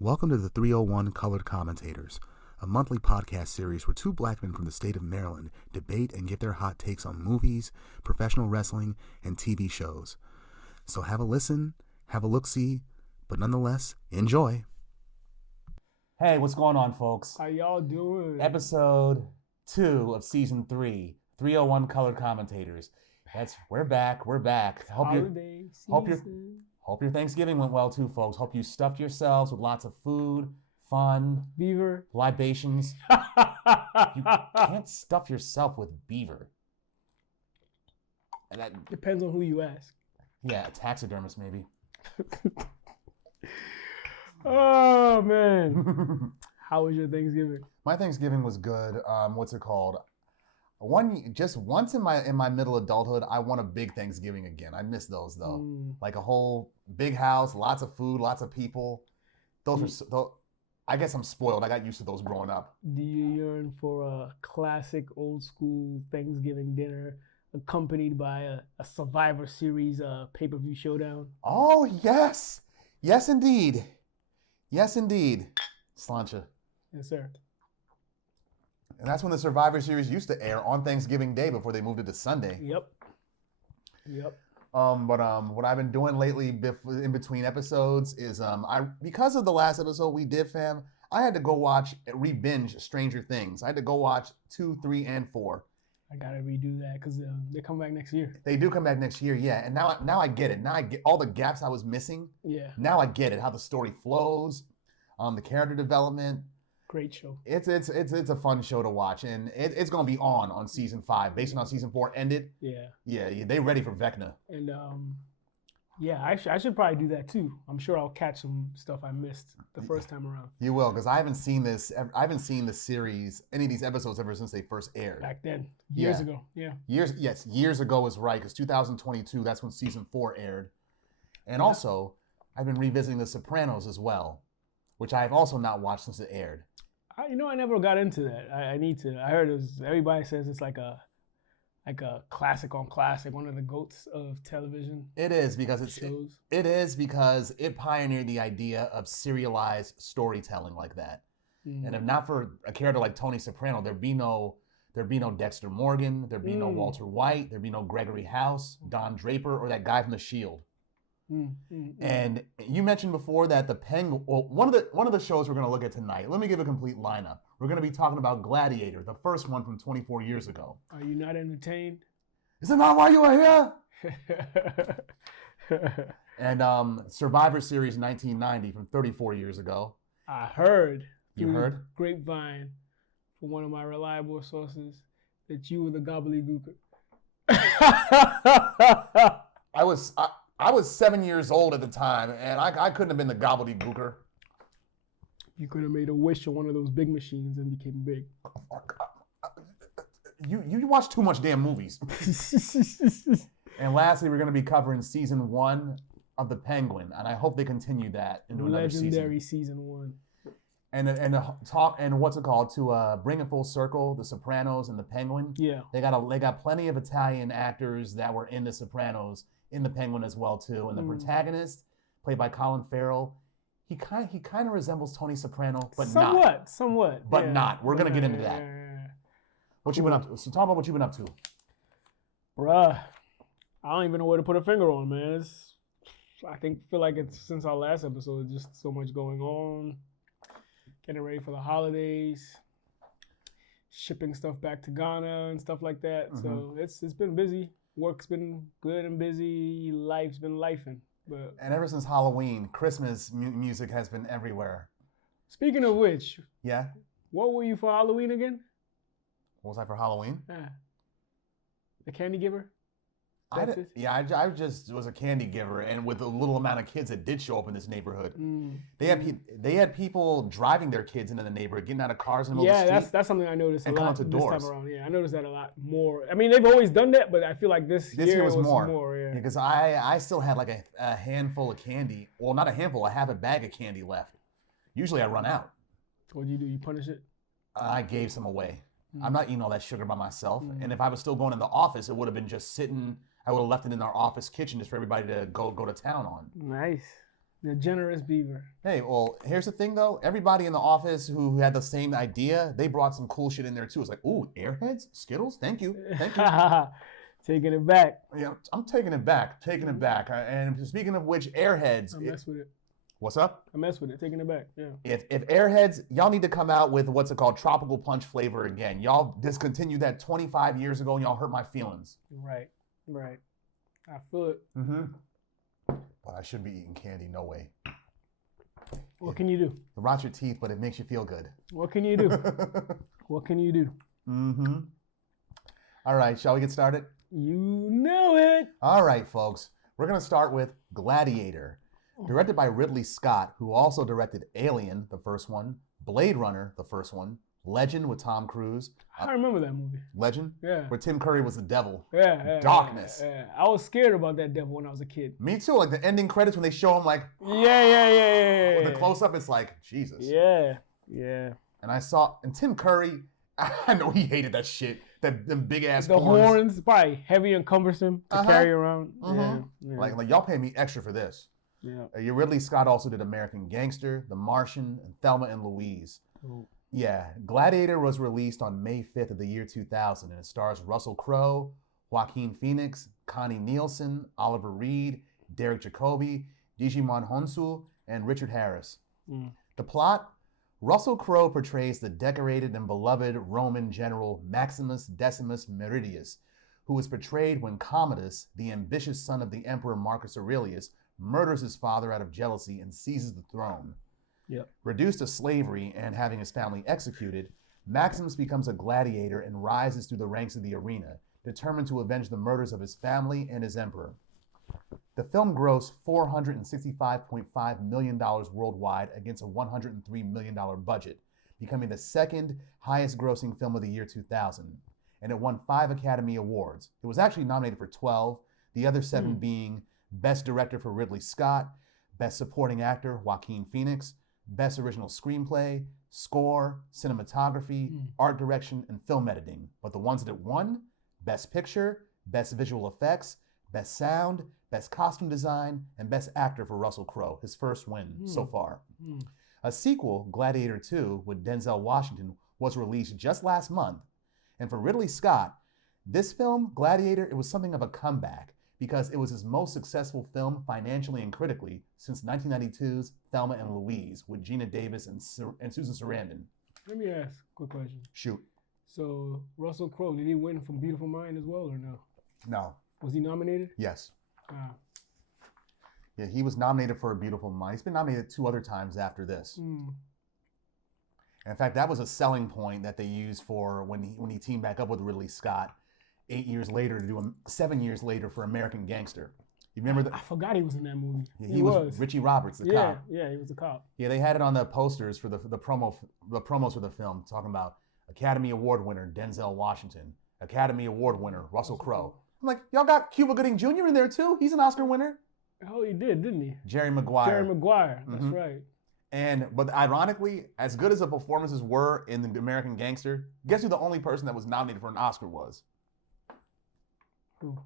Welcome to the 301 Colored Commentators, a monthly podcast series where two black men from the state of Maryland debate and give their hot takes on movies, professional wrestling, and TV shows. So have a listen, have a look-see, but nonetheless, enjoy. Hey, what's going on, folks? How y'all doing? Episode 2 of Season 3, 301 Colored Commentators. We're back. Holiday season. Hope your Thanksgiving went well too, folks. Hope you stuffed yourselves with lots of food, fun, beaver, libations. You can't stuff yourself with beaver. And that depends on who you ask. Yeah, a taxidermist maybe. Oh man, how was your Thanksgiving? My Thanksgiving was good. What's it called? Just once in my middle adulthood, I want a big Thanksgiving again. I miss those though. Like a whole big house, lots of food, lots of people. I guess I'm spoiled. I got used to those growing up. Do you yearn for a classic old school Thanksgiving dinner accompanied by a Survivor Series pay-per-view showdown? Oh yes, yes indeed, Slancha. Yes, sir. And that's when the Survivor Series used to air on Thanksgiving Day before they moved it to Sunday. Yep. But what I've been doing lately in between episodes is because of the last episode we did, fam, I had to go re-binge Stranger Things. I had to go watch 2, 3, and 4. I gotta redo that because they come back next year. They do come back next year, yeah. And now I get it. Now I get all the gaps I was missing. Yeah. Now I get it. How the story flows, the character development. Great show. It's a fun show to watch, and it's gonna be on season 5, based on season 4 ended. Yeah. They ready for Vecna. And I should probably do that too. I'm sure I'll catch some stuff I missed the first time around. You will, because I haven't seen the series, any of these episodes ever since they first aired. Back then, years ago. Yeah. Years ago is right, because 2022, that's when season 4 aired, and also I've been revisiting The Sopranos as well, which I have also not watched since it aired. I never got into that. I need to. I heard everybody says it's like a classic on classic, one of the GOATs of television. It is because it pioneered the idea of serialized storytelling like that. And if not for a character like Tony Soprano, there'd be no Dexter Morgan, there'd be no Walter White, there'd be no Gregory House, Don Draper, or that guy from The Shield. And you mentioned before that the Penguin. Well, one of the shows we're going to look at tonight. Let me give a complete lineup. We're going to be talking about Gladiator, the first one from 24 years ago. Are you not entertained? Is it not why you are here? And Survivor Series 1990 from 34 years ago. I heard. You heard? Grapevine, from one of my reliable sources, that you were the gobbledygooker. I was 7 years old at the time, and I couldn't have been the gobbledygooker. You could have made a wish on one of those big machines and became big. You watch too much damn movies. And lastly, we're going to be covering season 1 of The Penguin, and I hope they continue that into another season. Legendary season 1. And what's it called, to bring it full circle, The Sopranos and The Penguin. Yeah, they got plenty of Italian actors that were in The Sopranos in The Penguin as well too, and the protagonist, played by Colin Farrell, he kind of resembles Tony Soprano, but somewhat, but not. We're gonna get into that. What you been up to? So talk about what you've been up to, bruh. I don't even know where to put a finger on, man. I feel like it's since our last episode, just so much going on. Getting ready for the holidays, shipping stuff back to Ghana and stuff like that. So it's been busy. Work's been good and busy. Life's been lifing. And ever since Halloween, Christmas music has been everywhere. Speaking of which, yeah, what were you for Halloween again? What was I for Halloween? The candy giver. I just was a candy giver, and with the little amount of kids that did show up in this neighborhood, they had people driving their kids into the neighborhood, getting out of cars in the middle of the street. That's something I noticed and a lot to this doors. time around. Yeah, I noticed that a lot more. I mean, they've always done that, but I feel like this year was more. Yeah. Because I still had like a handful of candy. Well, not a handful. I have a bag of candy left. Usually I run out. What'd you do? You punish it? I gave some away. I'm not eating all that sugar by myself. And if I was still going in the office, it would have been just sitting. I would have left it in our office kitchen just for everybody to go to town on. Nice. The generous beaver. Hey, well, here's the thing, though. Everybody in the office who had the same idea, they brought some cool shit in there, too. It's like, ooh, Airheads? Skittles? Thank you. Thank you. Taking it back. Yeah, I'm taking it back. Taking it back. And speaking of which, Airheads. I mess with it. What's up? I mess with it. Taking it back. Yeah. If Airheads, y'all need to come out with what's it called? Tropical Punch flavor again. Y'all discontinued that 25 years ago and y'all hurt my feelings. Right. Right. I feel it. Mm-hmm. But I shouldn't be eating candy. No way. What can you do? It rots your teeth, but it makes you feel good. What can you do? What can you do? Mm-hmm. All right, shall we get started? You know it. All right, folks. We're going to start with Gladiator, directed by Ridley Scott, who also directed Alien, the first one, Blade Runner, the first one, Legend with Tom Cruise. I remember that movie. Legend? Yeah. Where Tim Curry was the devil. Yeah. Darkness. Yeah. I was scared about that devil when I was a kid. Me too. Like the ending credits when they show him like. Yeah. With the close up, it's like, Jesus. Yeah. And Tim Curry, I know he hated that shit. Them big ass The horns, probably heavy and cumbersome to carry around. Mm-hmm. Yeah. Like y'all pay me extra for this. Yeah. Ridley Scott also did American Gangster, The Martian, and Thelma and Louise. Oh. Yeah, Gladiator was released on May 5th of the year 2000, and it stars Russell Crowe, Joaquin Phoenix, Connie Nielsen, Oliver Reed, Derek Jacobi, Digimon Honsu, and Richard Harris. The plot? Russell Crowe portrays the decorated and beloved Roman general Maximus Decimus Meridius, who is portrayed when Commodus, the ambitious son of the Emperor Marcus Aurelius, murders his father out of jealousy and seizes the throne. Yep. Reduced to slavery and having his family executed, Maximus becomes a gladiator and rises through the ranks of the arena, determined to avenge the murders of his family and his emperor. The film grossed $465.5 million worldwide against a $103 million budget, becoming the second highest grossing film of the year 2000. And it won 5 Academy Awards. It was actually nominated for 12, the other 7 being Best Director for Ridley Scott, Best Supporting Actor Joaquin Phoenix, Best Original Screenplay, Score, Cinematography, Art Direction, and Film Editing. But the ones that it won, Best Picture, Best Visual Effects, Best Sound, Best Costume Design, and Best Actor for Russell Crowe, his first win so far. A sequel, Gladiator 2, with Denzel Washington, was released just last month. And for Ridley Scott, this film, Gladiator, it was something of a comeback because it was his most successful film financially and critically since 1992's Thelma and Louise with Gina Davis and Susan Sarandon. Let me ask a quick question. Shoot. So, Russell Crowe, did he win from Beautiful Mind as well or no? No. Was he nominated? Yes. Yeah, he was nominated for A Beautiful Mind. He's been nominated 2 other times after this. And in fact, that was a selling point that they used for when he teamed back up with Ridley Scott 8 years later to do 7 years later for American Gangster. You remember that? I forgot he was in that movie. Yeah, he was Richie Roberts, the cop. Yeah, he was a cop. Yeah, they had it on the posters for the promos for the film, talking about Academy Award winner Denzel Washington, Academy Award winner Russell Crowe. I'm like, y'all got Cuba Gooding Jr. in there too. He's an Oscar winner. Oh, he did, didn't he? Jerry Maguire. That's right. But ironically, as good as the performances were in the American Gangster, guess who the only person that was nominated for an Oscar was? Who?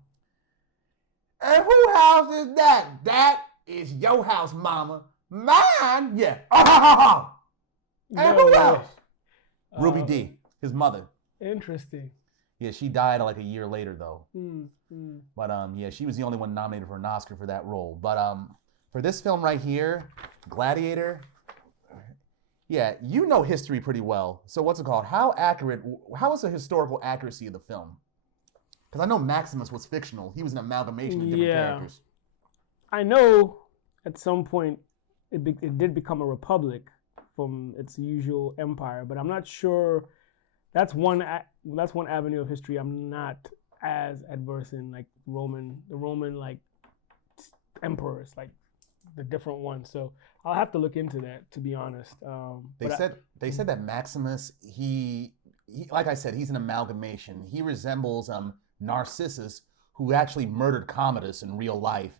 And who house is that? That is your house, mama. Mine? Yeah. And who else? Ruby Dee, his mother. Interesting. Yeah, she died like a year later though. But yeah, she was the only one nominated for an Oscar for that role. But for this film right here, Gladiator, yeah, you know history pretty well. So what's it called? How is the historical accuracy of the film? Because I know Maximus was fictional. He was an amalgamation of different characters. I know at some point it did become a republic from its usual empire, but I'm not sure. That's one avenue of history I'm not as adverse in, like the Roman like emperors, like the different ones. So I'll have to look into that, to be honest. They said that Maximus, he like I said, he's an amalgamation. He resembles Narcissus, who actually murdered Commodus in real life.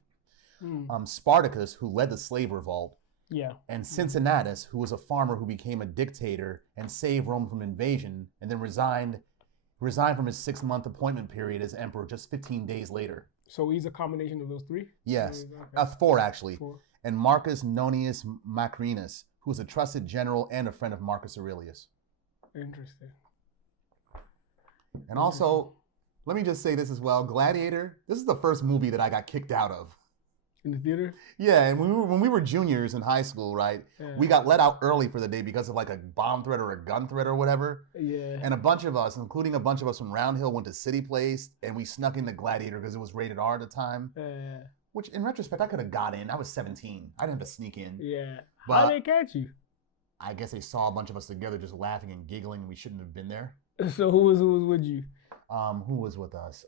Spartacus, who led the slave revolt. Yeah. And Cincinnatus, who was a farmer who became a dictator and saved Rome from invasion, and then resigned from his 6-month appointment period as emperor just 15 days later. So he's a combination of those three? Yes. Okay. 4, actually. 4. And Marcus Nonius Macrinus, who was a trusted general and a friend of Marcus Aurelius. Interesting. And also, let me just say this as well. Gladiator, this is the first movie that I got kicked out of. In the theater? Yeah, and when we were juniors in high school, right, we got let out early for the day because of like a bomb threat or a gun threat or whatever. Yeah. And a bunch of us, including a bunch of us from Round Hill, went to City Place, and we snuck into Gladiator because it was rated R at the time. Yeah. Which, in retrospect, I could have got in. I was 17. I didn't have to sneak in. Yeah. But how did they catch you? I guess they saw a bunch of us together just laughing and giggling, and we shouldn't have been there. So who was with you? Who was with us?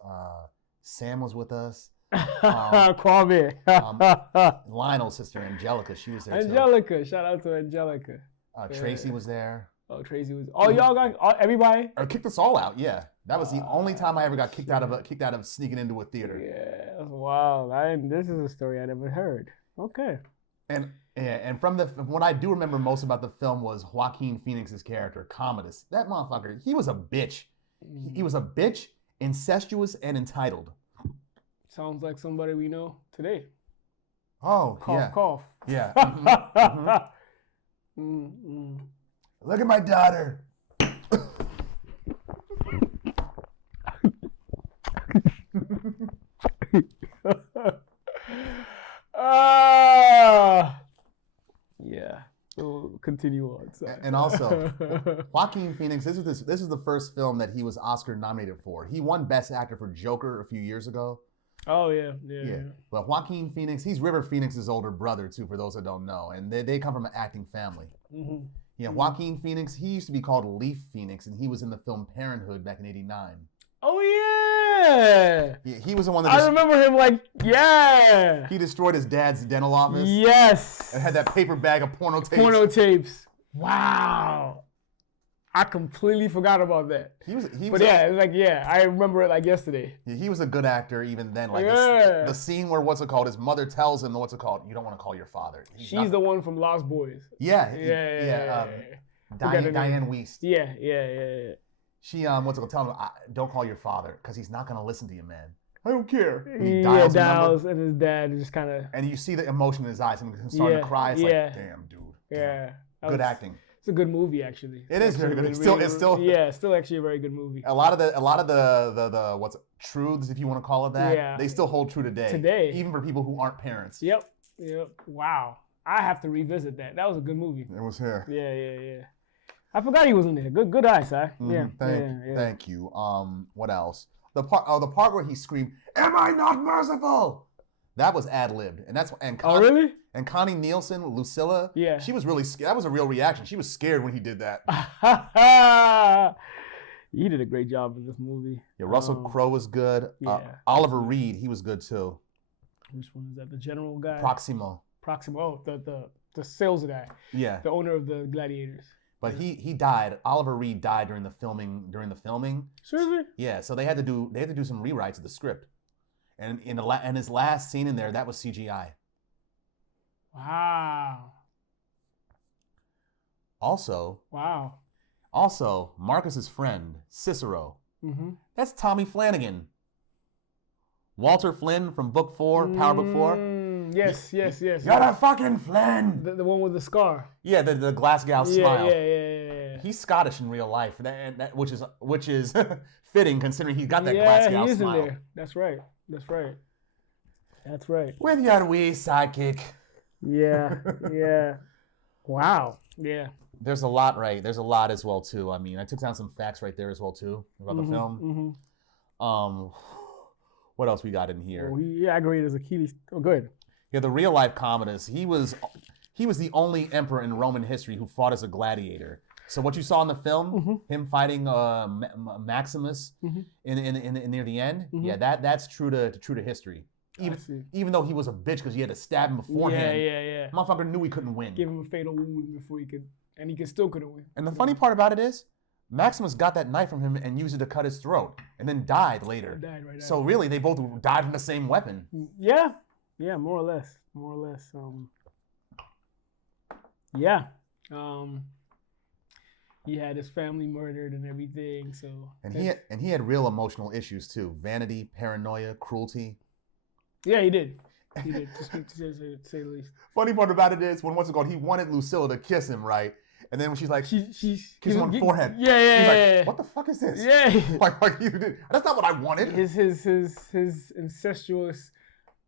Sam was with us. Kwame. Lionel's sister, Angelica, she was there Angelica. too. Shout out to Angelica. Tracy was there. Oh, Tracy was. Oh, y'all got everybody. Or kicked us all out. Yeah, that was the only time I ever got kicked out of sneaking into a theater. Yeah, that's wild. This is a story I never heard. Okay. And from what I do remember most about the film was Joaquin Phoenix's character, Commodus. That motherfucker, he was a bitch. He was a bitch, incestuous, and entitled. Sounds like somebody we know today. Oh, cough, cough. Yeah. Mm-hmm. Mm-hmm. Look at my daughter. Yeah. So continue on. Sorry. And also, Joaquin Phoenix. This is the first film that he was Oscar nominated for. He won Best Actor for Joker a few years ago. Oh yeah. But Joaquin Phoenix, he's River Phoenix's older brother too, for those that don't know, and they come from an acting family. Mm-hmm. Yeah, Joaquin Phoenix, he used to be called Leaf Phoenix, and he was in the film Parenthood back in '89. Oh yeah. He was the one that I remember him like, yeah. He destroyed his dad's dental office. Yes. And had that paper bag of porno tapes. Porno tapes. Wow. I completely forgot about that. It was like, I remember it like yesterday. Yeah, he was a good actor even then. Like the scene where his mother tells him, you don't want to call your father. She's the one from Lost Boys. Yeah. Diane Wiest. Yeah. She telling him, don't call your father because he's not going to listen to you, man. I don't care. And he dials and his dad just kind of. And you see the emotion in his eyes and he's starting to cry. It's like, damn, dude. Yeah. Good acting. It's a good movie, actually. It is very good. It's still actually a very good movie. A lot of the truths, if you want to call it that, they still hold true today. Even for people who aren't parents. Yep. Wow. I have to revisit that. That was a good movie. It was here. Yeah. I forgot he was in there. Good eye, Si. Yeah. Thank you. What else? The part where he screamed, "Am I not merciful?" That was ad-libbed, oh really? And Connie Nielsen, Lucilla, she was really scared. That was a real reaction. She was scared when he did that. He did a great job in this movie. Yeah, Russell Crowe was good. Oliver Reed, he was good too. Which one is that? The general guy? Proximo. Oh, the sales guy. Yeah. The owner of the Gladiators. But he died. Oliver Reed died during the filming. Seriously? Yeah. So they had to do some rewrites of the script, and in his last scene in there, that was CGI. Wow. Also, Marcus's friend Cicero. Mm-hmm. That's Tommy Flanagan. Walter Flynn from Book 4, Power Book 4. Yes. You're a fucking Flynn. The one with the scar. Yeah, the Glasgow smile. Yeah. He's Scottish in real life, which is fitting considering he's got that Glasgow he is smile. In there. That's right. With your wee sidekick. Yeah. Wow. Yeah. There's a lot, right? There's a lot as well too. I mean, I took down some facts right there as well too about the film. Mm-hmm. What else we got in here? I agree. There's Achilles. Oh, good. Yeah, the real life Commodus. He was the only emperor in Roman history who fought as a gladiator. So what you saw in the film, him fighting Maximus in near the end, that's true to history. Even though he was a bitch because he had to stab him beforehand. Yeah. Motherfucker knew he couldn't win. Give him a fatal wound before he could, and he still couldn't win. And the funny part about it is, Maximus got that knife from him and used it to cut his throat, and then died later. Died right so really, they both died from the same weapon. Yeah, more or less. He had his family murdered and everything. So and he had real emotional issues too: vanity, paranoia, cruelty. Yeah, he did. He did. To say the least. Funny part about it is when what's it called? He wanted Lucilla to kiss him, right? And then when she's like, she's kiss him on the forehead. Yeah. He's like, what the fuck is this? Yeah. Like you did. That's not what I wanted. His incestuous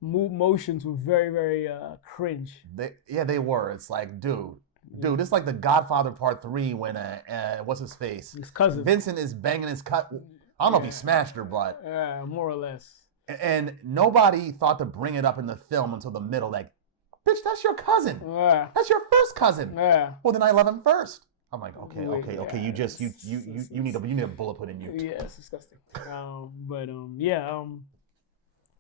motions were very, very cringe. They were. It's like, dude, this is like The Godfather Part 3 when what's his face? His cousin. Vincent is banging his cut. I don't know if he smashed her, but more or less. And nobody thought to bring it up in the film until the middle. Like, bitch, that's your cousin. That's your first cousin. Well, then I love him first. I'm like, okay. You need a bullet put in you. Yeah, it's disgusting.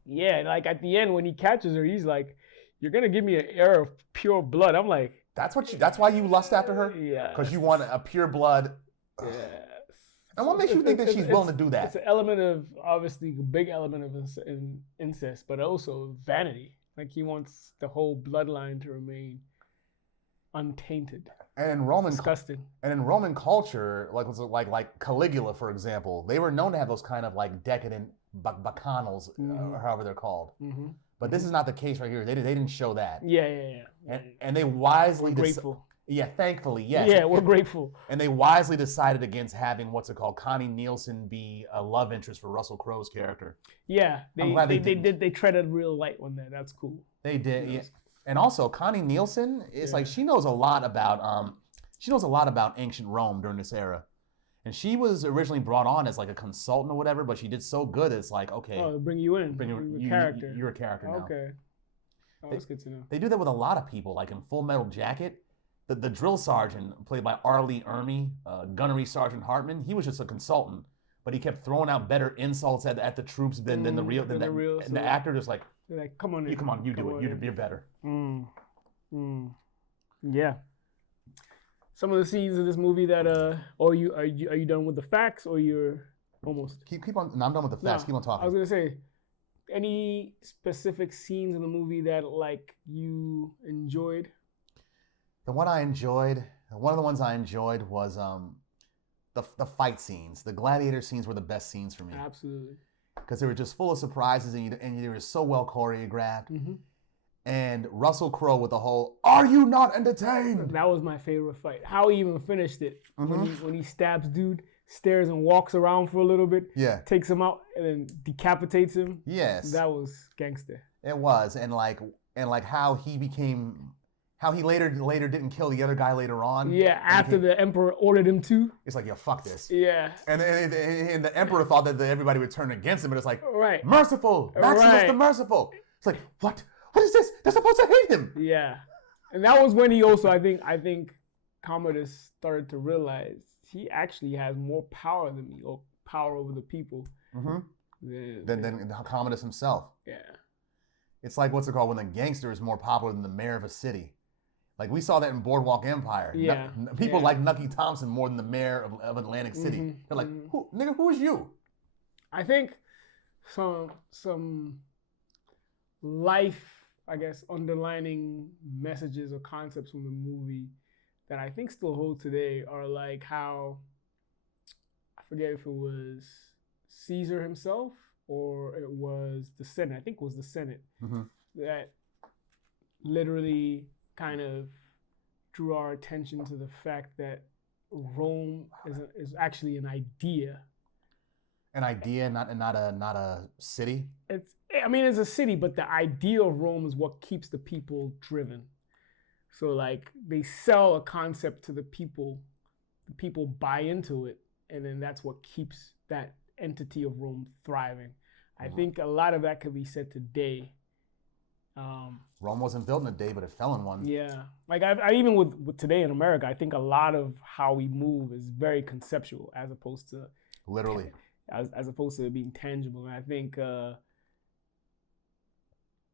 Like at the end when he catches her, he's like, "You're gonna give me an air of pure blood." I'm like, That's why you lust after her? Yeah. Because you want a pure blood. Yeah. And what makes you think that she's willing to do that? It's an element of, obviously, a big element of incest, but also vanity. Like, he wants the whole bloodline to remain untainted. And in Roman, disgusting. And in Roman culture, like Caligula, for example, they were known to have those kind of like decadent bacchanals, or however they're called. Mm-hmm. But this is not the case right here. They didn't show that. Yeah. And they wisely grateful. Yeah, thankfully, yes. Yeah, we're grateful. And they wisely decided against having Connie Nielsen be a love interest for Russell Crowe's character. Yeah, they treaded real light on that. That's cool. They did. Yeah. And also, Connie Nielsen is like she knows a lot about ancient Rome during this era. And she was originally brought on as like a consultant or whatever, but she did so good. It's like, okay, bring you in, character. You're a character now. Okay, that's good to know. They do that with a lot of people, like in Full Metal Jacket. The drill sergeant, played by Arlie Ermey, Gunnery Sergeant Hartman, he was just a consultant, but he kept throwing out better insults at the troops than the real. The actor just like, come on, you do it. You're better. Yeah. Some of the scenes in this movie that are you done with the facts or you're almost? Keep on. No, I'm done with the facts. Keep on talking. I was gonna say, any specific scenes in the movie that like you enjoyed? One of the ones I enjoyed was the fight scenes. The Gladiator scenes were the best scenes for me. Absolutely. Because they were just full of surprises and they were so well choreographed. Mm-hmm. And Russell Crowe with the whole, "Are you not entertained?" That was my favorite fight. How he even finished it. Mm-hmm. When he stabs dude, stares and walks around for a little bit. Yeah. Takes him out and then decapitates him. Yes. That was gangster. It was. And how he later didn't kill the other guy later on. Yeah, after the Emperor ordered him to. It's like, yo, fuck this. Yeah. And the Emperor thought that everybody would turn against him, but it's like, right. Merciful, Maximus the Merciful. It's like, what? What is this? They're supposed to hate him. Yeah. And that was when he also, I think Commodus started to realize he actually has more power than me, or power over the people. Mm-hmm. Than Commodus himself. Yeah. It's like, when the gangster is more popular than the mayor of a city. Like, we saw that in Boardwalk Empire. Yeah. People like Nucky Thompson more than the mayor of Atlantic City. Mm-hmm. They're like, who is you? I think some life, I guess, underlining messages or concepts from the movie that I think still hold today are like how, I forget if it was Caesar himself or it was the Senate. I think it was the Senate that literally kind of drew our attention to the fact that Rome is actually an idea. An idea, not a city. It's a city, but the idea of Rome is what keeps the people driven. So like they sell a concept to the people buy into it, and then that's what keeps that entity of Rome thriving. I think a lot of that could be said today. Rome wasn't built in a day, but it fell in one. Yeah, like I even with today in America, I think a lot of how we move is very conceptual as opposed to literally. As opposed to it being tangible. And I think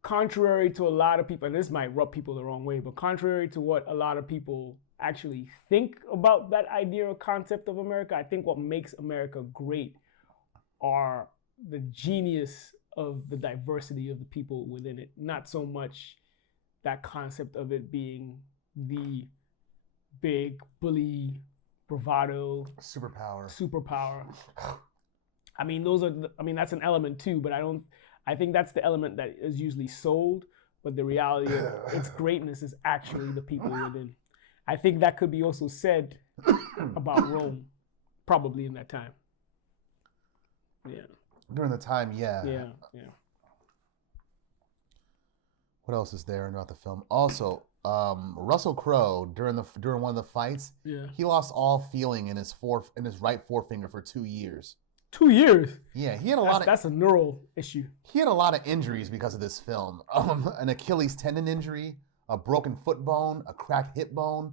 contrary to a lot of people, and this might rub people the wrong way, but contrary to what a lot of people actually think about that idea or concept of America, I think what makes America great are the genius of the diversity of the people within it. Not so much that concept of it being the big bully, bravado, superpower. I mean, that's an element too, but I I think that's the element that is usually sold, but the reality of its greatness is actually the people within. I think that could be also said about Rome, probably in that time. Yeah. During the time, yeah. Yeah. What else is there about the film? Also, Russell Crowe during one of the fights, he lost all feeling in his right forefinger for 2 years. 2 years. Yeah, he had that's a neural issue. He had a lot of injuries because of this film. An Achilles tendon injury, a broken foot bone, a cracked hip bone,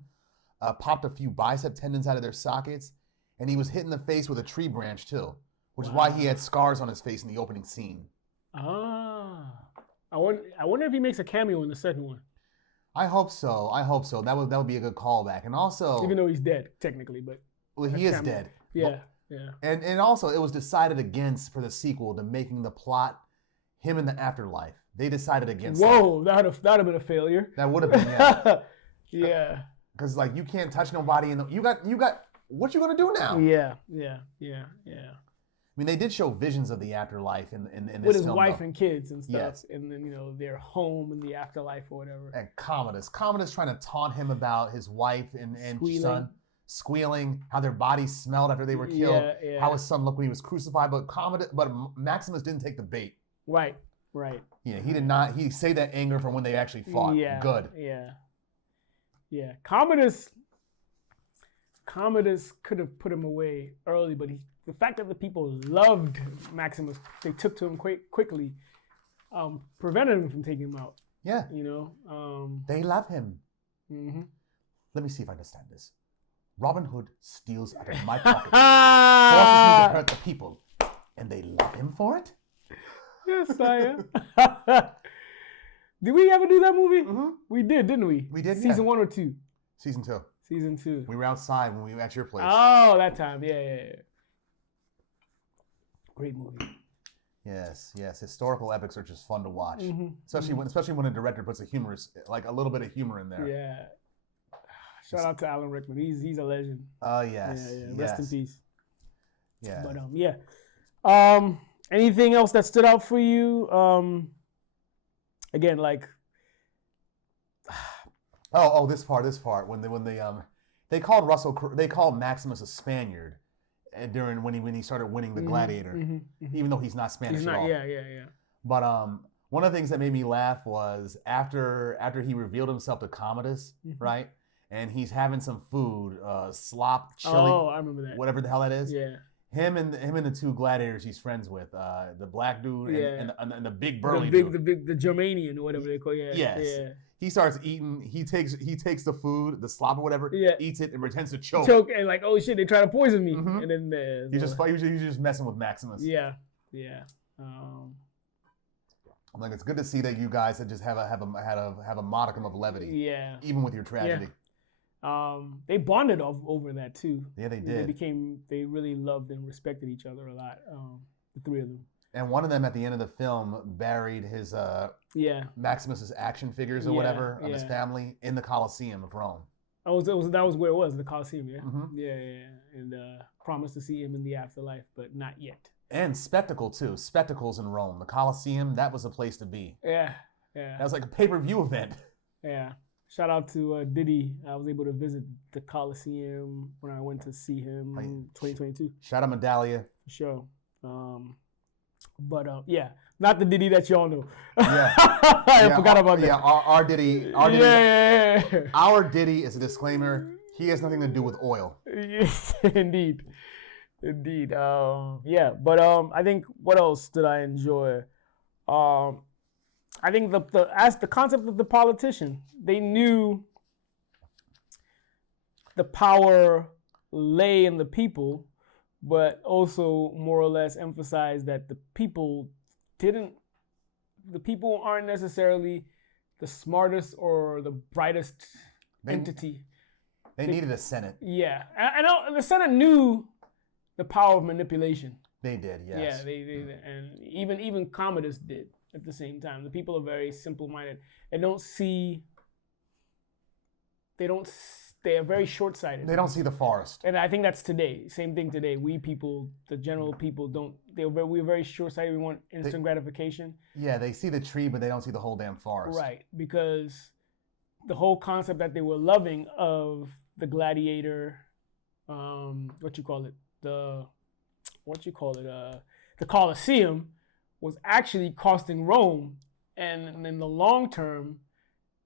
popped a few bicep tendons out of their sockets, and he was hit in the face with a tree branch too, which is why he had scars on his face in the opening scene. Ah, I wonder if he makes a cameo in the second one. I hope so. That would be a good callback. And also, even though he's dead technically, but he is dead. Yeah. And also, it was decided against for the sequel to making the plot him in the afterlife. They decided against. Whoa, that'd have been a failire. That would have been, yeah. Yeah. Because you can't touch nobody in the. You got. What you gonna do now? Yeah. I mean, they did show visions of the afterlife in this with his film, wife though. and kids and stuff, yes. And then their home in the afterlife or whatever. And Commodus trying to taunt him about his wife and son squealing, how their bodies smelled after they were killed, how his son looked when he was crucified. But Maximus didn't take the bait. Right. Yeah, he did not. He saved that anger from when they actually fought. Yeah. Good. Yeah. Commodus could have put him away early, but the fact that the people loved Maximus, they took to him quickly, prevented him from taking him out. Yeah. They love him. Mm-hmm. Let me see if I understand this. Robin Hood steals out of my pocket, forces me to hurt the people, and they love him for it? Yes, sire. Did we ever do that movie? Mm-hmm. We did, didn't we? We did, Season 1 or 2? Season 2. Season 2. We were outside when we were at your place. Oh, that time. Yeah. Great movie. Yes. Historical epics are just fun to watch, mm-hmm. especially when a director puts a little bit of humor in there. Yeah. Shout out to Alan Rickman. He's a legend. Oh yes. Yeah. Rest in peace. Yeah. But anything else that stood out for you? Again, like. This part when they called Maximus a Spaniard during when he started winning the Gladiator, even though he's not Spanish he's not, at all. Yeah. But one of the things that made me laugh was after he revealed himself to Commodus, right? And he's having some food, slop, chili. Oh, I remember that. Whatever the hell that is. Yeah. Him and the two gladiators he's friends with, the black dude and the big burly dude. The Germanian or whatever they call it. Yeah. Yes. Yeah. He starts eating. He takes the food, the slop or whatever. Yeah. Eats it and pretends to choke. And like, oh shit, they try to poison me. Mm-hmm. And then he's just messing with Maximus. Yeah. I'm like, it's good to see that you guys just have a modicum of levity. Yeah. Even with your tragedy. Yeah. They bonded over that too. Yeah, they did. They really loved and respected each other a lot. The three of them. And one of them at the end of the film buried his Maximus's action figures or whatever of his family in the Colosseum of Rome. Oh, that was where it was, the Colosseum, yeah. Mm-hmm. Yeah. And promised to see him in the afterlife, but not yet. And spectacle too. Spectacles in Rome. The Colosseum, that was a place to be. Yeah. That was like a pay-per-view event. Yeah. Shout out to Diddy. I was able to visit the Coliseum when I went to see him in 2022. Shout out Medalia. For sure. But not the Diddy that y'all know. Yeah. I forgot about that. Yeah, our Diddy. Yeah. Our Diddy is a disclaimer. He has nothing to do with oil. Indeed. But I think what else did I enjoy? I think the concept of the politician. They knew the power lay in the people, but also more or less emphasized that the people aren't necessarily the smartest or the brightest entity. They needed a Senate. Yeah. And the Senate knew the power of manipulation. They did, yes. Yeah, they and even Commodus did at the same time. The people are very simple-minded and don't see they are very short-sighted. They don't see the forest. And I think that's today. Same thing today. We people, the general people, we're very short-sighted. We want instant gratification. Yeah, they see the tree, but they don't see the whole damn forest. Right, because the whole concept that they were loving of the Gladiator, the Colosseum, was actually costing Rome, and in the long term,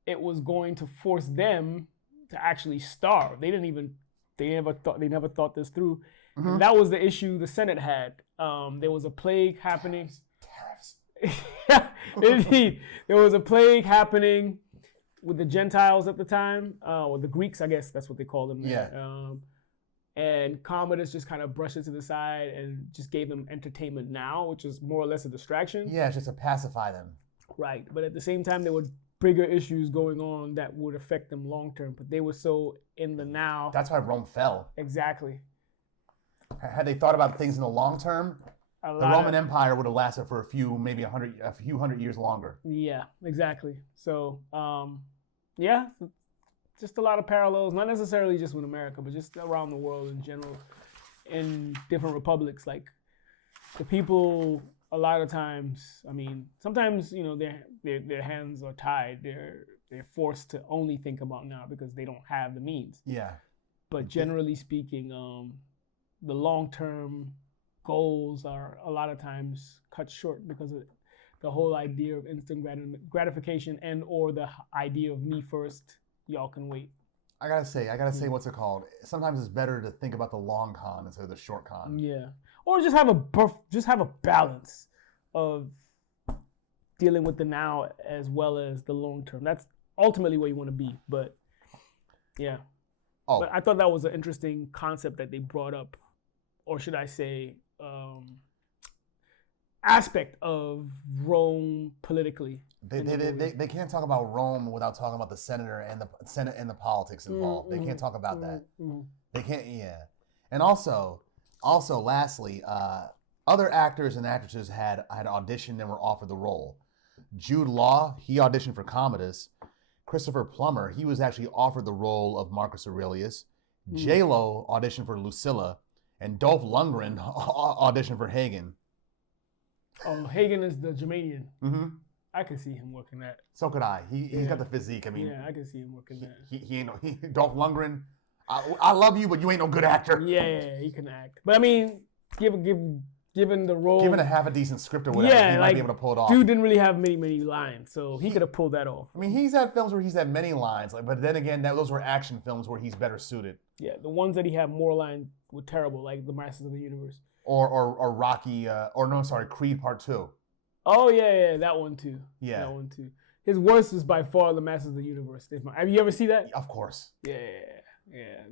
it was going to force them to actually starve. They never thought this through. Mm-hmm. And that was the issue the Senate had. There was a plague happening. Tariffs. Yeah, indeed. There was a plague happening with the Gentiles at the time, or the Greeks, I guess that's what they called them. Yeah. And Commodus just kind of brushed it to the side and just gave them entertainment now, which is more or less a distraction. Yeah, it's just to pacify them. Right, but at the same time, there were bigger issues going on that would affect them long term, but they were so in the now. That's why Rome fell. Exactly. Had they thought about things in the long term, the Roman Empire would have lasted for a few hundred years longer. Yeah, exactly. So, yeah, just a lot of parallels, not necessarily just with America, but just around the world in general, in different republics. Like the people, a lot of times, I mean, sometimes, you know, their hands are tied. They're forced to only think about now because they don't have the means. Yeah. But generally speaking, the long-term goals are a lot of times cut short because of the whole idea of instant gratification and or the idea of me first, y'all can wait. I gotta say, what's it called? Sometimes it's better to think about the long con instead of the short con. Yeah, or just have a balance of dealing with the now as well as the long term. That's ultimately where you want to be. But yeah, but I thought that was an interesting concept that they brought up, or should I say, aspect of Rome politically. They can't talk about Rome without talking about the senator and the politics involved. They can't talk about that. They can't. Yeah, and also, lastly, other actors and actresses had auditioned and were offered the role. Jude Law, he auditioned for Commodus. Christopher Plummer, he was actually offered the role of Marcus Aurelius. J-Lo auditioned for Lucilla, and Dolph Lundgren auditioned for Hagen. Oh, Hagen is the Germanian. Mm-hmm. I can see him working that. So could I. He's got the physique. I mean, yeah, I can see him working that. He ain't no Dolph Lundgren. I love you, but you ain't no good actor. Yeah, he can act. But I mean, given the role, given a half a decent script or whatever, he might be able to pull it off. Dude didn't really have many lines, so he could have pulled that off. I mean, he's had films where he's had many lines, but then again, those were action films where he's better suited. Yeah, the ones that he had more lines were terrible, like The Masters of the Universe. Or Rocky, Creed Part 2. Oh, yeah, that one too. Yeah. That one too. His worst is by far The Masters of the Universe. Have you ever seen that? Of course. Yeah.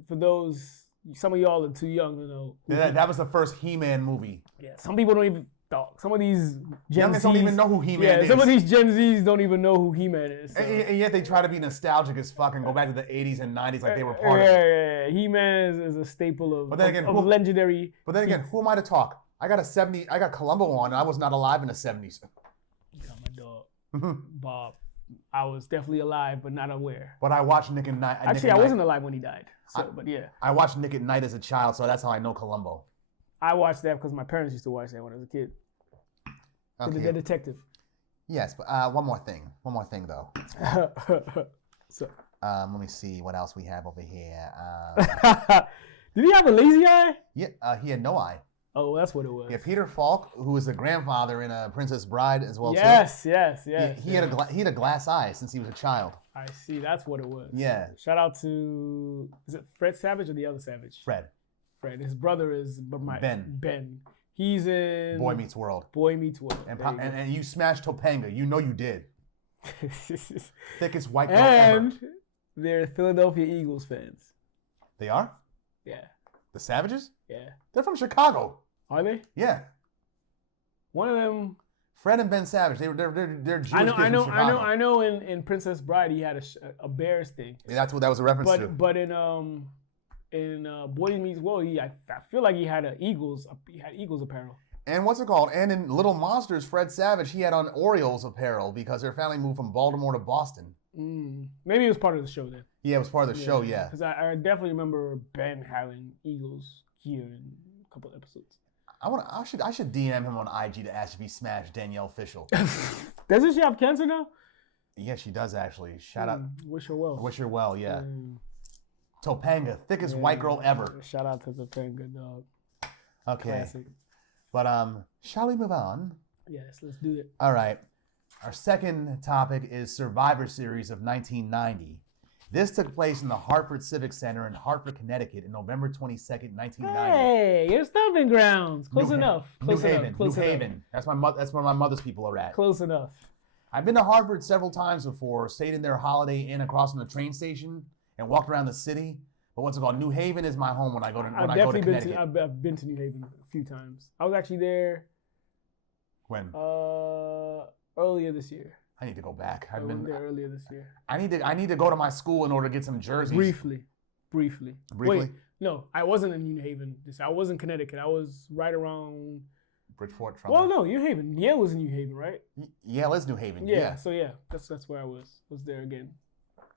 For those, some of y'all are too young to know. That was the first He-Man movie. Yeah, some people don't even, some of these Gen Zs don't even know who He-Man is. Some of these Gen Zs don't even know who He-Man is. So. And yet they try to be nostalgic as fuck and go back to the 80s and 90s like they were part of it. Yeah. He-Man is a staple of legendary. But then again, who am I to talk? I got Columbo on, and I was not alive in the 70s. You got my dog, Bob. I was definitely alive, but not aware. But I watched Nick at Night. Actually, I wasn't alive when he died. But yeah. I watched Nick at Night as a child, so that's how I know Columbo. I watched that because my parents used to watch that when I was a kid. Okay. The detective. Yes, but one more thing though. So, let me see what else we have over here. Did he have a lazy eye? Yeah, he had no eye. Oh, that's what it was. Yeah, Peter Falk, who was the grandfather in A Princess Bride as well. Yes. He had a glass eye since he was a child. I see. That's what it was. Yeah. Shout out to, is it Fred Savage or the other Savage? Fred. His brother is Ben. He's in Boy Meets World. And you smashed Topanga. You know you did. Thickest white girl ever. And they're Philadelphia Eagles fans. They are? Yeah. The Savages? Yeah. They're from Chicago. Are they? Yeah. One of them. Fred and Ben Savage. They're Jewish kids from Chicago. I know. In Princess Bride, he had a Bears thing. Yeah, that's what that was a reference to. But in Boy Meets World, I feel like he had Eagles apparel. And what's it called? And in Little Monsters, Fred Savage, he had on Orioles apparel because their family moved from Baltimore to Boston. Maybe it was part of the show then. Yeah, it was part of the show, yeah. Because I definitely remember Ben having Eagles gear in a couple episodes. I should DM him on IG to ask if he smashed Danielle Fishel. Doesn't she have cancer now? Yeah, she does actually. Shout out. Wish her well. Wish her well, yeah. Topanga, thickest white girl ever. Shout out to Topanga, dog. Okay. Classic. But shall we move on? Yes, let's do it. All right. Our second topic is Survivor Series of 1990. This took place in the Hartford Civic Center in Hartford, Connecticut, in November 22nd, 1990. Hey, your stomping grounds. Close enough. New Haven. That's where my mother's people are at. Close enough. I've been to Hartford several times before, stayed in their Holiday Inn across from the train station, and walked around the city. But what's it called? New Haven is my home when I go to Connecticut. I've been to New Haven a few times. I was actually there. When? Earlier this year. I need to go back. I went there earlier this year. I need to go to my school in order to get some jerseys. Briefly. Wait, no, I wasn't in New Haven. I was in Connecticut. I was right around Bridgeport. Well, no, New Haven. Yale was in New Haven, right? Yale is New Haven. Yeah. So yeah, that's where I was. Was there again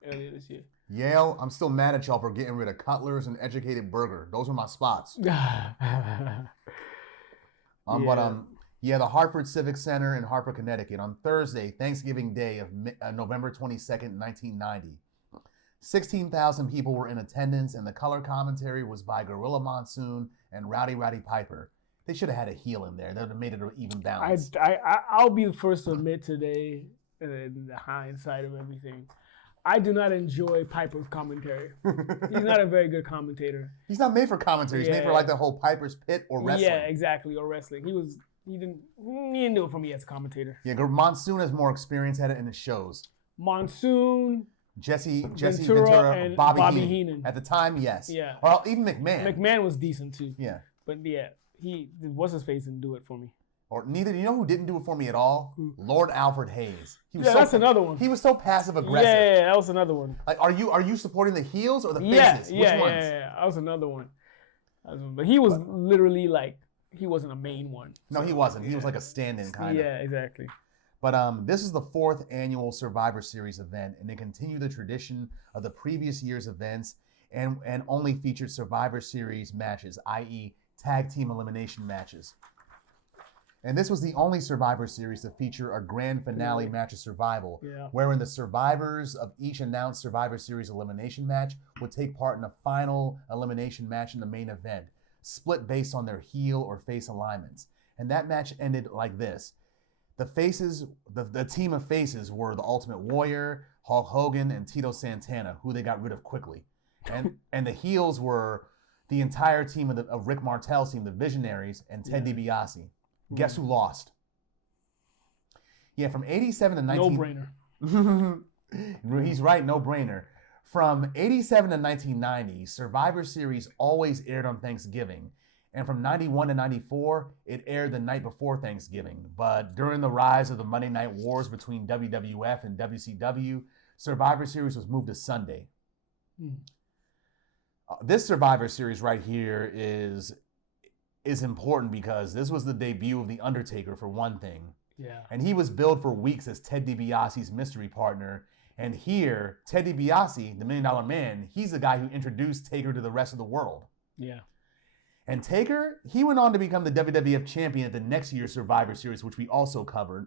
earlier this year. Yale. I'm still mad at y'all for getting rid of Cutler's and Educated Burger. Those were my spots. Yeah, the Hartford Civic Center in Hartford, Connecticut, on Thursday, Thanksgiving Day of November 22nd, 1990. 16,000 people were in attendance, and the color commentary was by Gorilla Monsoon and Rowdy Roddy Piper. They should have had a heel in there. That would have made it an even balance. I'll be the first to admit today, in the hindsight of everything, I do not enjoy Piper's commentary. He's not a very good commentator. He's not made for commentary. He's made for like the whole Piper's Pit or wrestling. Yeah, exactly, or wrestling. He didn't do it for me as a commentator. Yeah, Monsoon has more experience at it in his shows. Monsoon, Jesse Ventura, and Bobby Heenan. At the time, yes. Yeah. Or even McMahon. McMahon was decent too. Yeah. But yeah, what's his face didn't do it for me. Or neither. You know who didn't do it for me at all? Lord Alfred Hayes. That's another one. He was so passive aggressive. Yeah, that was another one. Like, are you supporting the heels or the faces? Which ones? Yeah, that was another one. But he was literally like. He wasn't a main one. No, he wasn't. He was like a stand-in kind of. Yeah, exactly. But this is the 4th annual Survivor Series event, and they continue the tradition of the previous year's events and only featured Survivor Series matches, i.e. tag team elimination matches. And this was the only Survivor Series to feature a grand finale match of survival, wherein the survivors of each announced Survivor Series elimination match would take part in a final elimination match in the main event, split based on their heel or face alignments. And that match ended like this. The faces, the team of faces were the Ultimate Warrior, Hulk Hogan, and Tito Santana, who they got rid of quickly. And the heels were the entire team of Rick Martel's team, the Visionaries, and Ted DiBiase. Guess who lost? Yeah, from 87 to 19... No-brainer. He's right, no-brainer. From 87 to 1990, Survivor Series always aired on Thanksgiving. And from 91 to 94, it aired the night before Thanksgiving. But during the rise of the Monday Night Wars between WWF and WCW, Survivor Series was moved to Sunday. This Survivor Series right here is important because this was the debut of The Undertaker, for one thing. Yeah. And he was billed for weeks as Ted DiBiase's mystery partner. And here, Ted DiBiase, the $1 Million Man, he's the guy who introduced Taker to the rest of the world. Yeah. And Taker, he went on to become the WWF champion at the next year's Survivor Series, which we also covered,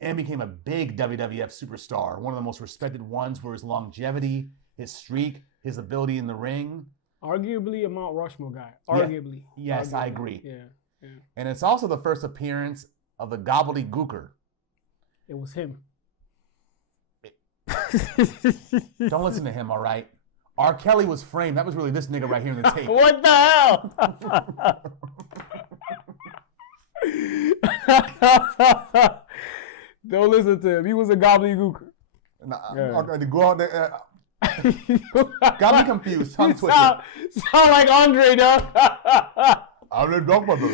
and became a big WWF superstar, one of the most respected ones for his longevity, his streak, his ability in the ring. Arguably a Mount Rushmore guy. Arguably. Yeah. Yes, I agree. Yeah. And it's also the first appearance of the Gobbledygooker. It was him. Don't listen to him, all right? R. Kelly was framed. That was really this nigga right here in the tape. What the hell? Don't listen to him. He was a gobbledygooker. Got me confused. Tongue twisted. Sound like Andre, dog. I'm the dog brother.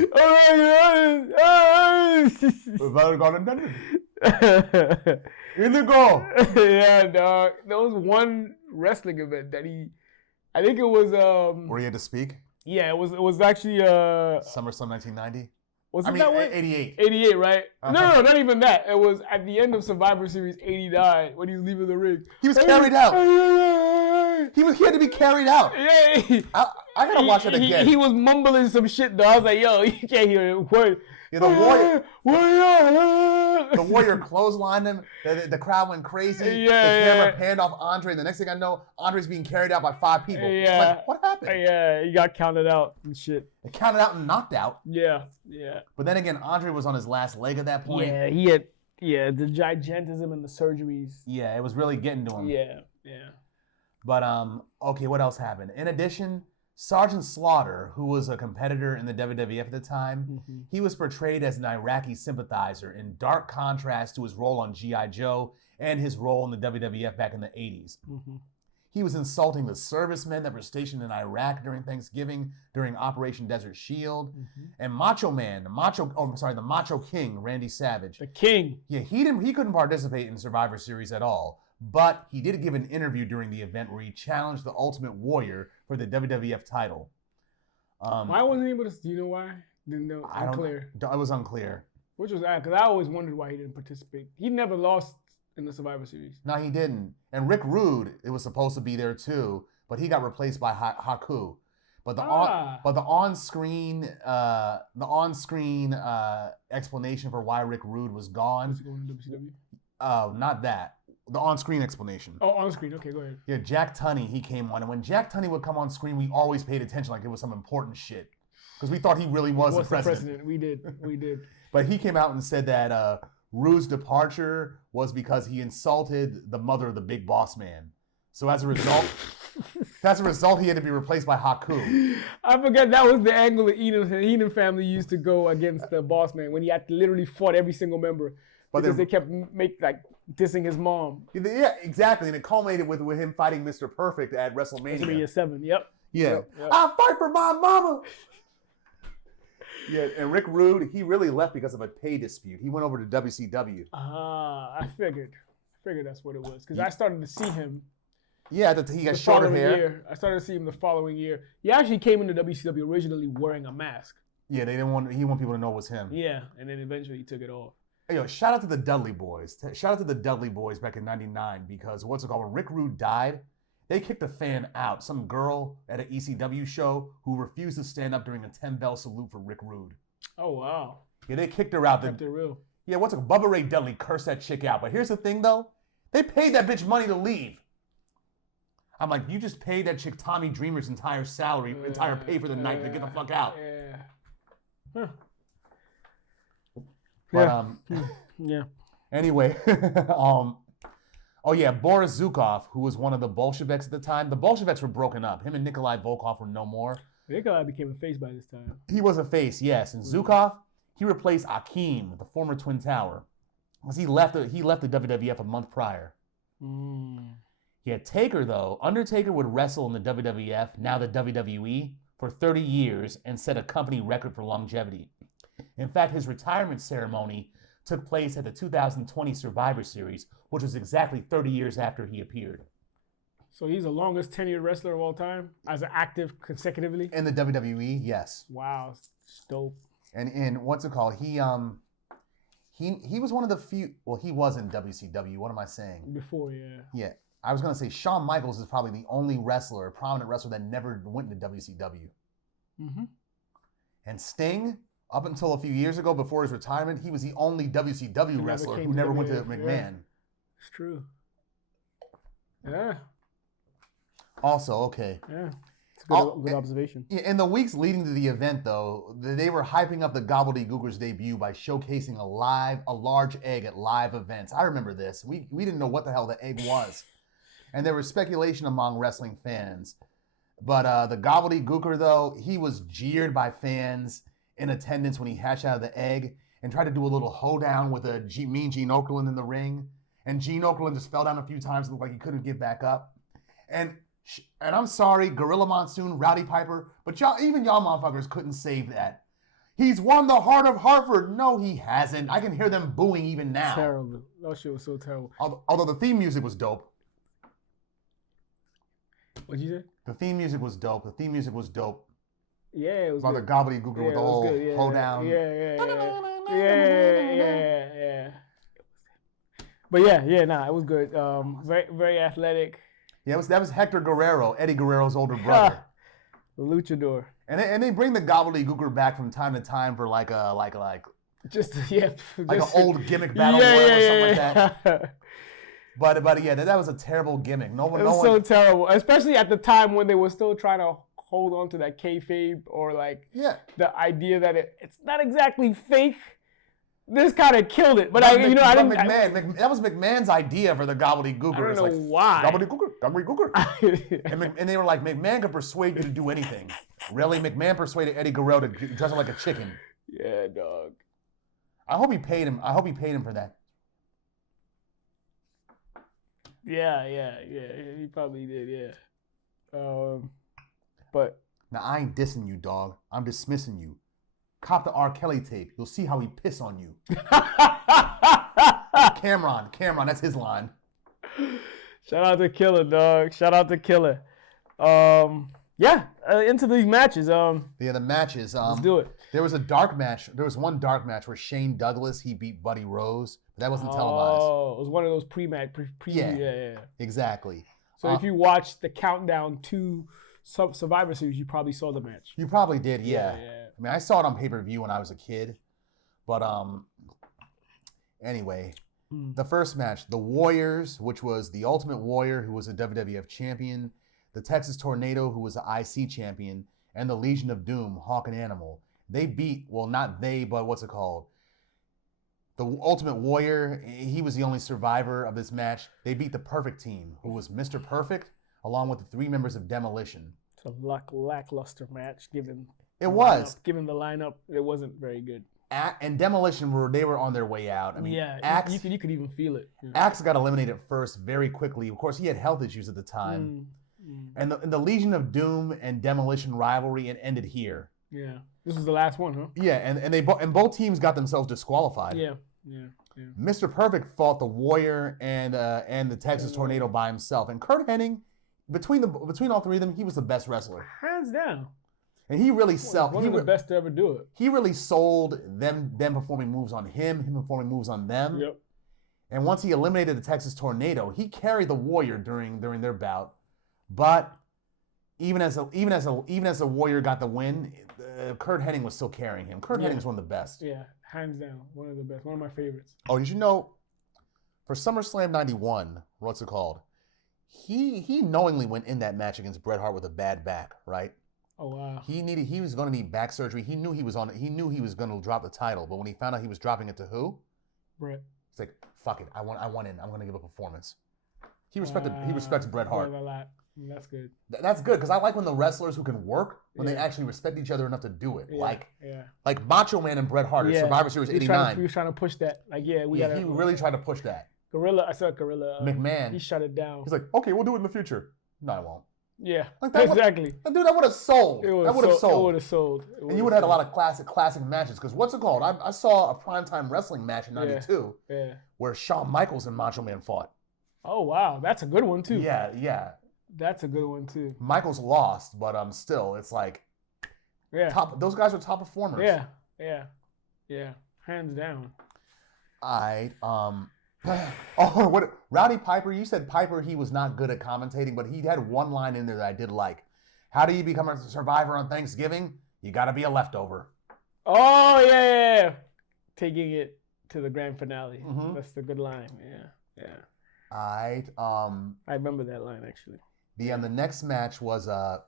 In the goal. Yeah, dog. There was one wrestling event that I think it was where he had to speak? Yeah, it was actually SummerSlam 1990. Was it that way? 88. 88, right? Uh-huh. No, not even that. It was at the end of Survivor Series 89 when he was leaving the ring. He was carried out. He had to be carried out. Yeah. I gotta watch it again. He was mumbling some shit though. I was like, yo, you can't hear a word. Yeah, the Warrior clotheslined him. The crowd went crazy. The camera panned off Andre. The next thing I know, Andre's being carried out by 5 people. Yeah. Like, what happened? Yeah, he got counted out and shit. Counted out and knocked out. Yeah. But then again, Andre was on his last leg at that point. Yeah, he had the gigantism and the surgeries. Yeah, it was really getting to him. Yeah. But okay, what else happened? In addition, Sergeant Slaughter, who was a competitor in the WWF at the time, he was portrayed as an Iraqi sympathizer in dark contrast to his role on G.I. Joe and his role in the WWF back in the 80s. He was insulting the servicemen that were stationed in Iraq during Thanksgiving during Operation Desert Shield. And the Macho King, Randy Savage. The King. Yeah, he couldn't participate in Survivor Series at all. But he did give an interview during the event where he challenged the Ultimate Warrior for the WWF title. Why wasn't he able to? Do you know why? Didn't know. Unclear. It was unclear. Which was odd, because I always wondered why he didn't participate. He never lost in the Survivor Series. No, he didn't. And Rick Rude, it was supposed to be there too, but he got replaced by Haku. But the on-screen explanation for why Rick Rude was gone. Was he going to WCW? Not that. The on-screen explanation. Oh, on-screen. Okay, go ahead. Yeah, Jack Tunney, he came on. And when Jack Tunney would come on screen, we always paid attention like it was some important shit. Because we thought he really was the president. We did. But he came out and said that Rude's departure was because he insulted the mother of the big boss man. So as a result, he had to be replaced by Haku. I forgot that was the angle the Heenan family used to go against the boss man when he had to literally fought every single member. Because they kept dissing his mom. Yeah, exactly. And it culminated with him fighting Mr. Perfect at WrestleMania. WrestleMania 7, yep. Yeah. Yep. I'll fight for my mama. Yeah, and Rick Rude, he really left because of a pay dispute. He went over to WCW. I figured that's what it was. Because I started to see him. Yeah, he got shorter hair. I started to see him the following year. He actually came into WCW originally wearing a mask. Yeah, he didn't want people to know it was him. Yeah, and then eventually he took it off. Yo, shout out to the Dudley Boys. Shout out to the Dudley Boys back in '99 because when Rick Rude died, they kicked a fan out. Some girl at an ECW show who refused to stand up during a 10-bell salute for Rick Rude. Oh, wow. Yeah, they kicked her out. Kept it real. Yeah, Bubba Ray Dudley cursed that chick out. But here's the thing, though. They paid that bitch money to leave. I'm like, you just paid that chick Tommy Dreamer's entire salary, entire pay for the night to get the fuck out. Yeah. Huh. But, yeah. Anyway, Boris Zukov, who was one of the Bolsheviks at the time. The Bolsheviks were broken up. Him and Nikolai Volkov were no more. Nikolai became a face by this time. He was a face, yes. And Zukov, he replaced Akeem, the former Twin Tower, because he left the WWF a month prior. Yeah, Taker, though. Undertaker would wrestle in the WWF, now the WWE, for 30 years and set a company record for longevity. In fact, his retirement ceremony took place at the 2020 Survivor Series, which was exactly 30 years after he appeared. So he's the longest tenured wrestler of all time, as an active consecutively? In the WWE, yes. Wow, it's dope. And what's it called? He was one of the few, well, he was in WCW, what am I saying? Before, yeah. Yeah, I was going to say Shawn Michaels is probably the only prominent wrestler that never went to WCW. And Sting, up until a few years ago, before his retirement, he was the only WCW wrestler who never went to McMahon. Yeah. It's true. Yeah. Also, okay. Yeah. It's a good observation. In the weeks leading to the event, though, they were hyping up the Gobbledygooker's debut by showcasing a large egg at live events. I remember this. We didn't know what the hell the egg was. And there was speculation among wrestling fans. But the Gobbledygooker, though, he was jeered by fans in attendance when he hatched out of the egg and tried to do a little hoedown with Mean Gene Okerlund in the ring. And Gene Okerlund just fell down a few times and looked like he couldn't get back up. And I'm sorry, Gorilla Monsoon, Rowdy Piper, but even y'all motherfuckers couldn't save that. He's won the heart of Hartford. No, he hasn't. I can hear them booing even now. Terrible. That shit was so terrible. Although the theme music was dope. What'd you say? The theme music was dope. Yeah, it was about good. the gobbledygook with the whole hold down. Yeah. But it was good. Very, very athletic. Yeah, that was Hector Guerrero, Eddie Guerrero's older brother. The luchador. And they bring the gobbledygooker back from time to time for like an old gimmick battle or something like that. But yeah, that was a terrible gimmick. It was so terrible, especially at the time when they were still trying to hold on to that kayfabe or the idea that it's not exactly fake. This kind of killed it, but that was McMahon's idea for the gobbledygooker. I don't know why. Gobbledygooker. And they were like, McMahon could persuade you to do anything. Really, McMahon persuaded Eddie Guerrero to dress him like a chicken. Yeah, dog. I hope he paid him. for that. Yeah. He probably did. Yeah. But now I ain't dissing you, dog. I'm dismissing you. Cop the R. Kelly tape. You'll see how he piss on you. Cameron, that's his line. Shout out to Killer, dog. Shout out to Killer. Into these matches. The matches. Let's do it. There was a dark match. There was one dark match where Shane Douglas, he beat Buddy Rose. But that wasn't televised. Oh, it was one of those pre-match. Yeah. Exactly. So if you watched the countdown to Survivor Series, you probably saw the match. You probably did, yeah. I mean, I saw it on pay-per-view when I was a kid. But anyway, the first match, the Warriors, which was the Ultimate Warrior, who was a WWF champion, the Texas Tornado, who was the IC champion, and the Legion of Doom, Hawk and Animal. They beat, well, not they, but what's it called? The Ultimate Warrior, he was the only survivor of this match. They beat the Perfect Team, who was Mr. Perfect, along with the 3 members of Demolition. It's a lackluster match, given it was. Given the lineup, it wasn't very good. And Demolition they were on their way out. I mean, Axe, you could even feel it. Yeah. Axe got eliminated first very quickly. Of course, he had health issues at the time. And the Legion of Doom and Demolition rivalry, it ended here. Yeah, this was the last one, huh? Yeah, and both teams got themselves disqualified. Yeah. Mr. Perfect fought the Warrior and the Texas Tornado by himself, and Curt Hennig, between all 3 of them, he was the best wrestler, hands down. And he really sold. One of the best to ever do it. He really sold them performing moves on him performing moves on them. Yep. And once he eliminated the Texas Tornado, he carried the Warrior during their bout. But even as the Warrior got the win, Curt Hennig was still carrying him. Curt Hennig was one of the best. Yeah, hands down, one of the best, one of my favorites. Oh, did you know? For SummerSlam '91, what's it called? He knowingly went in that match against Bret Hart with a bad back, right? Oh wow. He was going to need back surgery. He knew he was going to drop the title, but when he found out he was dropping it to who? Bret. It's like, fuck it. I want in. I'm going to give a performance. He respects Bret Hart. A lot. That's good. That's good because I like when the wrestlers who can work when they actually respect each other enough to do it. Yeah. Like Macho Man and Bret Hart at Survivor Series '89. He was trying to push that. He really tried to push that. I saw Gorilla. McMahon. He shut it down. He's like, okay, we'll do it in the future. No, I won't. Yeah, like that exactly. Dude, that would have sold. It would have sold. And you would have had a lot of classic matches. Because what's it called? I saw a primetime wrestling match in '92 where Shawn Michaels and Macho Man fought. Oh, wow. That's a good one, too. Yeah. That's a good one, too. Michaels lost, but still, it's like those guys are top performers. Yeah. Hands down. Rowdy Piper, you said Piper, he was not good at commentating, but he had one line in there that I did like. How do you become a survivor on Thanksgiving? You got to be a leftover. Oh, yeah. Taking it to the grand finale. Mm-hmm. That's the good line. Yeah. I remember that line, actually. The next match was the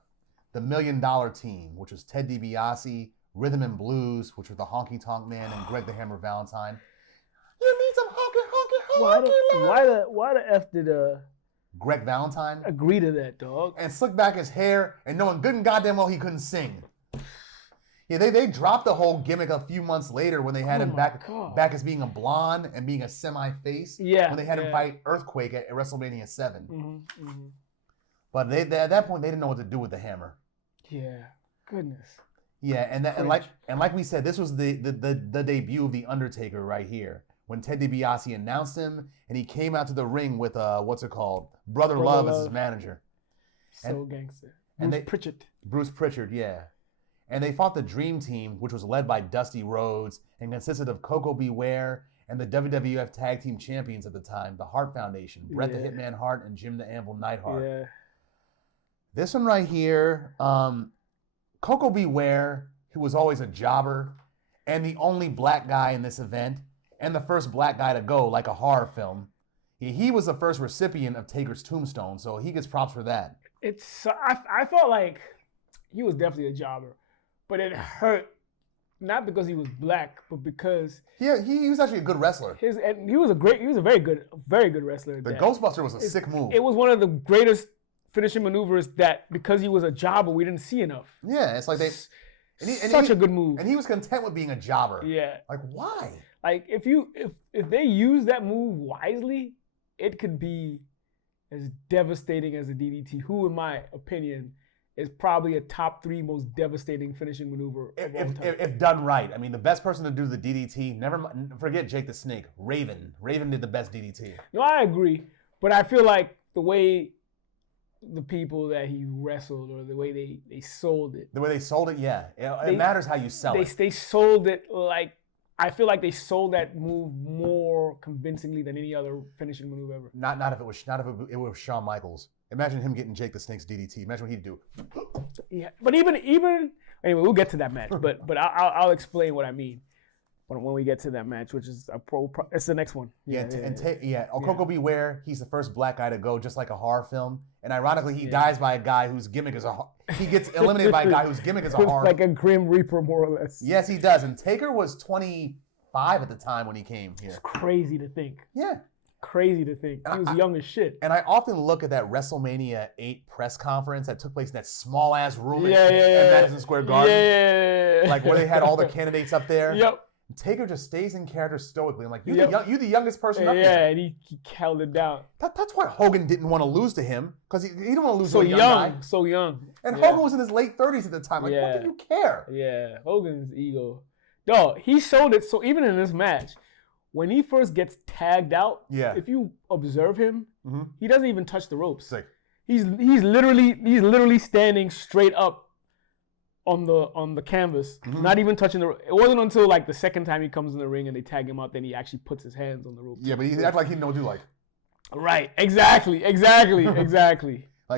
$1 Million Team, which was Ted DiBiase, Rhythm and Blues, which was the Honky Tonk Man, and Greg the Hammer Valentine. You need some honky. Why the F did Greg Valentine agree to that, dog? And slick back his hair and knowing good and goddamn well he couldn't sing. Yeah, they dropped the whole gimmick a few months later when they had him back as being a blonde and being a semi-face. Yeah. When they had him fight Earthquake at WrestleMania 7. Mm-hmm. But at that point they didn't know what to do with the hammer. Yeah. Goodness. Yeah, and like we said, this was the debut of the Undertaker right here. When Ted DiBiase announced him, and he came out to the ring with Brother Love as his manager. So gangster. Bruce Pritchard, yeah. And they fought the Dream Team, which was led by Dusty Rhodes and consisted of Koko Beware and the WWF Tag Team Champions at the time, the Hart Foundation, Bret the Hitman Hart and Jim the Anvil Neidhart. Yeah. This one right here, Koko Beware, who was always a jobber, and the only black guy in this event, and the first black guy to go, like a horror film. He was the first recipient of Taker's tombstone, so he gets props for that. I felt like he was definitely a jobber, but it hurt not because he was black, but because he was actually a good wrestler. He was a very good wrestler. The Ghostbuster was a sick move. It was one of the greatest finishing maneuvers that because he was a jobber we didn't see enough. Yeah, it's like such a good move. And he was content with being a jobber. Yeah. Like why? Like if they use that move wisely, it could be as devastating as a DDT, who, in my opinion, is probably a top 3 most devastating finishing maneuver of all time. If done right. I mean, the best person to do the DDT, forget Jake the Snake, Raven. Raven did the best DDT. No, I agree. But I feel like the way the people that he wrestled or the way they sold it. The way they sold it, yeah. It matters how you sell it. They sold it like, I feel like they sold that move more convincingly than any other finishing move ever. Not if it was Shawn Michaels. Imagine him getting Jake the Snake's DDT. Imagine what he'd do. Yeah, but even anyway, we'll get to that match. But I'll explain what I mean when we get to that match, which is it's the next one. Koko Beware, he's the first black guy to go, just like a horror film. And ironically, he dies by a guy whose gimmick is he gets eliminated by a guy whose gimmick is a horror. Like a Grim Reaper, more or less. Yes, he does. And Taker was 25 at the time when he came here. It's crazy to think. Yeah. Crazy to think. He was young as shit. And I often look at that WrestleMania 8 press conference that took place in that small-ass room in Madison Square Garden. Yeah. Like where they had all the candidates up there. Yep. Taker just stays in character stoically. I'm like, you're the youngest person up there. Yeah, and he held it down. That's why Hogan didn't want to lose to him, because he didn't want to lose to a young guy. So young. And Hogan was in his late 30s at the time. Like, what do you care? Yeah, Hogan's ego. Dog, he sold it. So even in this match, when he first gets tagged out, if you observe him, he doesn't even touch the ropes. Sick. He's literally standing straight up on the canvas, not even touching the. It wasn't until like the second time he comes in the ring and they tag him out, then he actually puts his hands on the rope. Yeah, but he acts like he know what to do. Like, right, exactly. Like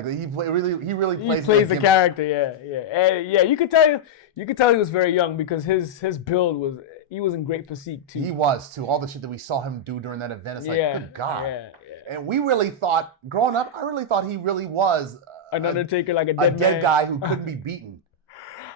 he really plays. He plays the character, yeah. You could tell he was very young because his build was. He was in great physique too. He was too. All the shit that we saw him do during that event, it's like, good God. Yeah. And we really thought, growing up, I really thought he really was an Undertaker, like a dead guy who couldn't be beaten.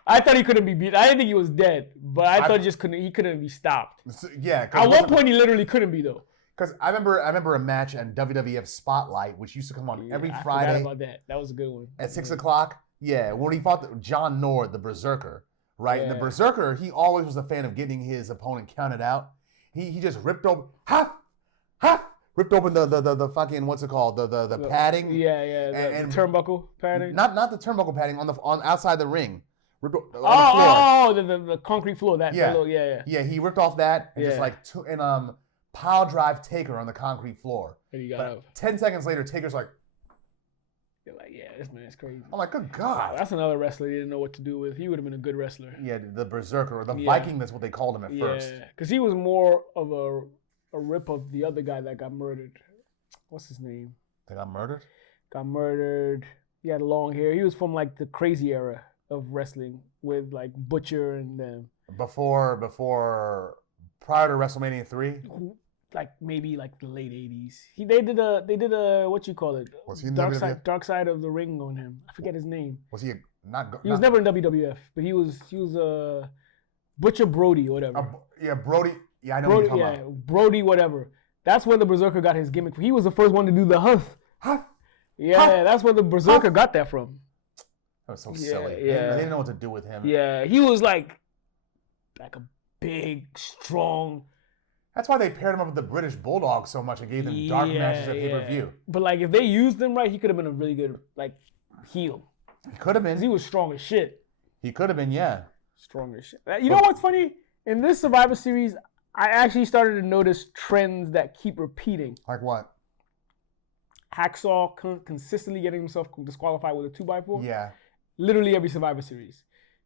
I thought he couldn't be beat. I didn't think he was dead, but I thought he couldn't be stopped. Yeah. At one point, he literally couldn't be though. Because I remember a match on WWF Spotlight, which used to come on every Friday. I forgot about that. That was a good one. At 6 o'clock. Yeah, when he fought John Nord, the Berserker, right? Yeah. And the Berserker, he always was a fan of getting his opponent counted out. He just ripped open ripped open the fucking, what's it called, the padding. The turnbuckle padding. Not the turnbuckle padding on outside the ring. The concrete floor. Yeah, he ripped off that and just like pile drive Taker on the concrete floor. And he got up. 10 seconds later, Taker's like, you're like, yeah, this man's crazy. I'm like, good God. Wow, that's another wrestler he didn't know what to do with. He would have been a good wrestler. Yeah, the Berserker, or the Viking, that's what they called him at first. Yeah, because he was more of a rip of the other guy that got murdered. What's his name? They got murdered? Got murdered. He had long hair. He was from like the crazy era of wrestling with like Butcher and them. Prior to WrestleMania 3? Like maybe like the late 80s. They did a what you call it? Was he in Dark Side of the Ring on him. I forget his name. Was he He was never in WWF, but he was Butcher Brody or whatever. Brody. Yeah, I know what you're talking about. Brody whatever. That's where the Berserker got his gimmick. He was the first one to do the huff. That's where the Berserker got that from. That was so silly. Yeah. They didn't know what to do with him. Yeah, he was like a big, strong. That's why they paired him up with the British Bulldog so much and gave them dark matches at pay-per-view. But like if they used him right, he could have been a really good like heel. He could have been. 'Cause he was strong as shit. He could have been, yeah. Strong as shit. You know what's funny? In this Survivor Series, I actually started to notice trends that keep repeating. Like what? Hacksaw consistently getting himself disqualified with a 2x4. Yeah. Literally every Survivor Series.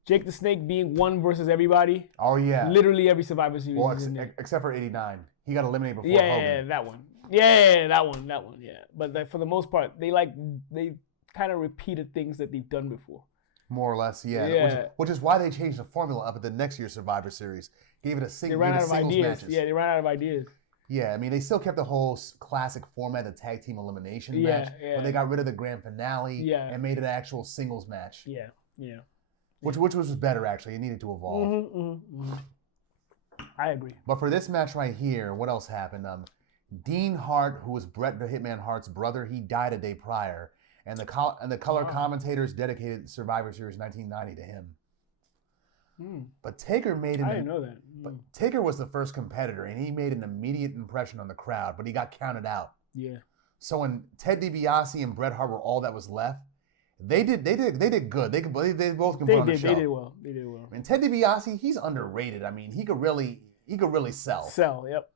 Jake the Snake being one versus everybody. Oh yeah. Literally every Survivor Series. Well, is in there. except for '89, he got eliminated before Yeah, Hogan. yeah, that one. Yeah, that one. Yeah, but for the most part, they kind of repeated things that they've done before. More or less, yeah. Which is why they changed the formula up at the next year's Survivor Series. Gave it a They ran out of singles ideas. matches. Yeah, they ran out of ideas. Yeah, I mean, they still kept the whole classic format, the tag team elimination match, but they got rid of the grand finale and made it an actual singles match. Yeah, yeah. Which was better, actually. It needed to evolve. I agree. But for this match right here, what else happened? Dean Hart, who was Bret the Hitman Hart's brother, he died a day prior. And the Colored Commentators dedicated Survivor Series 1990 to him. But Taker made I didn't know that. But Taker was the first competitor, and he made an immediate impression on the crowd, but he got counted out. Yeah. So when Ted DiBiase and Bret Hart were all that was left, they did good. They both can put on the show. They did well. And Ted DiBiase, he's underrated. I mean, he could really sell. Yep.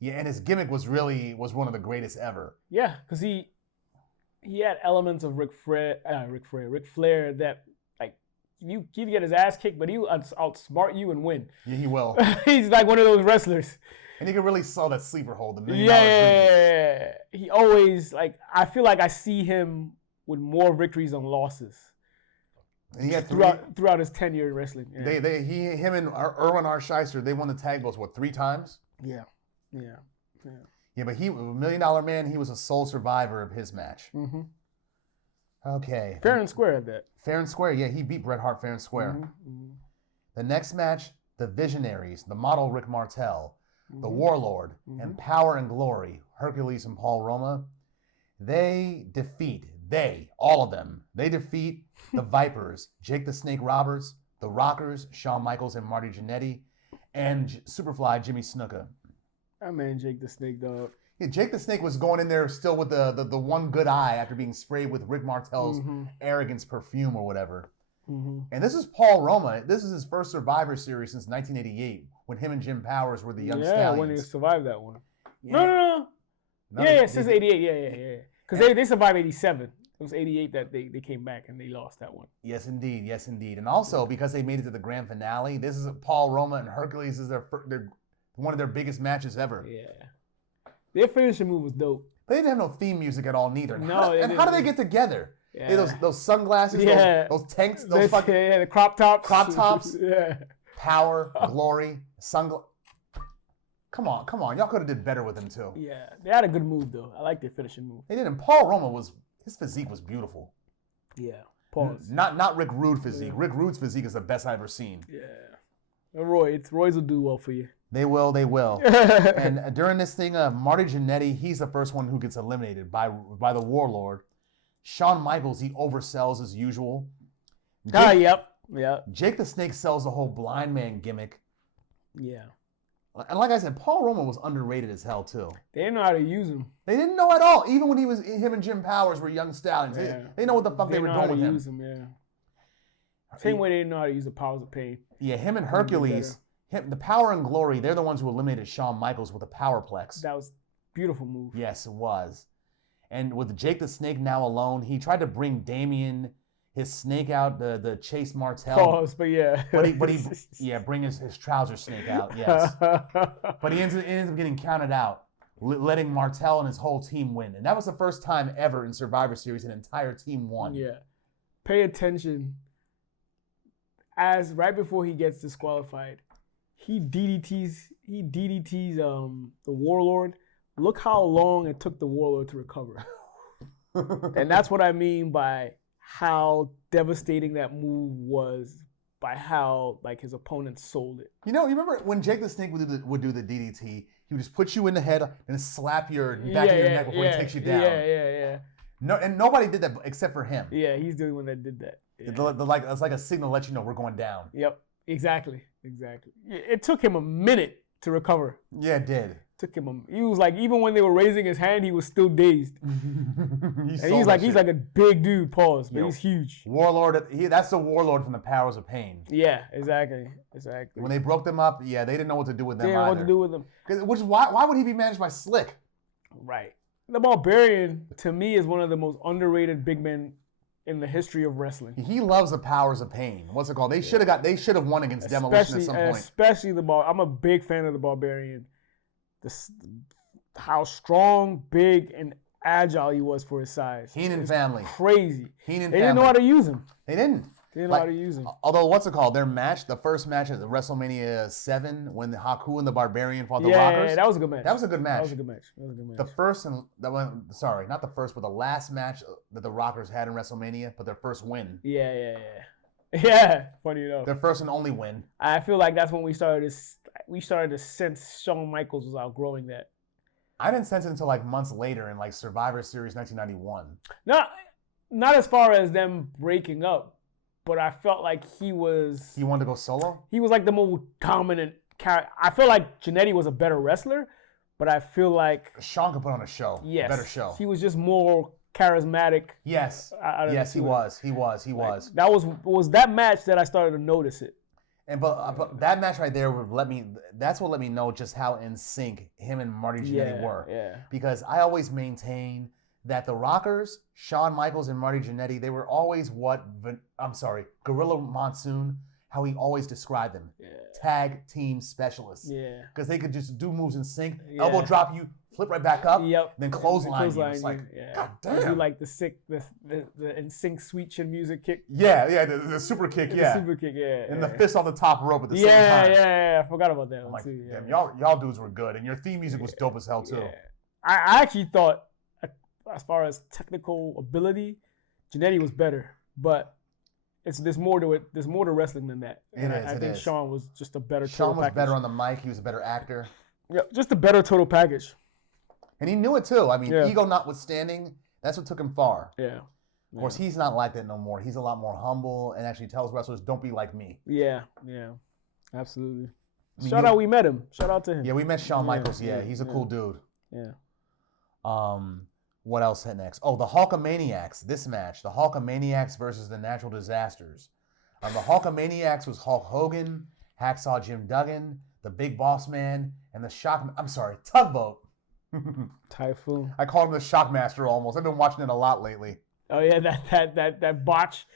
Yeah, and his gimmick was one of the greatest ever. Yeah, because he had elements of Ric Flair that like you get his ass kicked, but he'll outsmart you and win. Yeah, he will. He's like one of those wrestlers. And he could really sell that sleeper hold, the $1 million dream. He always I feel like I see him with more victories than losses. And he had throughout his tenure in wrestling. Yeah. Him and Erwin R. Shyster, they won the tag belts 3 times? Yeah. Yeah, but $1 Million Man, he was a sole survivor of his match. Mm-hmm. Okay. Fair and square at that. Fair and square, yeah, he beat Bret Hart fair and square. Mm-hmm. The next match, the Visionaries, the model Rick Martel, the Warlord, and Power and Glory, Hercules and Paul Roma, they defeat the Vipers, Jake the Snake Roberts, the Rockers, Shawn Michaels and Marty Jannetty, and Superfly Jimmy Snuka. I man, Jake the Snake, dog. Yeah, Jake the Snake was going in there still with the one good eye after being sprayed with Rick Martel's arrogance perfume or whatever. Mm-hmm. And this is Paul Roma. This is his first Survivor Series since 1988 when him and Jim Powers were the young stallions. Yeah, when he survived that one. Yeah. No. Since 88. Yeah. Because they survived 87. It was 88 that they came back and they lost that one. Yes, indeed. And also, because they made it to the grand finale, this is Paul Roma and Hercules is their one of their biggest matches ever. Yeah. Their finishing move was dope. They didn't have no theme music at all, neither. No. How do they get together? Yeah. Those sunglasses, those tanks, the crop tops. Crop tops. Yeah. Power, glory, sunglasses. Come on. Y'all could have did better with them, too. Yeah. They had a good move, though. I like their finishing move. They did. And Paul Roma his physique was beautiful. Yeah. Pause. Not Rick Rude physique. Yeah. Rick Rude's physique is the best I've ever seen. Yeah. Roy's will do well for you. They will. And during this thing, Marty Jannetty, he's the first one who gets eliminated by the Warlord. Shawn Michaels, he oversells as usual. Yep. Jake the Snake sells the whole blind man gimmick. Yeah. And like I said, Paul Roma was underrated as hell, too. They didn't know how to use him. They didn't know at all. Even when him and Jim Powers were young stallions. Yeah. They know what the fuck they were doing with him. Use him, yeah. Same way they didn't know how to use the powers of pain. Yeah, him and Hercules, the Power and Glory, they're the ones who eliminated Shawn Michaels with a Powerplex. That was a beautiful move. Yes, it was. And with Jake the Snake now alone, he tried to bring Damien, his snake out, the Chase Martel. Pause, but yeah. But he bring his trouser snake out, yes. But he ends up getting counted out, letting Martel and his whole team win. And that was the first time ever in Survivor Series an entire team won. Yeah. Pay attention. As right before he gets disqualified, he DDTs the Warlord. Look how long it took the Warlord to recover. And that's what I mean by how devastating that move was, by how his opponent sold it. You remember when Jake the Snake would do the DDT, he would just put you in the head and slap your back of your neck before he takes you down. Yeah. No, and nobody did that except for him. Yeah, he's the only one that did that. Yeah. It's like a signal to let you know we're going down. Yep, exactly. It took him a minute to recover. Yeah, it did. He was like, even when they were raising his hand, he was still dazed. He's like a big dude, pause, but he's huge. Warlord, that's the Warlord from the Powers of Pain. Yeah, exactly. When they broke them up, they didn't know what to do with them. They didn't know what to do with them. Which is why would he be managed by Slick? Right. The Barbarian, to me, is one of the most underrated big men in the history of wrestling. He loves the powers of pain. What's it called? They should have won against Demolition at some point. Especially I'm a big fan of the Barbarian. How strong, big, and agile he was for his size. Heenan family. Crazy. They didn't know how to use him. They didn't. They didn't know how to use him. Although, what's it called? Their match, the first match at the WrestleMania 7, when Haku and the Barbarian fought the Rockers. Yeah, that was a good match. That was a good match. The first and not the first, but the last match that the Rockers had in WrestleMania, but their first win. Yeah. Funny enough. Their first and only win. I feel like that's when we started to sense Shawn Michaels was outgrowing that. I didn't sense it until like months later in like Survivor Series 1991. Not as far as them breaking up, but I felt like he wanted to go solo? He was like the more dominant character. I feel like Jannetty was a better wrestler, but I feel like Shawn could put on a show. Yes. A better show. He was just more charismatic. Yes. Yes, he was. That was that match that I started to notice it. And but that match right there that's what let me know just how in sync him and Marty Jannetty were. Yeah. Because I always maintain that the Rockers, Shawn Michaels and Marty Jannetty, they were always Gorilla Monsoon, how he always described them. Yeah. Tag team specialists. Yeah. Because they could just do moves in sync, elbow drop you, flip right back up, then clothesline you. It's like, God damn. Do like the in sync sweet chin music kick. Yeah, the super kick, The super kick, and the fist on the top rope at the same time. Yeah, I forgot about that one too. Damn, y'all dudes were good, and your theme music was dope as hell too. Yeah. I actually thought, as far as technical ability, Jannetty was better, but there's more to it. There's more to wrestling than that. I think Shawn was just a better total package. Shawn was better on the mic. He was a better actor. Yeah, just a better total package. And he knew it too. I mean, ego notwithstanding, that's what took him far. Yeah. Of course, he's not like that no more. He's a lot more humble and actually tells wrestlers, "Don't be like me." Yeah, absolutely. Shout out, we met him. Shout out to him. Yeah, we met Shawn Michaels. Yeah, he's a cool dude. Yeah. What else hit next? Oh, the Hulkamaniacs. This match, the Hulkamaniacs versus the Natural Disasters. The Hulkamaniacs was Hulk Hogan, Hacksaw Jim Duggan, the Big Boss Man, and the Tugboat. Typhoon. I called him the Shockmaster almost. I've been watching it a lot lately. Oh yeah, that botch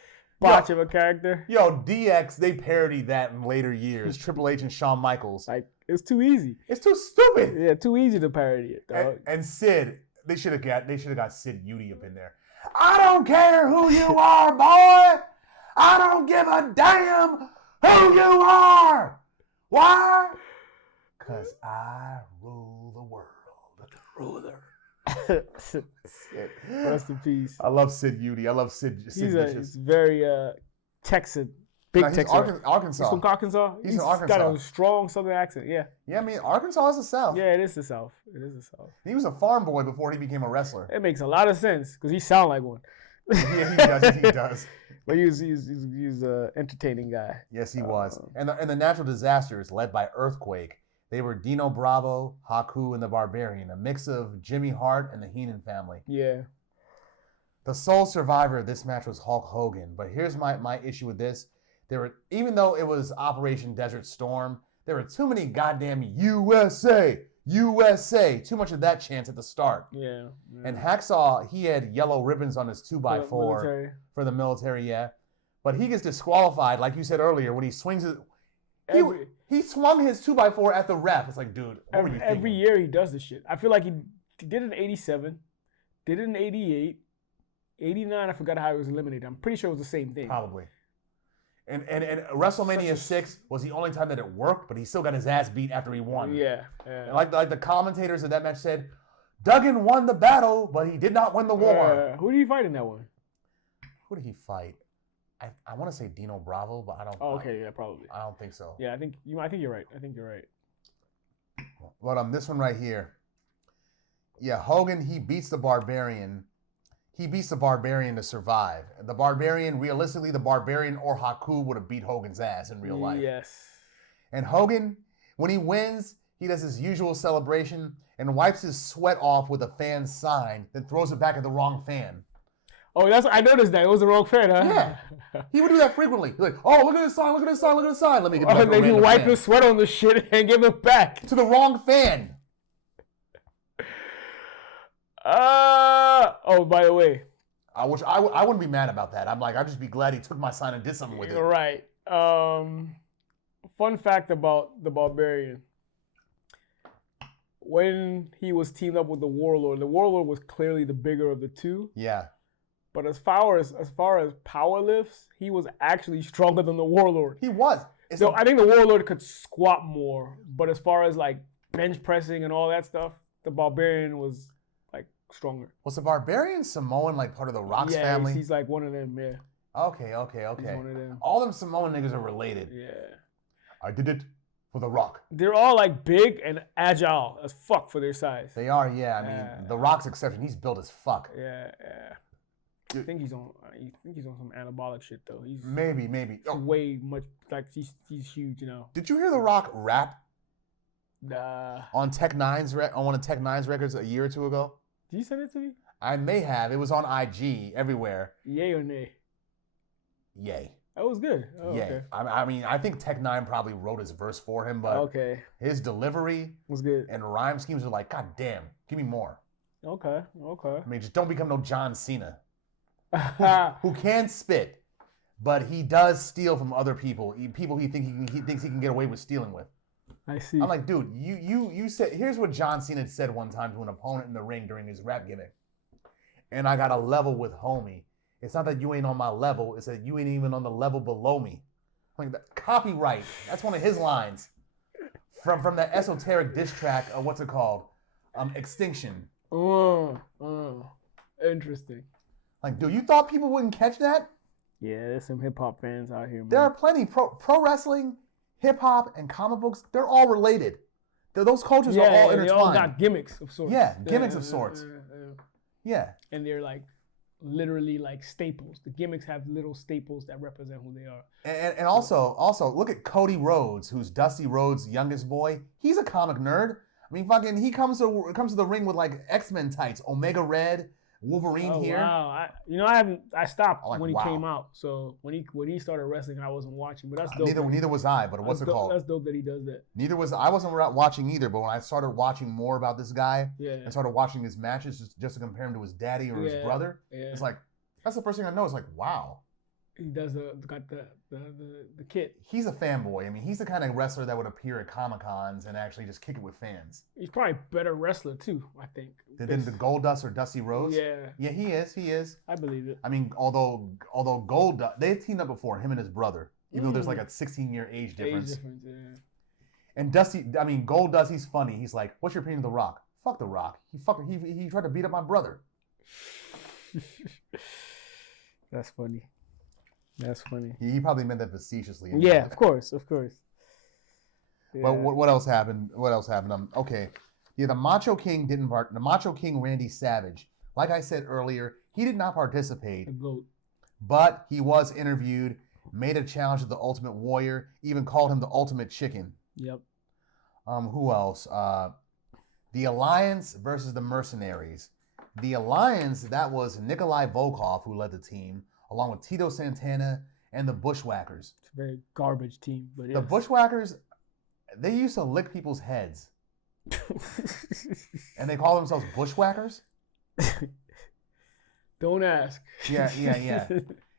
of a character. Yo, DX, they parodied that in later years. Triple H and Shawn Michaels. Like, it's too easy. It's too stupid. Yeah, too easy to parody it, dog. And Sid, they should have got Sid Udy up in there. I don't care who you are, boy. I don't give a damn who you are. Why? Because I rule the world. Ruler. Rest in peace. I love Sid Udy. I love Sid. He's very Texan. Texan. Arkansas. He's from Arkansas. He's from Arkansas. Got a strong Southern accent. Yeah. Yeah, I mean Arkansas is the South. Yeah, it is the South. He was a farm boy before he became a wrestler. It makes a lot of sense because he sounds like one. Yeah, he does. But he's an entertaining guy. Yes, he was. And the Natural Disasters, led by Earthquake. They were Dino Bravo, Haku, and the Barbarian, a mix of Jimmy Hart and the Heenan family. Yeah. The sole survivor of this match was Hulk Hogan. But here's my issue with this. Even though it was Operation Desert Storm, there were too many goddamn USA, too much of that chance at the start. Yeah. And Hacksaw, he had yellow ribbons on his 2x4 for the military, yeah. But he gets disqualified, like you said earlier, when he swings it. He swung his 2x4 at the ref. It's like, dude, what were you thinking? Every year he does this shit. I feel like he did it in 87, did it in 88, 89, I forgot how he was eliminated. I'm pretty sure it was the same thing. Probably. And WrestleMania 6 was the only time that it worked, but he still got his ass beat after he won. Yeah. And like the commentators of that match said, Duggan won the battle, but he did not win the war. Who did he fight in that one? Who did he fight? I want to say Dino Bravo, but I don't. Oh, okay, yeah, probably. I don't think so. Yeah, I think you're right. But this one right here. Yeah, Hogan, he beats the Barbarian. He beats the Barbarian to survive. The Barbarian, realistically, the Barbarian or Haku would have beat Hogan's ass in real life. Yes. And Hogan, when he wins, he does his usual celebration and wipes his sweat off with a fan sign, then throws it back at the wrong fan. Oh, I noticed that. It was the wrong fan, huh? Yeah. He would do that frequently. He's like, oh, look at this sign, look at this sign, look at this sign. Let me get it back. And then he wiped his sweat on the shit and give it back. To the wrong fan. Oh, by the way. I wouldn't be mad about that. I'm like, I'd just be glad he took my sign and did something with it. Right. Fun fact about the Barbarian. When he was teamed up with the Warlord was clearly the bigger of the two. Yeah. But as far as power lifts, he was actually stronger than the Warlord. He was. So I think the Warlord could squat more, but as far as like bench pressing and all that stuff, the Barbarian was like stronger. Was the Barbarian Samoan like part of the Rock's family? He's like one of them, yeah. Okay. He's one of them. All them Samoan niggas are related. Yeah. I did it for the Rock. They're all like big and agile as fuck for their size. They are, yeah. I mean, the Rock's exception. He's built as fuck. Yeah. I think he's on some anabolic shit though. He's maybe. Way much like he's huge, you know. Did you hear the Rock rap? Nah. On one of Tech Nine's records a year or two ago. Did you send it to me? I may have. It was on IG everywhere. Yay or nay? Yay. That was good. Oh, Yay. Okay. I mean, I think Tech Nine probably wrote his verse for him, but his delivery was good. And rhyme schemes are like, God damn, give me more. Okay. I mean, just don't become no John Cena. who can spit, but he does steal from other people. People he thinks he can get away with stealing with. I see. I'm like, dude, you said, here's what John Cena said one time to an opponent in the ring during his rap gimmick. And I got a level with homie. It's not that you ain't on my level, it's that you ain't even on the level below me. Like that copyright. That's one of his lines. From that esoteric diss track of what's it called? Extinction. Interesting. Like, dude, you thought people wouldn't catch that? Yeah, there's some hip hop fans out here, man. There are plenty. Pro wrestling, hip hop, and comic books, they're all related. Those cultures are all intertwined. They all got gimmicks of sorts. Yeah, gimmicks of sorts. Yeah. And they're like literally like staples. The gimmicks have little staples that represent who they are. And also look at Cody Rhodes, who's Dusty Rhodes' youngest boy. He's a comic nerd. I mean, fucking, he comes to the ring with like X-Men tights, Omega Red, Wolverine here. Wow, I stopped when he came out. So when he started wrestling, I wasn't watching. But that's dope. Neither was I. But what's it called? That's dope that he does that. I wasn't watching either. But when I started watching more about this guy and started watching his matches just to compare him to his daddy or his brother, it's like that's the first thing I know. It's like, wow. He does the kit. He's a fanboy. I mean, he's the kind of wrestler that would appear at Comic-Cons and actually just kick it with fans. He's probably a better wrestler too, I think. Than the Goldust or Dusty Rhodes? Yeah. Yeah, he is. I believe it. I mean, although Goldust, they've teamed up before, him and his brother, even though there's like a 16-year age difference. Yeah. And Goldust, he's funny. He's like, what's your opinion of The Rock? Fuck The Rock. He tried to beat up my brother. That's funny. He probably meant that facetiously. Yeah, of course. Yeah. But what else happened? Okay. Yeah, the Macho King Randy Savage. Like I said earlier, he did not participate. The GOAT. But he was interviewed, made a challenge to the Ultimate Warrior, even called him the Ultimate Chicken. Yep. Who else? The Alliance versus the Mercenaries. The Alliance, that was Nikolai Volkov who led the team, along with Tito Santana and the Bushwhackers. It's a very garbage team, but the Bushwhackers, they used to lick people's heads. And they call themselves Bushwhackers? Don't ask. Yeah. Yeah,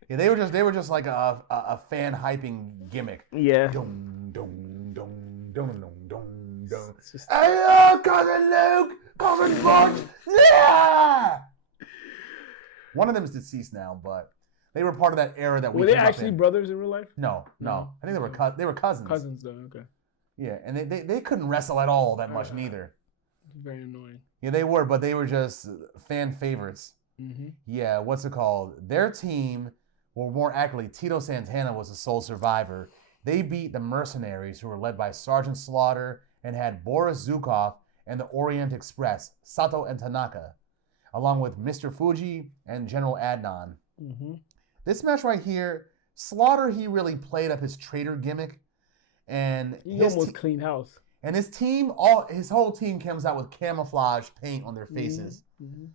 they were just like a fan hyping gimmick. Yeah. Dum dum dum dum dum dum dum. Hey, cousin Luke, cousin Bunch. Yeah. One of them is deceased now, but they were part of that era that we. Were they actually brothers in real life? No. I think they were cousins. Cousins, though. Okay. Yeah, and they couldn't wrestle at all that much neither. Very annoying. Yeah, they were, but they were just fan favorites. Mm-hmm. Yeah, what's it called? Their team, or more accurately, Tito Santana was the sole survivor. They beat the Mercenaries, who were led by Sergeant Slaughter and had Boris Zukov and the Orient Express, Sato and Tanaka, along with Mr. Fuji and General Adnan. Mm-hmm. This match right here, Slaughter, he really played up his traitor gimmick. And he almost cleaned house. And his whole team comes out with camouflage paint on their faces. Mm-hmm.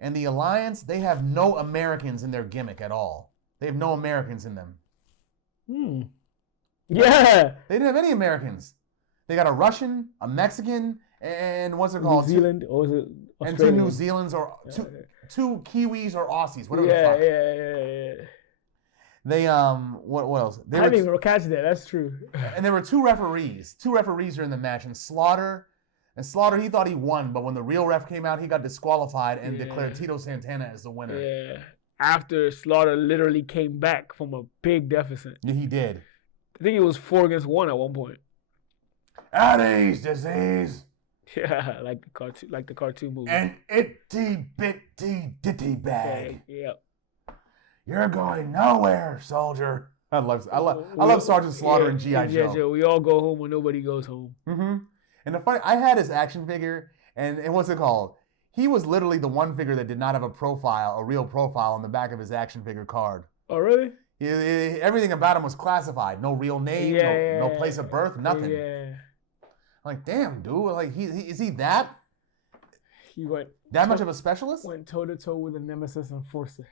And the Alliance, they have no Americans in their gimmick at all. They have no Americans in them. Yeah. They didn't have any Americans. They got a Russian, a Mexican, and what's it called? New Zealand, or was it Australia? And 2 New Zealands or two Kiwis or Aussies, whatever the fuck. Yeah. They what else? I didn't even catch that. That's true. And there were 2 referees. 2 referees are in the match, and Slaughter, he thought he won, but when the real ref came out, he got disqualified and declared Tito Santana as the winner. Yeah. After Slaughter literally came back from a big deficit. Yeah, he did. I think it was 4-1 at one point. Addie's disease. Yeah, like the cartoon movie. An itty bitty ditty bag. Yeah. You're going nowhere, soldier. I love Sergeant Slaughter and G.I. Joe. We all go home when nobody goes home. Mm-hmm. And the funny, I had his action figure, and what's it called? He was literally the one figure that did not have a real profile on the back of his action figure card. Oh, really? Everything about him was classified. No real name, no place of birth, nothing. Yeah. I'm like, damn, dude. Like, is he that? He went that much of a specialist? Went toe to toe with the Nemesis Enforcer.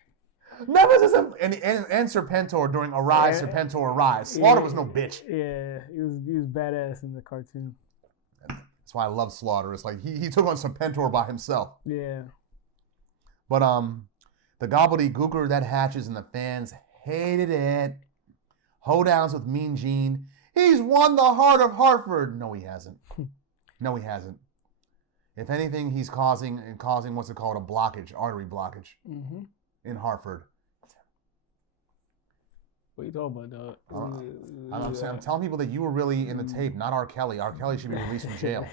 Nemesis and Serpentor during Arise, Serpentor Arise. Slaughter was no bitch. Yeah, he was badass in the cartoon. That's why I love Slaughter. It's like he took on Serpentor by himself. Yeah. But the gobbledygooker that hatches and the fans hated it. Hoedowns with Mean Gene. He's won the heart of Hartford. No, he hasn't. No, he hasn't. If anything, he's causing what's it called, a blockage, artery blockage in Hartford. What are you talking about, dog? I'm telling people that you were really in the tape, not R. Kelly. R. Kelly should be released from jail.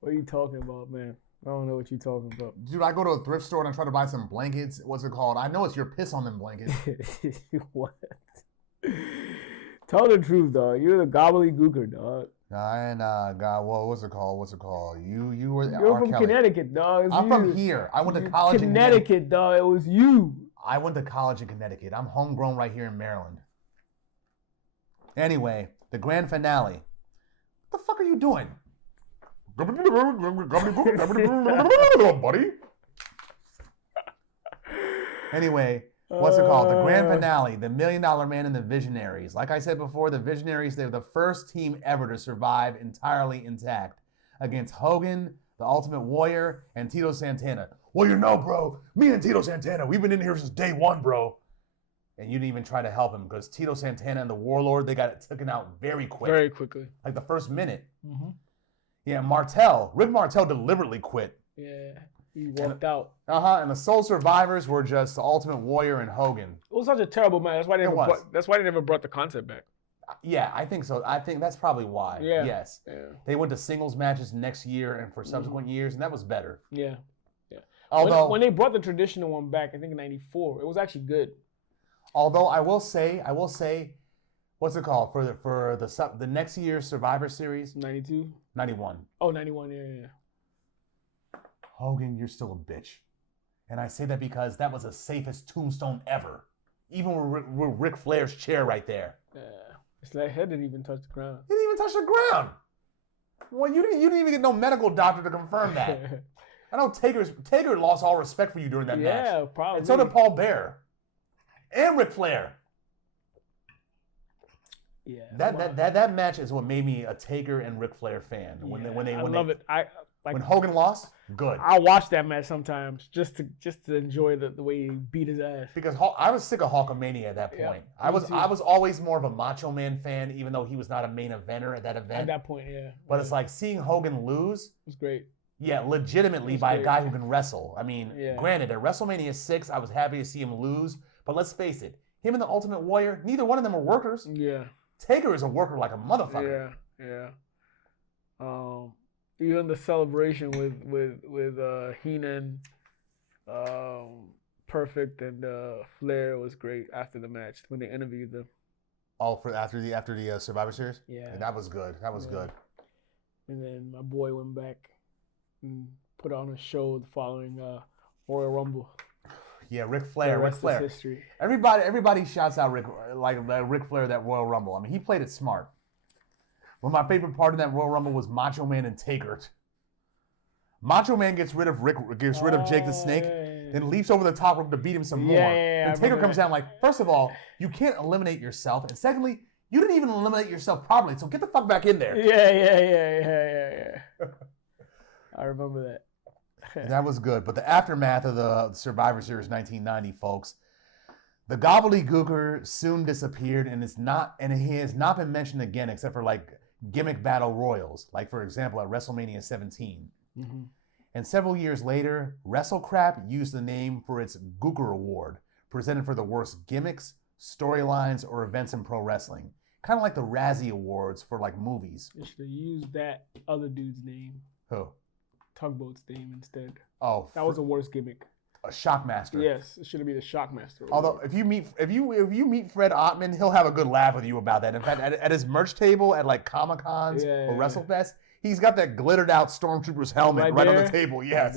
What are you talking about, man? I don't know what you're talking about. Dude, I go to a thrift store and I try to buy some blankets. What's it called? I know it's your piss on them blankets. What? Tell the truth, dog. You're the gobbledygooker, dog. What's it called? You were You're R. from Kelly. Connecticut, dog. I'm from here. I went to college in Connecticut, dog. It was you. I went to college in Connecticut. I'm homegrown right here in Maryland. Anyway, the grand finale. What the fuck are you doing? Buddy. Anyway, what's it called? The grand finale, the $1 Million Man and the Visionaries. Like I said before, the Visionaries, they were the first team ever to survive entirely intact against Hogan, the Ultimate Warrior, and Tito Santana. Well, bro, me and Tito Santana, we've been in here since day one, bro. And you didn't even try to help him because Tito Santana and the Warlord, they got it taken out very quick. Very quickly. Like the first minute. Mm-hmm. Yeah, Rick Martel deliberately quit. Yeah, he walked out. And the sole survivors were just the Ultimate Warrior and Hogan. It was such a terrible match. That's why they never brought the concept back. Yeah, I think so. I think that's probably why. Yeah. Yes. Yeah. They went to singles matches next year and for subsequent years, and that was better. Yeah. Although when they brought the traditional one back, I think in '94, it was actually good. Although I will say, what's it called for the next year's Survivor Series? 92. 91. Oh, 91. Yeah. Hogan, you're still a bitch, and I say that because that was the safest tombstone ever. Even with Ric Flair's chair right there. Yeah. It's like head didn't even touch the ground. It didn't even touch the ground. Well, you didn't even get no medical doctor to confirm that. I know Taker lost all respect for you during that match. Yeah, probably. And so did Paul Bear. And Ric Flair. Yeah. That match is what made me a Taker and Ric Flair fan. I love it. When Hogan lost, good. I'll watch that match sometimes just to enjoy the way he beat his ass. Because I was sick of Hulkamania at that point. Yeah, I was always more of a Macho Man fan, even though he was not a main eventer at that event. At that point, yeah. But it's like seeing Hogan lose. It was great. Yeah, legitimately by a guy who can wrestle. I mean, granted, at WrestleMania 6, I was happy to see him lose. But let's face it, him and the Ultimate Warrior, neither one of them are workers. Yeah. Taker is a worker like a motherfucker. Yeah. Even the celebration with Heenan, Perfect, and Flair was great after the match when they interviewed them. Oh, after the Survivor Series? Yeah. That was good. That was good. And then my boy went back and put on a show the following Royal Rumble. Yeah, Ric Flair. Ric Flair. History. Everybody shouts out Ric Flair that Royal Rumble. I mean, he played it smart. But my favorite part of that Royal Rumble was Macho Man and Taker. Macho Man gets rid of Jake the Snake, then leaps over the top rope to beat him some more. And Taker comes down like, first of all, you can't eliminate yourself, and secondly, You didn't even eliminate yourself properly, so get the fuck back in there. Yeah. I remember that. That was good. But the aftermath of the Survivor Series 1990, folks, the gobbledygooker soon disappeared, and he has not been mentioned again except for like gimmick battle royals, like for example at WrestleMania 17. Mm-hmm. And several years later, WrestleCrap used the name for its Gooker Award, presented for the worst gimmicks, storylines, or events in pro wrestling. Kind of like the Razzie Awards for like movies. They should have used that other dude's name. Who? Tugboat's name instead. Oh, that was the worst gimmick. A Shockmaster. Yes, it should be the Shockmaster. Although if you meet Fred Ottman, he'll have a good laugh with you about that. In fact, at his merch table at like Comic Cons or WrestleFest, he's got that glittered out Stormtrooper's helmet right on the table. Yes.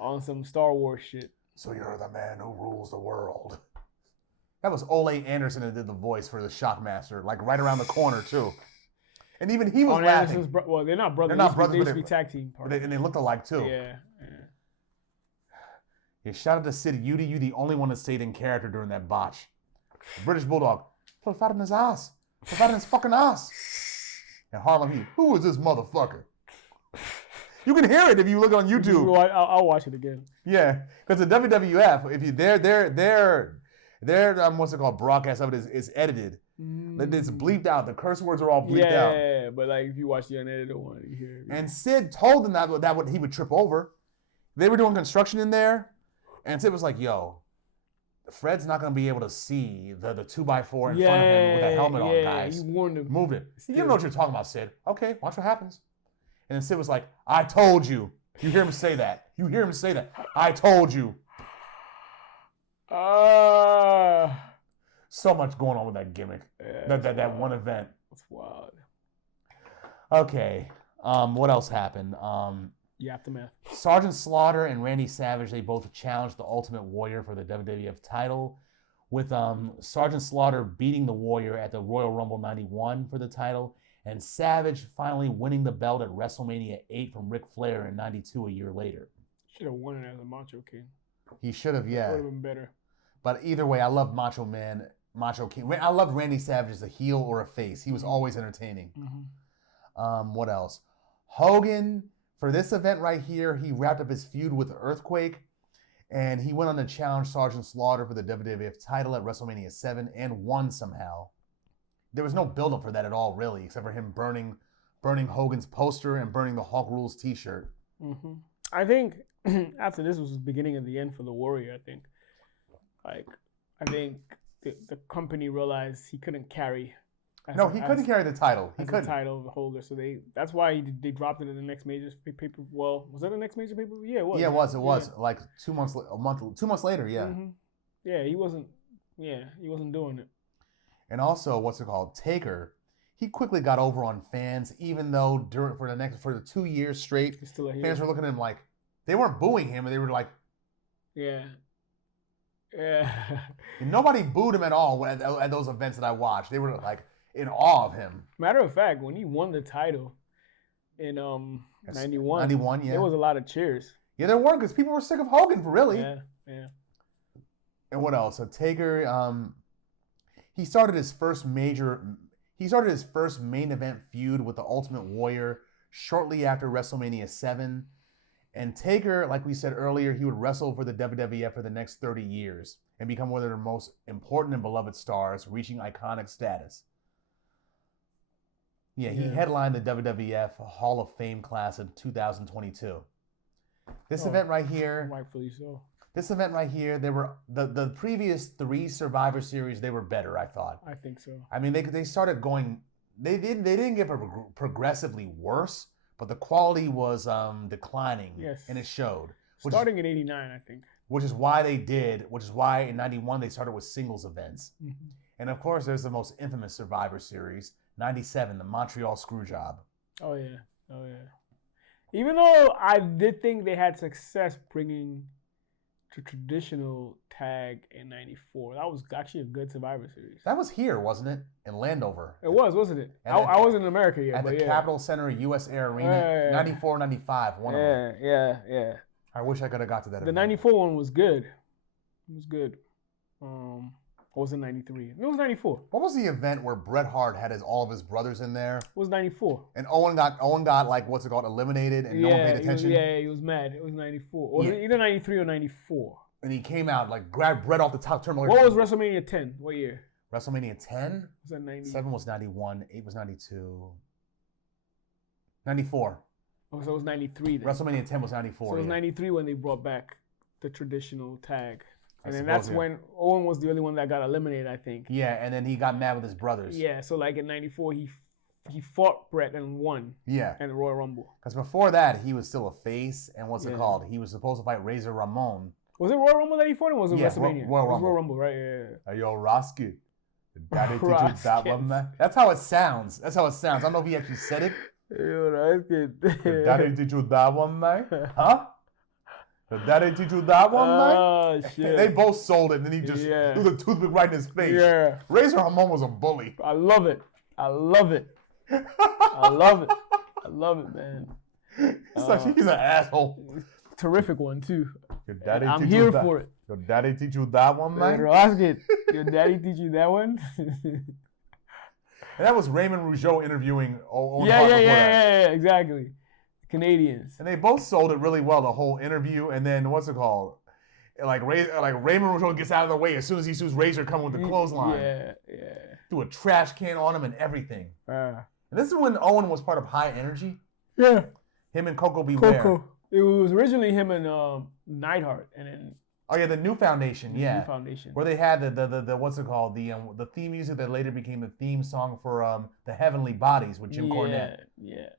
On some Star Wars shit. So you're the man who rules the world. That was Ole Anderson that did the voice for the Shockmaster, like right around the corner too. And even he was laughing. Well, they're not brothers. They used to be tag team partners. And they looked alike too. Yeah. Yeah, shout out to Sid Udy. You the only one that stayed in character during that botch. British Bulldog. Put a fat in his ass. Put a fat in his fucking ass. And Harlem Heat. Who is this motherfucker? You can hear it if you look on YouTube. I'll watch it again. Yeah, because the WWF, if you their what's it called, broadcast of it is edited. It's bleeped out. The curse words are all bleeped out. Yeah, but like if you watch the unedited one, you hear it. And Sid told them that he would trip over. They were doing construction in there, and Sid was like, "Yo, Fred's not gonna be able to see the 2x4 in front of him with that helmet on, guys. He warned him. Move it. You don't know what you're talking about, Sid. Okay, watch what happens." And then Sid was like, "I told you." You hear him say that. I told you. So much going on with that gimmick. That one event. That's wild. Okay. What else happened? The aftermath. Sergeant Slaughter and Randy Savage, they both challenged the Ultimate Warrior for the WWF title, with Sergeant Slaughter beating the Warrior at the Royal Rumble 91 for the title, and Savage finally winning the belt at WrestleMania 8 from Ric Flair in 92 a year later. Should have won it as a Macho King. He should have, yeah. Would have been better. But either way, I love Macho King. I loved Randy Savage as a heel or a face. He was always entertaining. Mm-hmm. What else? Hogan, for this event right here, he wrapped up his feud with Earthquake, and he went on to challenge Sergeant Slaughter for the WWF title at WrestleMania 7 and won somehow. There was no build-up for that at all, really, except for him burning Hogan's poster and burning the Hulk Rules t-shirt. Mm-hmm. I think after this was the beginning of the end for the Warrior, I think the company realized he couldn't carry. He couldn't carry the title. He couldn't. The title holder, so that's why they dropped it in the next major paper. Well, was that the next major paper? Yeah, it was. Yeah, it was. It was like 2 months later. Yeah. Mm-hmm. Yeah, he wasn't doing it. And also, what's it called? Taker. He quickly got over on fans, even though for the 2 years straight, fans were looking at him like they weren't booing him, and they were like, yeah. And nobody booed him at all at those events that I watched. They were like in awe of him. Matter of fact, when he won the title in 91, yeah, there was a lot of cheers. Yeah, there were, because people were sick of Hogan, really. Yeah. And what else? So Taker, he started his first main event feud with the Ultimate Warrior shortly after WrestleMania 7. And Taker, like we said earlier, he would wrestle for the WWF for the next 30 years and become one of their most important and beloved stars, reaching iconic status. Yeah, he headlined the WWF Hall of Fame class in 2022. This event right here, rightfully so. This event right here, they were the previous 3 Survivor Series. They were better, I thought. I think so. I mean, they started going. They didn't get progressively worse, but the quality was declining. Yes, and it showed. Starting in '89, I think. Which is why in '91 they started with singles events. Mm-hmm. And of course, there's the most infamous Survivor Series, '97, the Montreal Screwjob. Oh yeah. Even though I did think they had success bringing to traditional tag in '94, that was actually a good Survivor Series. That was here, wasn't it? In Landover. It was, wasn't it? I wasn't in America yet. At the Capitol Center US Air Arena, 94, 95, one of them. Yeah. I wish I could have got to that. The '94 one was good. It was good. Or was it 93? It was 94. What was the event where Bret Hart had all of his brothers in there? It was 94. And Owen got like, what's it called, eliminated, and no one paid attention? He was mad. It was 94. Or was it either 93 or 94? And he came out, like, grabbed Bret off the top terminal. What was WrestleMania 10? What year? WrestleMania 10? Was that 90? 7 was 91. 8 was 92. 94. Oh, so it was 93 then. WrestleMania 10 was 94. So it was 93 when they brought back the traditional tag. And then suppose, that's when Owen was the only one that got eliminated, I think. Yeah, and then he got mad with his brothers. Yeah, so like in 94, he fought Bret and won. Yeah. In the Royal Rumble. Because before that, he was still a face, and what's it called? He was supposed to fight Razor Ramon. Was it Royal Rumble that he fought, or was it WrestleMania? Royal Rumble. Royal Rumble, right? Yeah. Hey, yo, Roski. Daddy teach you that one, man? That's how it sounds. I don't know if he actually said it. Yo, Roski. Daddy teach you that one, man? Huh? Did Daddy teach you that one, man? Oh, shit. They both sold it, and then he just threw the toothpick right in his face. Yeah. Razor Ramon was a bully. I love it. I love it. I love it. I love it, man. He's an asshole. Terrific one, too. Your daddy I'm here for it. Your daddy teach you that one, man? Ask it. Your daddy teach you that one? And that was Raymond Rougeau interviewing Owen Hart before that. Yeah, exactly. Canadians. And they both sold it really well, the whole interview. And then, what's it called? Like Raymond Rougeau gets out of the way as soon as he sees Razor coming with the clothesline. Yeah. Threw a trash can on him and everything. And this is when Owen was part of High Energy. Yeah. Him and Coco Beware. It was originally him and Neidhart, and then. Oh yeah, the New Foundation. Yeah. New Foundation. Where they had the what's it called, the theme music that later became the theme song for the Heavenly Bodies with Jim Cornette. Yeah.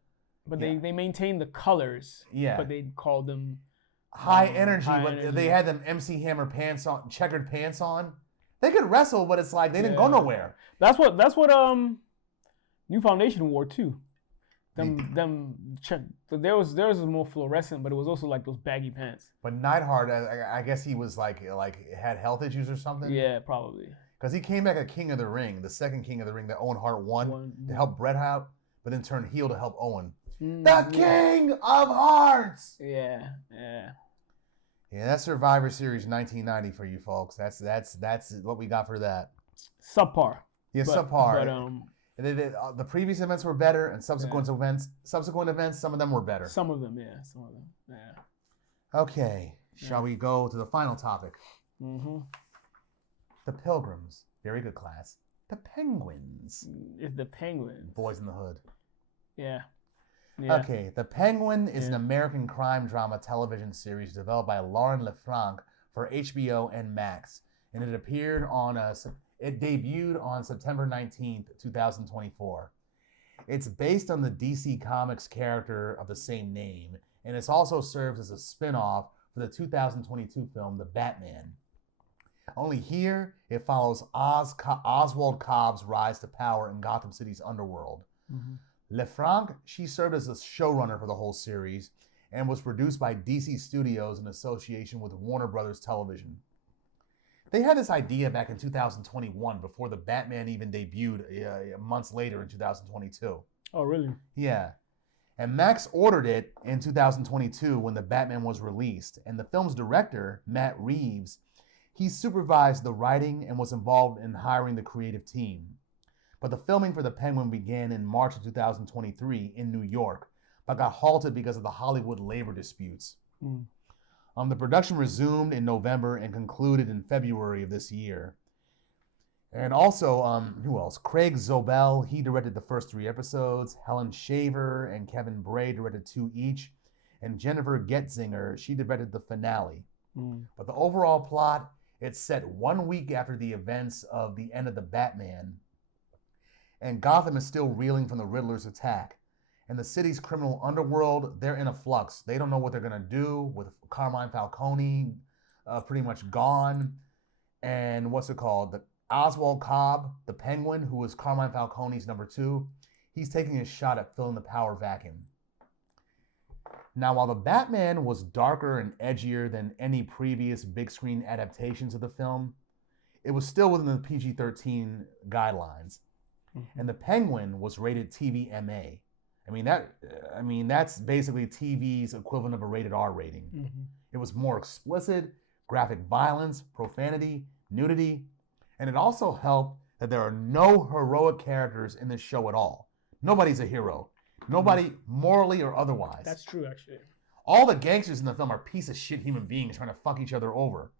But they maintained the colors. Yeah. But they called them High Energy. They had them MC Hammer pants on, checkered pants on. They could wrestle, but it's like they didn't go nowhere. That's what New Foundation wore too. There was more fluorescent, but it was also like those baggy pants. But Neidhart, I guess he was like had health issues or something. Yeah, probably. Because he came back a King of the Ring, the second King of the Ring that Owen Hart won to help Bret out, but then turned heel to help Owen. The King of Hearts. Yeah. Yeah, that's Survivor Series 1990 for you folks. That's what we got for that. Subpar. Yeah, subpar. But the previous events were better, and subsequent events, some of them were better. Some of them, yeah. Okay, shall we go to the final topic? Mm-hmm. The Pilgrims. Very good class. The Penguins. It's the Penguins. Boys in the Hood. Yeah. Okay, The Penguin is an American crime drama television series developed by Lauren LeFranc for HBO and Max, and it debuted on September 19th, 2024. It's based on the DC Comics character of the same name, and it also serves as a spin-off for the 2022 film The Batman. Only here, it follows Oswald Cobb's rise to power in Gotham City's underworld. Mm-hmm. LeFranc, she served as a showrunner for the whole series and was produced by DC Studios in association with Warner Brothers Television. They had this idea back in 2021 before the Batman even debuted months later in 2022. Oh, really? Yeah. And Max ordered it in 2022 when the Batman was released. And the film's director, Matt Reeves, he supervised the writing and was involved in hiring the creative team. But the filming for The Penguin began in March of 2023 in New York, but got halted because of the Hollywood labor disputes. The production resumed in November and concluded in February of this year. And also, who else? Craig Zobel, he directed the first 3 episodes. Helen Shaver and Kevin Bray directed 2 each. And Jennifer Getzinger, she directed the finale. But the overall plot, it's set 1 week after the events of the end of the Batman. And Gotham is still reeling from the Riddler's attack. And the city's criminal underworld, they're in a flux. They don't know what they're going to do with Carmine Falcone pretty much gone. And what's it called? The Oswald Cobb, the Penguin, who was Carmine Falcone's number 2, he's taking a shot at filling the power vacuum. Now, while the Batman was darker and edgier than any previous big screen adaptations of the film, it was still within the PG-13 guidelines. And the Penguin was rated TV-MA. That's basically TV's equivalent of a rated R rating. It was more explicit, graphic violence, profanity, nudity, And it also helped that there are no heroic characters in this show at all. Nobody's a hero. Nobody morally or otherwise. That's true, actually. All the gangsters in the film are piece of shit human beings trying to fuck each other over.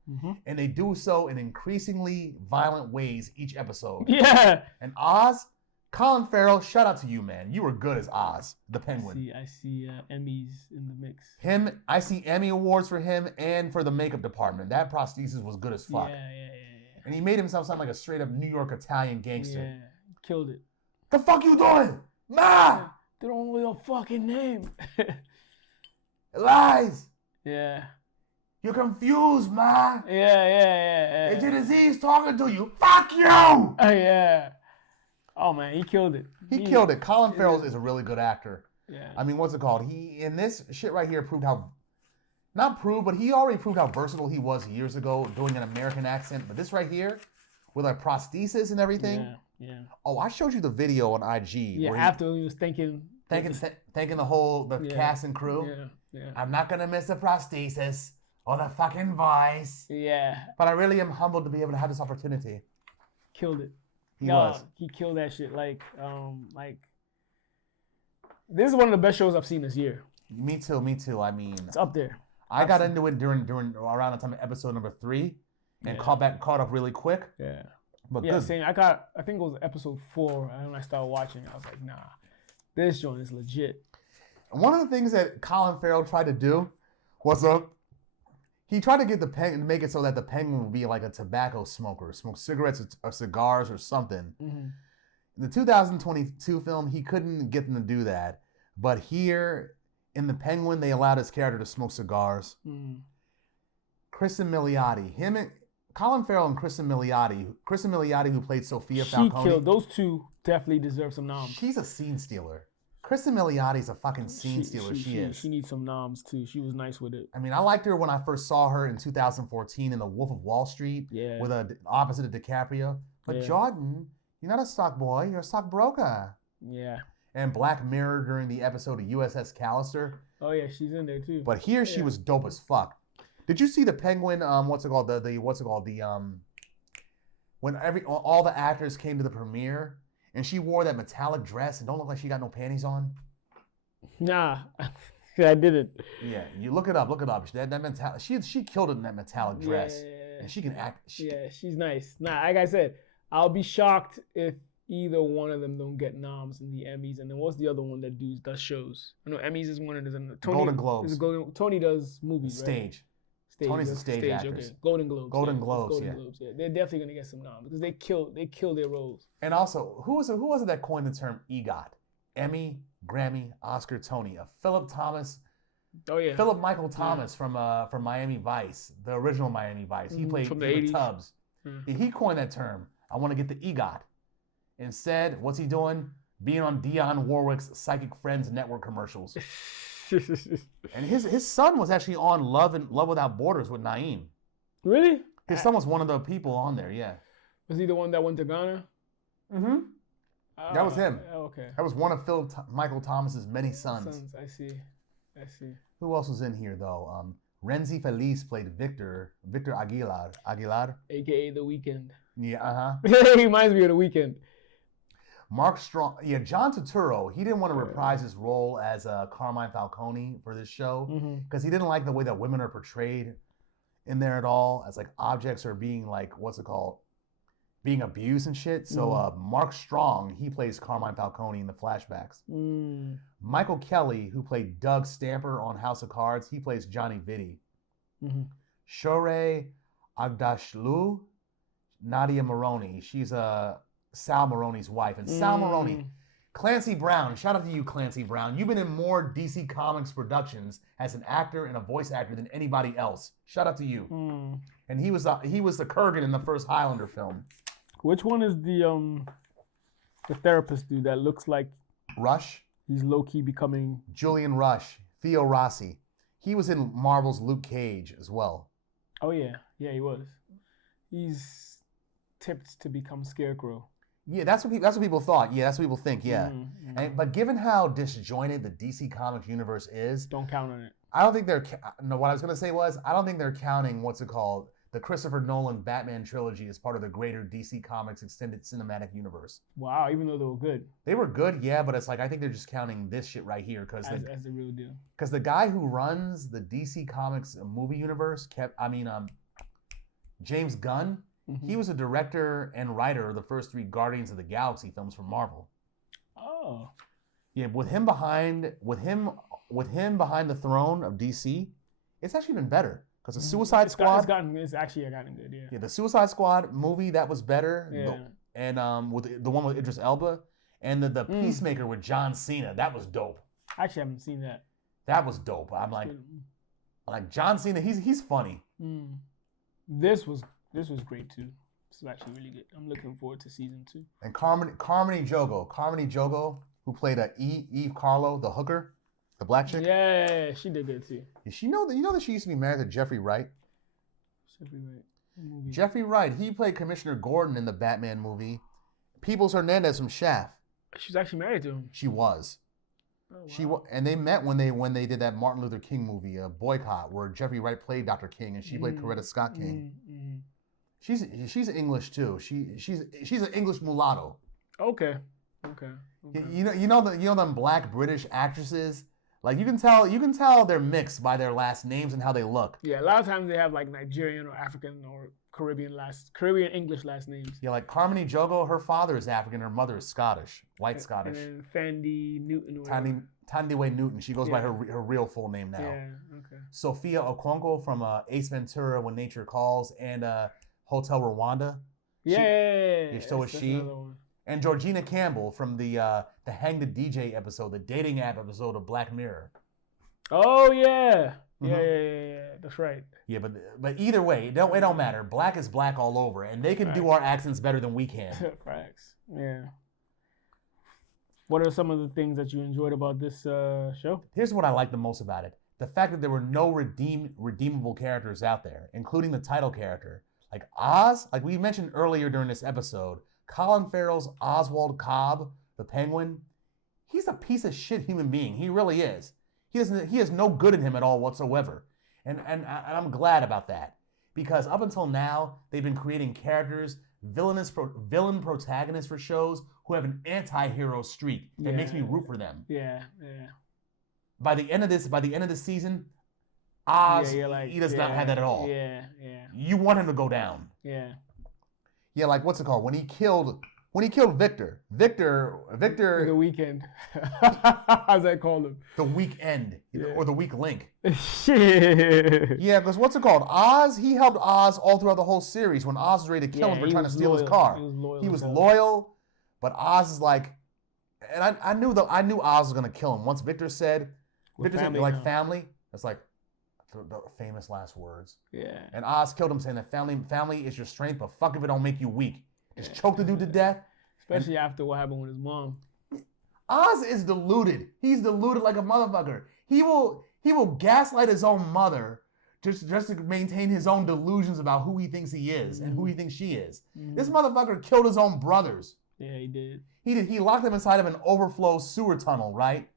And they do so in increasingly violent ways each episode. Yeah. And Oz, Colin Farrell, shout out to you, man. You were good as Oz, the Penguin. I see Emmys in the mix. I see Emmy Awards for him and for the makeup department. That prosthesis was good as fuck. Yeah. And he made himself sound like a straight up New York Italian gangster. Yeah, killed it. The fuck you doing? Ma! They don't know your fucking name. Lies! Yeah. You're confused, ma! Yeah. It's a disease talking to you. Fuck you! Yeah. Oh, man, he killed it. He killed it. Colin Farrell is a really good actor. Yeah. I mean, what's it called? He, in this shit right here, proved how... Not proved, but he already proved how versatile he was years ago doing an American accent. But this right here, with like prosthesis and everything. Yeah. Oh, I showed you the video on IG. Yeah, where after he was thanking the cast and crew. Yeah. I'm not going to miss the prosthesis or the fucking voice. Yeah. But I really am humbled to be able to have this opportunity. Killed it. He was. He killed that shit. Like, this is one of the best shows I've seen this year. Me too. I mean, it's up there. I got into it during around the time of episode number 3 and caught up really quick. Yeah. But yeah, good. same. I think it was episode 4, and when I started watching, I was like, nah, this joint is legit. One of the things that Colin Farrell tried to do was he tried to get to make it so that the Penguin would be like a tobacco smoker, smoke cigarettes or cigars or something. Mm-hmm. In the 2022 film, he couldn't get them to do that. But here in the Penguin, they allowed his character to smoke cigars. Cristin Milioti, Colin Farrell and Cristin Milioti, who played Sofia Falcone. Killed. Those two definitely deserve some noms. She's a scene stealer. Cristin Milioti's a fucking scene stealer. She is. She needs some noms too. She was nice with it. I mean, I liked her when I first saw her in 2014 in The Wolf of Wall Street. Yeah. With opposite of DiCaprio. But Jordan, you're not a stock boy. You're a stockbroker. Yeah. And Black Mirror during the episode of USS Callister. Oh yeah, she's in there too. But here she was dope as fuck. Did you see the Penguin? When all the actors came to the premiere and she wore that metallic dress and don't look like she got no panties on. Nah, I didn't. Yeah, you look it up. That metallic. She killed it in that metallic dress, and she can act. She's nice. Nah, like I said, I'll be shocked if either one of them don't get noms in the Emmys. And then what's the other one that does shows? I know Emmys is one, and there's another. Golden Globes. Tony does movies, stage. Right? Tony's a stage actor. Okay. Golden Globes. Golden Globes. Yeah. They're definitely gonna get some noms because they kill their roles. And also, who was it that coined the term EGOT? Emmy, Grammy, Oscar, Tony. Philip Thomas. Oh yeah. Philip Michael Thomas from Miami Vice, the original Miami Vice. He played Tubbs. He coined that term. I want to get the EGOT. Instead, what's he doing? Being on Dionne Warwick's Psychic Friends Network commercials. And his son was actually on Love Without Borders with Naeem. Really? His son was one of the people on there, yeah. Was he the one that went to Ghana? Mm-hmm. That was him. Okay. That was one of Philip Michael Thomas's many sons. I see. Who else was in here, though? Renzi Feliz played Victor Aguilar. AKA The Weeknd. Yeah, He reminds me of The Weeknd. Mark Strong. Yeah, John Turturro, he didn't want to reprise his role as Carmine Falcone for this show because he didn't like the way that women are portrayed in there at all as like objects or being like, being abused and shit. So Mark Strong, he plays Carmine Falcone in the flashbacks. Michael Kelly, who played Doug Stamper on House of Cards, he plays Johnny Vitti. Shore Agdashlu, Nadia Maroni, she's Sal Maroni's wife. And Sal Maroni, Clancy Brown, shout out to you, Clancy Brown. You've been in more DC Comics productions as an actor and a voice actor than anybody else. Shout out to you. And he was the Kurgan in the first Highlander film. Which one is the therapist dude that looks like Rush? He's low-key becoming... Julian Rush, Theo Rossi. He was in Marvel's Luke Cage as well. Oh, yeah. Yeah, he was. He's tipped to become Scarecrow. Yeah, that's what people thought. Yeah, that's what people think, yeah. But given how disjointed the DC Comics universe is... Don't count on it. I don't think they're... No, what I was going to say was, I don't think they're counting, the Christopher Nolan Batman trilogy is part of the greater DC Comics extended cinematic universe. Wow, even though they were good. They were good, yeah, but it's like I think they're just counting this shit right here because as the real deal. Because the guy who runs the DC Comics movie universe James Gunn, he was a director and writer of the first 3 Guardians of the Galaxy films from Marvel. Oh. Yeah, with him behind the throne of DC, it's actually been better. Because the Suicide Squad... It's actually gotten good, yeah. Yeah, the Suicide Squad movie, that was better. Yeah. And with the one with Idris Elba. And the Peacemaker with John Cena, that was dope. I actually haven't seen that. That was dope. I'm like John Cena, he's funny. This was great too. This is actually really good. I'm looking forward to season 2. And Carmine Jogo, who played Eve Carlo, the hooker. The black chick? Yeah, she did good too. You know that she used to be married to Jeffrey Wright? Jeffrey Wright. He played Commissioner Gordon in the Batman movie. Peoples Hernandez from Shaft. She's actually married to him. She was. Oh, wow. And they met when they did that Martin Luther King movie, Boycott, where Jeffrey Wright played Dr. King and she played Coretta Scott King. She's English too. She's an English mulatto. Okay. You know them black British actresses. Like you can tell they're mixed by their last names and how they look. Yeah, a lot of times they have like Nigerian or African or Caribbean English last names. Yeah, like Carmine Jogo, her father is African, her mother is Scottish, white Scottish. And then Thandi Newton. Tandiwe Newton. She goes by her real full name now. Yeah, okay. Sofia Okonkwo from Ace Ventura: When Nature Calls and Hotel Rwanda. Yeah. So is she. And Georgina Campbell from the Hang the DJ episode, the dating app episode of Black Mirror. Oh yeah. Yeah. That's right. Yeah, but either way, it don't matter. Black is black all over, and they can do our accents better than we can. Facts. Yeah. What are some of the things that you enjoyed about this show? Here's what I like the most about it: the fact that there were no redeemable characters out there, including the title character, like Oz. Like we mentioned earlier during this episode. Colin Farrell's Oswald Cobb, the Penguin, he's a piece of shit human being. He really is. He has no good in him at all whatsoever. And I'm glad about that. Because up until now, they've been creating characters, villain protagonists for shows who have an anti-hero streak that makes me root for them. Yeah. By the end of this season, Oz, he does not have that at all. Yeah. You want him to go down. Yeah. Yeah, like what's it called? When he killed Victor. The Weekend. How's that called him? The Weekend. Or the Weak Link. Shit. Yeah, because what's it called? Oz, he helped Oz all throughout the whole series when Oz was ready to kill him for trying to steal his car. He was loyal, but Oz is like, and I knew Oz was gonna kill him. Once Victor said family, it's like the famous last words. Yeah. And Oz killed him saying that family is your strength, but fuck if it don't make you weak. Just choke the dude to death. Especially after what happened with his mom. Oz is deluded. He's deluded like a motherfucker. He will gaslight his own mother just to maintain his own delusions about who he thinks he is and who he thinks she is. This motherfucker killed his own brothers. Yeah, he did. He locked them inside of an overflow sewer tunnel, right?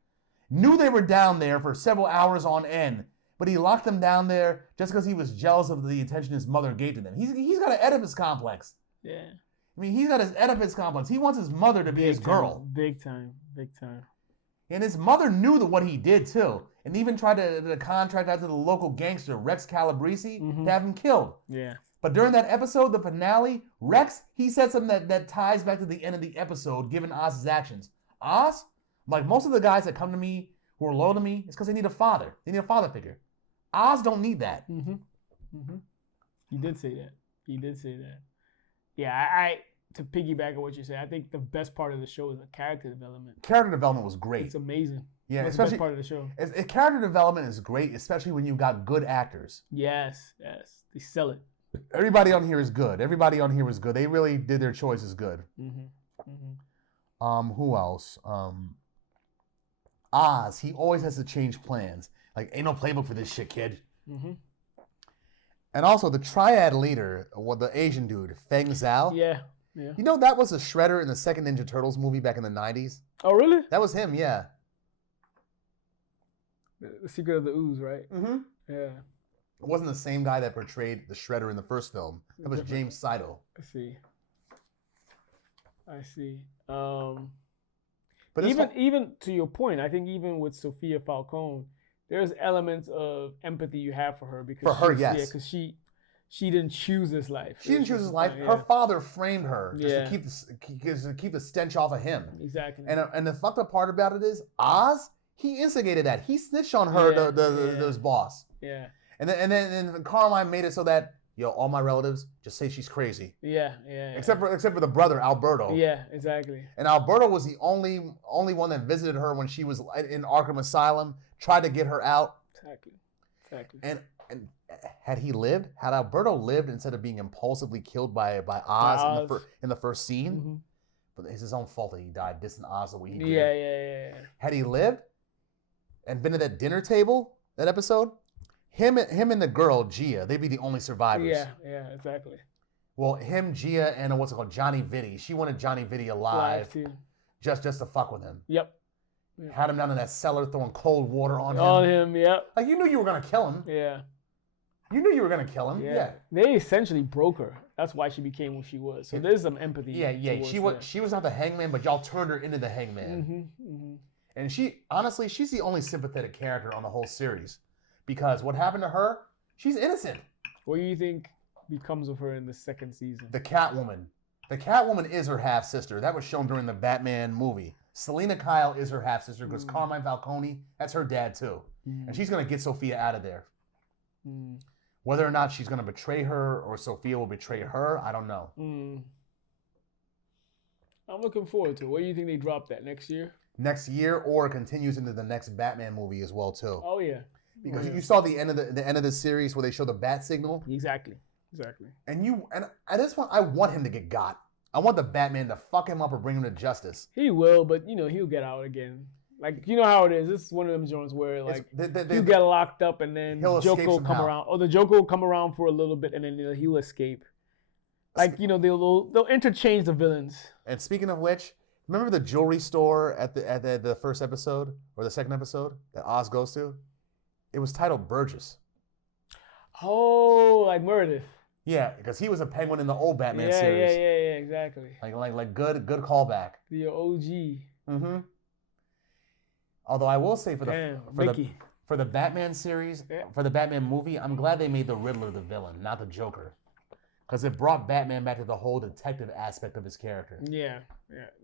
Knew they were down there for several hours on end. But he locked them down there just because he was jealous of the attention his mother gave to them. He's got an Oedipus complex. Yeah. I mean, he's got his Oedipus complex. He wants his mother to be his girl. Big time. And his mother knew what he did, too. And even tried to contract out to the local gangster, Rex Calabrese, to have him killed. Yeah. But during that episode, the finale, Rex, he said something that ties back to the end of the episode, given Oz's actions. Oz, like most of the guys that come to me who are loyal to me, it's because they need a father. They need a father figure. Oz don't need that. He did say that. Yeah, I to piggyback on what you said, I think the best part of the show is the character development. Character development was great. It's amazing. Yeah, That's especially the best part of the show. Character development is great, especially when you got good actors. Yes. They sell it. Everybody on here is good. They really did their choices good. Who else? Oz, he always has to change plans. Like, ain't no playbook for this shit, kid. And also, the triad leader, the Asian dude, Feng Zhao. Yeah. You know, that was a Shredder in the second Ninja Turtles movie back in the 90s. Oh, really? That was him, yeah. The Secret of the Ooze, right? Yeah. It wasn't the same guy that portrayed the Shredder in the first film. That was James Seidel. I see. But even to your point, I think even with Sofia Falcone, there's elements of empathy you have for her because because she didn't choose this life. She didn't choose his life. Her father framed her just to keep the stench off of him. Exactly. And the fucked up part about it is Oz. He instigated that. He snitched on her, his boss. Yeah. And then Carmine made it so that all my relatives just say she's crazy. Yeah. Except for the brother Alberto. Yeah, exactly. And Alberto was the only one that visited her when she was in Arkham Asylum, tried to get her out. Exactly. And had Alberto lived instead of being impulsively killed by Oz. In the first scene, but it's his own fault that he died. Dissing Oz the way he did. Yeah. Had he lived and been at that dinner table, that episode, him and the girl Gia, they'd be the only survivors. Yeah, exactly. Well, him, Gia, and Johnny Vitti. She wanted Johnny Vitti alive too. just to fuck with him. Yep. Had him down in that cellar throwing cold water on him. On him, yep. Like you knew you were gonna kill him. Yeah. You knew you were gonna kill him. Yeah. They essentially broke her. That's why she became what she was. So there's some empathy. Yeah. She was not the hangman, but y'all turned her into the hangman. And she's the only sympathetic character on the whole series. Because what happened to her, she's innocent. What do you think becomes of her in the second season? The Catwoman. The Catwoman is her half-sister. That was shown during the Batman movie. Selena Kyle is her half-sister because Carmine Falcone, that's her dad too. And she's going to get Sofia out of there. Whether or not she's going to betray her or Sofia will betray her, I don't know. I'm looking forward to it. Where do you think they drop that? Next year? Next year, or continues into the next Batman movie as well too. Oh, yeah. Because you saw the end of the series where they show the bat signal. Exactly. And at this point, I want him to get got. I want the Batman to fuck him up or bring him to justice. He will, but he'll get out again. Like you know how it is. This is one of them joints where like you get locked up and then Joker will come around, or the Joker will come around for a little bit and then he'll escape. Like they'll interchange the villains. And speaking of which, remember the jewelry store at the first episode or the second episode that Oz goes to? It was titled Burgess. Oh, like Meredith. Yeah, because he was a penguin in the old Batman series. Yeah, exactly. Like good callback. The OG. Although I will say for the Batman series, for the Batman movie, I'm glad they made the Riddler the villain, not the Joker, because it brought Batman back to the whole detective aspect of his character. Yeah.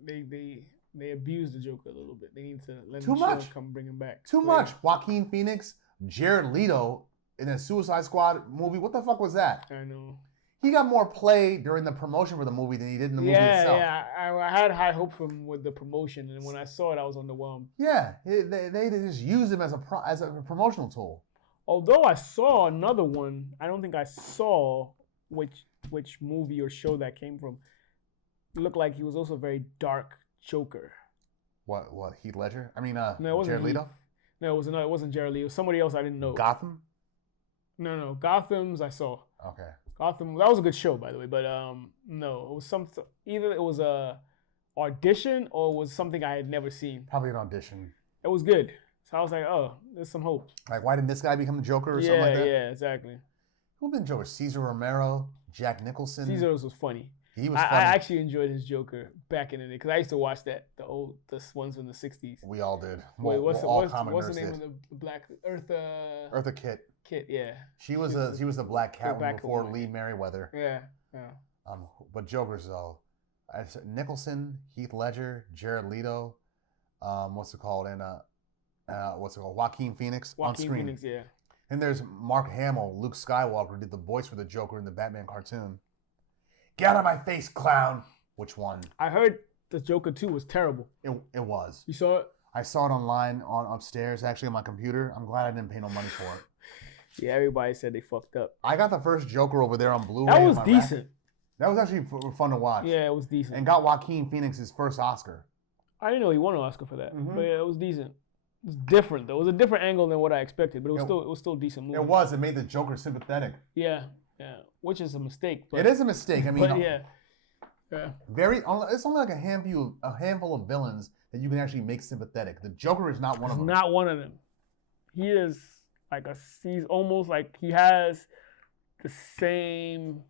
They abused the Joker a little bit. They need to let him come bring him back. Too much. Joaquin Phoenix, Jared Leto in a Suicide Squad movie. What the fuck was that? I know. He got more play during the promotion for the movie than he did in the movie itself. Yeah, I had high hope for him with the promotion, and when I saw it, I was underwhelmed. Yeah, they just used him as a promotional tool. Although I saw another one, I don't think I saw which movie or show that came from. It looked like he was also a very dark Joker. What? Heath Ledger? I mean, no, it wasn't Jared Leto? No, it wasn't Jared Leto. It was somebody else I didn't know. Gotham? No. Gotham's I saw. Okay. Gotham, that was a good show, by the way, but no, it was either it was a audition or it was something I had never seen. Probably an audition. It was good. So I was like, oh, there's some hope. Like, why didn't this guy become the Joker or something like that? Yeah, exactly. Who been Joker? Cesar Romero, Jack Nicholson. Cesar was funny. He was funny. I actually enjoyed his Joker back in the day because I used to watch the ones from the 60s. We all did. Wait, what's the name of the black Eartha Kitt. Kitt, yeah. She was the Black Catwoman before Lee Merriweather. Yeah. But Joker's though, Nicholson, Heath Ledger, Jared Leto, Joaquin Phoenix on screen. Phoenix, yeah. And there's Mark Hamill, Luke Skywalker, did the voice for the Joker in the Batman cartoon. Get out of my face, clown. Which one? I heard the Joker 2 was terrible. It was. You saw it? I saw it online upstairs, actually on my computer. I'm glad I didn't pay no money for it. Yeah, everybody said they fucked up. I got the first Joker over there on Blu-ray. That was decent. That was actually fun to watch. Yeah, it was decent. And got Joaquin Phoenix his first Oscar. I didn't know he won an Oscar for that. But yeah, it was decent. It was different though. It was a different angle than what I expected, but it was still a decent movie. It was. It made the Joker sympathetic. Yeah. Which is a mistake. But, it is a mistake. I mean, but yeah. It's only like a handful of villains that you can actually make sympathetic. The Joker is not one of them. Not one of them. He is he's almost like he has the same,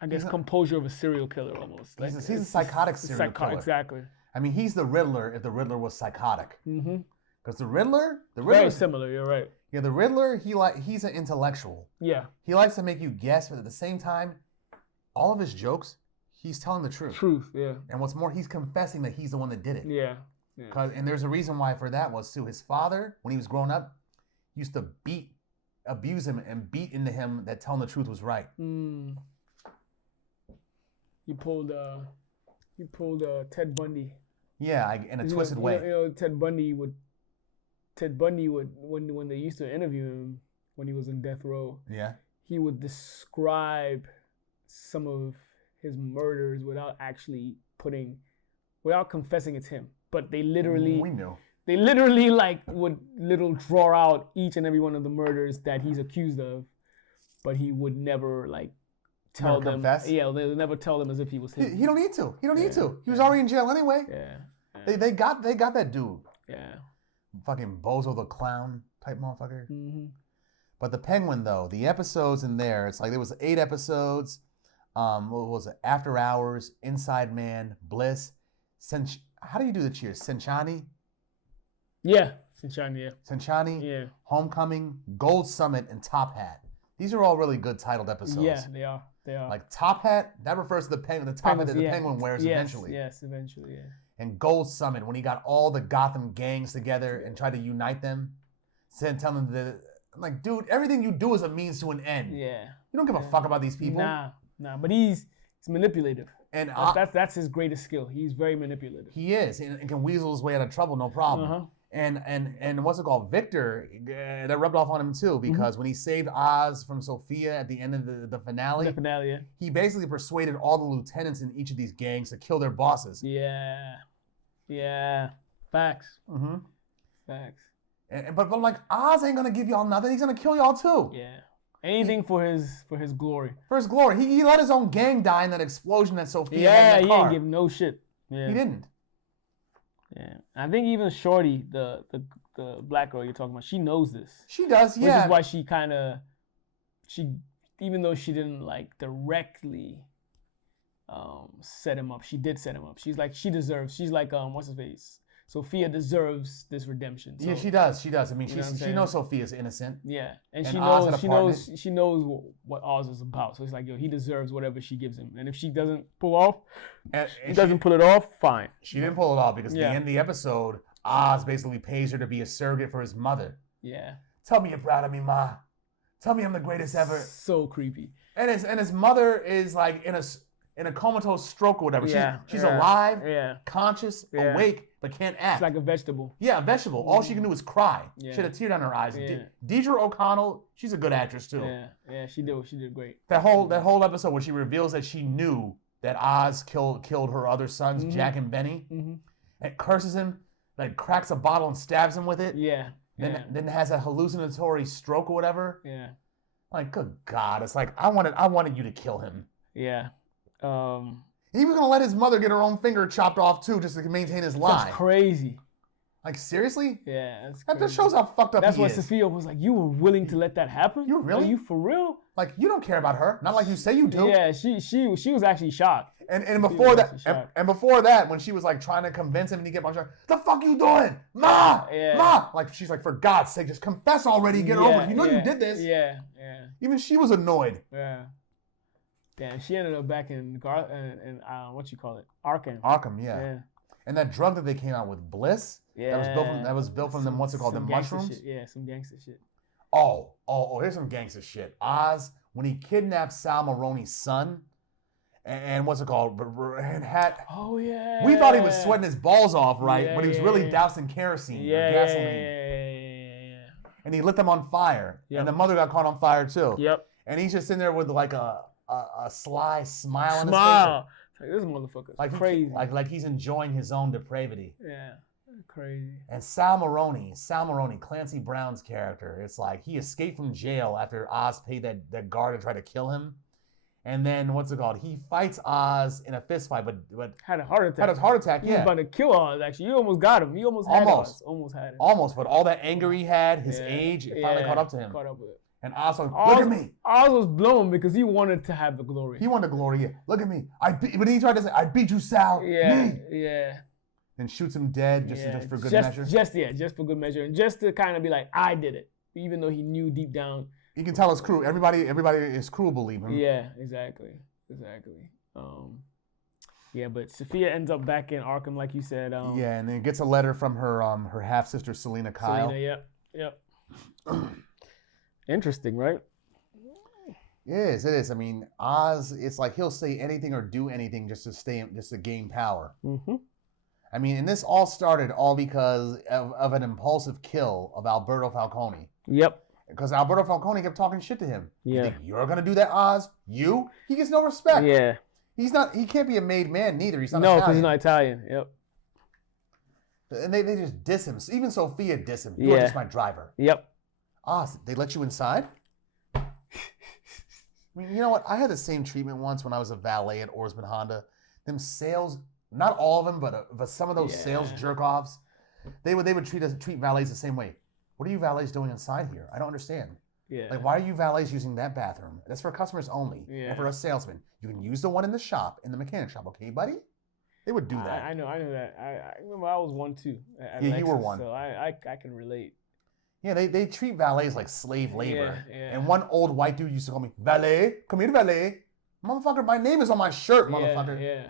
I guess, composure of a serial killer almost. Like, he's a psychotic serial killer. Exactly. I mean, he's the Riddler if the Riddler was psychotic. Mm-hmm. Because the Riddler, very similar. You're right. Yeah, the Riddler, he's an intellectual. Yeah. He likes to make you guess, but at the same time, all of his jokes, he's telling the truth. Truth, yeah. And what's more, he's confessing that he's the one that did it. Yeah. And there's a reason why for that was too. His father, when he was growing up, used to abuse him and beat into him that telling the truth was right. Mm. You pulled Ted Bundy. Yeah, in a twisted way. Ted Bundy would when they used to interview him when he was in death row. Yeah. He would describe some of his murders without confessing it's him. But they literally would draw out each and every one of the murders that he's accused of, but he would never tell them. Confess? Yeah, they would never tell them as if he was him. He don't need to. He was already in jail anyway. Yeah. They got that dude. Yeah. Fucking Bozo the Clown type motherfucker. Mm-hmm. But the Penguin though, the episodes in there, it's like there was 8 episodes. What was it? After Hours, Inside Man, Bliss, how do you do the cheers? Senchani? Yeah, Senchani, yeah. Senchani, yeah. Homecoming, Gold Summit, and Top Hat. These are all really good titled episodes. Yeah, they are. Like Top Hat, that refers to the Penguin, the top hat that the Penguin wears eventually. Yes, eventually, yeah. And Gold Summit, when he got all the Gotham gangs together and tried to unite them, telling them that, like, dude, everything you do is a means to an end. Yeah. You don't give a fuck about these people. Nah, but he's manipulative. And that's his greatest skill. He's very manipulative. He is, and can weasel his way out of trouble, no problem. Uh-huh. And what's it called? Victor, that rubbed off on him too, because when he saved Oz from Sofia at the end of the finale, yeah. He basically persuaded all the lieutenants in each of these gangs to kill their bosses. Yeah. Facts. Mm-hmm. Facts. But like, Oz ain't gonna give y'all nothing. He's gonna kill y'all too. Yeah. Anything for his glory. For his glory. He let his own gang die in that explosion that Sofia had in the car. He didn't give no shit. Yeah. He didn't. Yeah. I think even Shorty, the black girl you're talking about, she knows this. She does, yeah. Which is why even though she didn't directly set him up, she did set him up. She's like, what's his face? Sofia deserves this redemption. So, yeah, she does. I mean, she knows Sofia's innocent. Yeah, and she knows what Oz is about. So it's like, he deserves whatever she gives him. And if she doesn't pull it off, fine. She didn't pull it off because at the end of the episode, Oz basically pays her to be a surrogate for his mother. Yeah. Tell me you're proud of me, Ma. Tell me I'm the greatest ever. So creepy. And his mother is like in a comatose stroke or whatever. She's alive, conscious, awake, but can't act. It's like a vegetable. Yeah, a vegetable. All she can do is cry. She had a tear down her eyes. Yeah. Deidre O'Connell, she's a good actress too. Yeah, she did great. That whole episode where she reveals that she knew that Oz killed her other sons, Jack and Benny, and curses him, cracks a bottle and stabs him with it. Yeah. Then has a hallucinatory stroke or whatever. Yeah. Like, good God, it's like I wanted you to kill him. Yeah. He was gonna let his mother get her own finger chopped off too, just to maintain his lie. That's crazy. Like, seriously? Yeah, that just shows how fucked up That's he why is. Sofia was like, "You were willing to let that happen? You really? Are you for real? Like, you don't care about her, not like you say you do." Yeah, she was actually shocked. And before that, when she was like trying to convince him and he kept on trying, "The fuck you doing, Ma? Ma?" Like, she's like, "For God's sake, just confess already, get it over. You know you did this." Yeah. Even she was annoyed. Yeah. Damn, she ended up back in what you call it, Arkham. Arkham, yeah. And that drug that they came out with, Bliss. Yeah. That was built from them. What's it called? Them mushrooms. Shit. Yeah, some gangster shit. Oh! Here's some gangster shit. Oz, when he kidnapped Sal Maroni's son, and what's it called? And oh yeah. We thought he was sweating his balls off, right? Yeah, but he was really dousing kerosene or gasoline. Yeah. And he lit them on fire. Yep. And the mother got caught on fire too. Yep. And he's just in there with like a sly smile on his face. Like, this motherfucker's crazy. Like he's enjoying his own depravity. Yeah, crazy. And Sal Maroni, Clancy Brown's character, it's like he escaped from jail after Oz paid that guard to try to kill him. And then what's it called? He fights Oz in a fist fight, but had a heart attack. Had a heart attack. He was about to kill Oz. Actually, you almost got him. You almost had Oz. Almost had him. Almost, but all that anger he had, his age, it finally caught up to him. Caught up with it. And Oz was look at me. Oz was blown because he wanted to have the glory. He wanted the glory. Yeah. Look at me. But he tried to say, "I beat you, Sal." Yeah. Me. Yeah. And shoots him dead just for good measure. Just for good measure, and just to kind of be like, I did it, even though he knew deep down. You can tell his crew. Everybody, his crew believe him. Yeah, exactly. Yeah, but Sofia ends up back in Arkham, like you said. Yeah, and then gets a letter from her half sister Selena Kyle. Yep. Interesting, right? It is. I mean, Oz. It's like he'll say anything or do anything just to gain power. Mm-hmm. I mean, and this all started because of an impulsive kill of Alberto Falcone. Yep. Because Alberto Falcone kept talking shit to him. Yeah. You think you're gonna do that, Oz? You? He gets no respect. Yeah. He's not. He can't be a made man neither. He's not. No, because he's not Italian. Yep. And they just diss him. Even Sofia diss him. You're just my driver. Yep. Oz, they let you inside? I mean, you know what? I had the same treatment once when I was a valet at Orsman Honda. Them sales, not all of them, but some of those sales jerk-offs, they would treat valets the same way. What are you valets doing inside here? I don't understand. Yeah. Like, why are you valets using that bathroom? That's for customers only. Yeah. And for us salesmen. You can use the one in the shop, in the mechanic shop, okay, buddy? They would do that. I know that. I remember I was one too. At yeah, Lexus, you were one. So I can relate. Yeah, they treat valets like slave labor. Yeah. And one old white dude used to call me, valet, come here, valet. Motherfucker, my name is on my shirt, motherfucker. Yeah.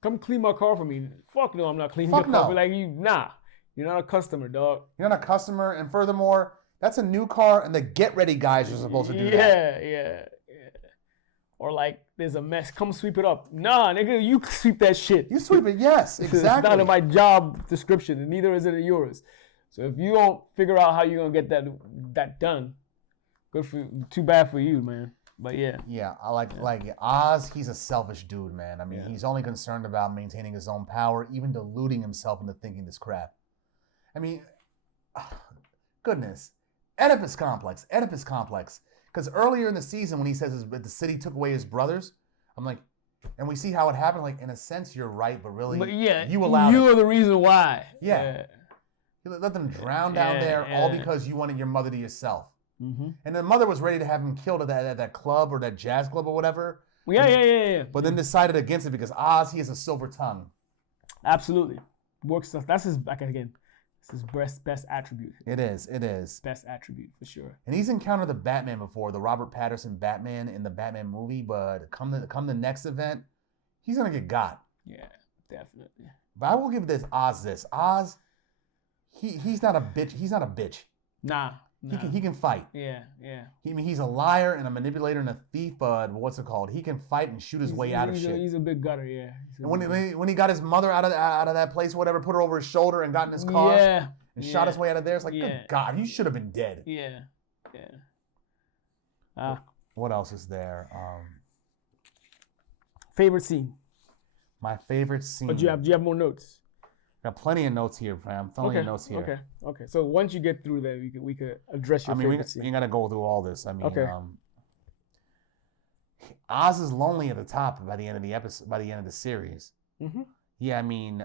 Come clean my car for me. Fuck no, I'm not cleaning your car. No. Like, you're not a customer, dog. You're not a customer, and furthermore, that's a new car, and the get-ready guys are supposed to do that. Yeah. Or like, there's a mess. Come sweep it up. Nah, nigga, you sweep that shit. You sweep it, yes, exactly. It's not in my job description, and neither is it in yours. So if you don't figure out how you're gonna get that done, good for you. Too bad for you, man. But yeah. Yeah, I like Oz. He's a selfish dude, man. I mean, he's only concerned about maintaining his own power, even deluding himself into thinking this crap. I mean, goodness, Oedipus complex. Because earlier in the season, when he says the city took away his brothers, I'm like, and we see how it happened. Like, in a sense, you're right, but really, you allowed it. You're the reason why. Yeah. You let them drown down there all because you wanted your mother to yourself. Mm-hmm. And the mother was ready to have him killed at that club or that jazz club or whatever. Yeah. But then decided against it because Oz, he has a silver tongue. Absolutely. Work stuff. That's his, it's his best attribute. It is. Best attribute, for sure. And he's encountered the Batman before, the Robert Pattinson Batman in the Batman movie, but come the next event, he's going to get got. Yeah, definitely. But I will give Oz this. Oz, he's not a bitch. He's not a bitch. Nah. He can fight. Yeah. He's a liar and a manipulator and a thief, but what's it called? He can fight and shoot his way out of shit. He's a big gutter, yeah. And when he got his mother out of that place, whatever, put her over his shoulder and got in his car and shot his way out of there, it's like, good God, you should have been dead. Yeah. What else is there? Favorite scene? My favorite scene. But do you have more notes? Got plenty of notes here, fam. Plenty of notes here. Okay. So once you get through that, we could address your favorite scene. We ain't gotta go through all this. I mean, okay. Oz is lonely at the top by the end of the episode. By the end of the series. Mm-hmm. Yeah, I mean,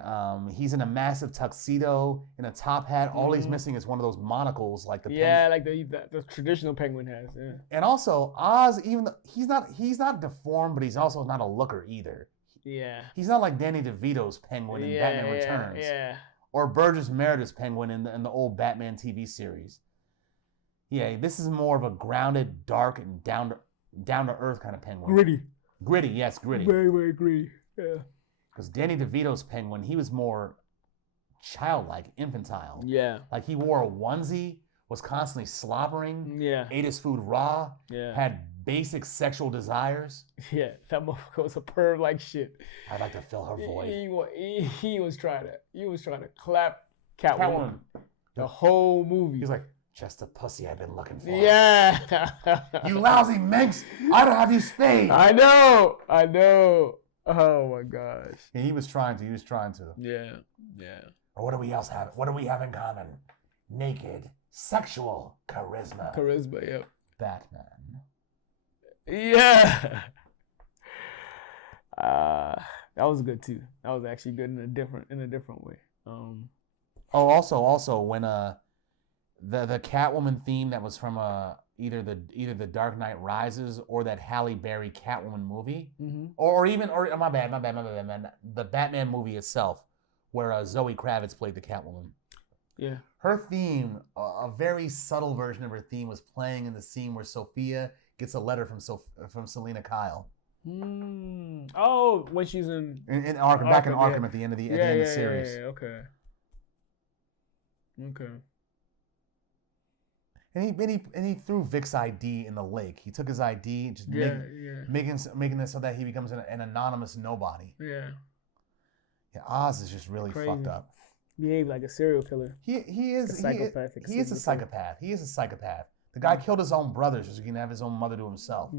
he's in a massive tuxedo in a top hat. All he's missing is one of those monocles, like the like the traditional penguin has. Yeah. And also, Oz, even though he's not deformed, but he's also not a looker either. Yeah. He's not like Danny DeVito's penguin in Batman Returns. Yeah. Or Burgess Meredith's penguin in the old Batman TV series. Yeah, this is more of a grounded, dark, and down to earth kind of penguin. Gritty, yes, gritty. Very, very gritty. Yeah. Because Danny DeVito's penguin, he was more childlike, infantile. Yeah. Like he wore a onesie, was constantly slobbering. Yeah. Ate his food raw. Yeah. Had basic sexual desires. Yeah, that motherfucker was a perv like shit. I'd like to fill her void. He was trying to clap Catwoman the whole movie. He's like, just the pussy I've been looking for. Yeah. You lousy minx! I'd have you spayed. I know. Oh my gosh. And he was trying to. Yeah. Or what do we else have? What do we have in common? Naked, sexual charisma. Yep. Batman. Yeah. That was good too. That was actually good in a different way. Also when the Catwoman theme that was from either the Dark Knight Rises or that Halle Berry Catwoman movie, or my bad, the Batman movie itself, where Zoe Kravitz played the Catwoman. Yeah. Her theme, a very subtle version of her theme, was playing in the scene where Sofia gets a letter from Selena Kyle. Oh, when she's in Arkham, back in Arkham at the end of the series. Yeah, okay. And he threw Vic's ID in the lake. He took his ID, just making it so that he becomes an anonymous nobody. Yeah. Yeah, Oz is just really fucked up. Behave like a serial killer. He is a psychopath. He is a psychopath. The guy killed his own brothers so he can have his own mother to himself.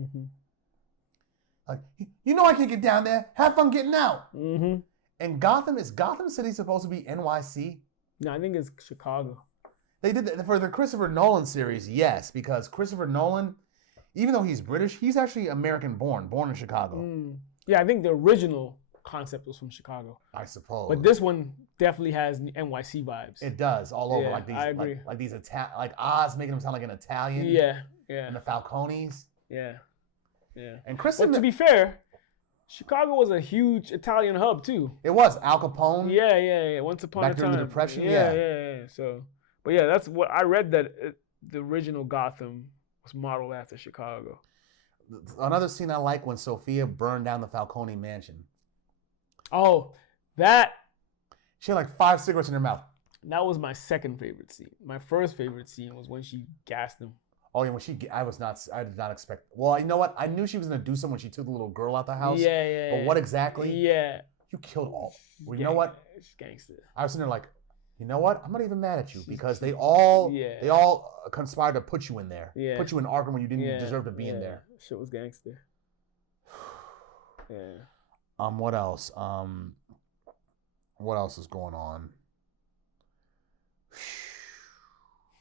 Like, I can't get down there. Have fun getting out. And Gotham City supposed to be NYC? No, I think it's Chicago. They did that for the Christopher Nolan series, yes, because Christopher Nolan, even though he's British, he's actually American-born in Chicago. Yeah, I think the original concept was from Chicago. I suppose. But this one definitely has NYC vibes. It does, all over. I agree. Like these like Oz making him sound like an Italian. Yeah. And the Falcones. Yeah. And Cristin. But to be fair, Chicago was a huge Italian hub too. It was. Al Capone. Yeah. Once upon a time. Back during the Depression. Yeah. So, but yeah, that's what I read, that the original Gotham was modeled after Chicago. Another scene I like, when Sofia burned down the Falcone mansion. Oh, that. She had like 5 cigarettes in her mouth. That was my second favorite scene. My first favorite scene was when she gassed him. Oh yeah, I did not expect. Well, you know what? I knew she was gonna do something when she took the little girl out the house. Yeah. But what exactly? Yeah. You killed all. Well, you know what? She's gangster. I was sitting there like, you know what? I'm not even mad at you, because they all conspired to put you in there. Yeah. Put you in Arkham when you didn't deserve to be in there. Shit was gangster. Yeah. What else? What else is going on?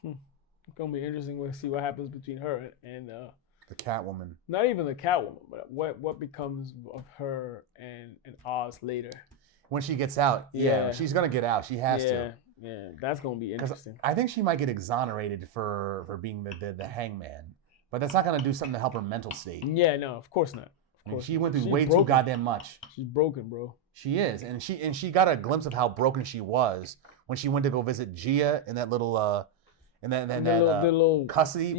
It's gonna be interesting to see what happens between her and the Catwoman. Not even the Catwoman, but what becomes of her and Oz later. When she gets out, she's gonna get out. She has to. Yeah, that's gonna be interesting. I think she might get exonerated for being the hangman, but that's not gonna do something to help her mental state. Yeah, no, of course not. She went through way too goddamn much. She's broken, bro. She is, and she got a glimpse of how broken she was when she went to go visit Gia in that little little custody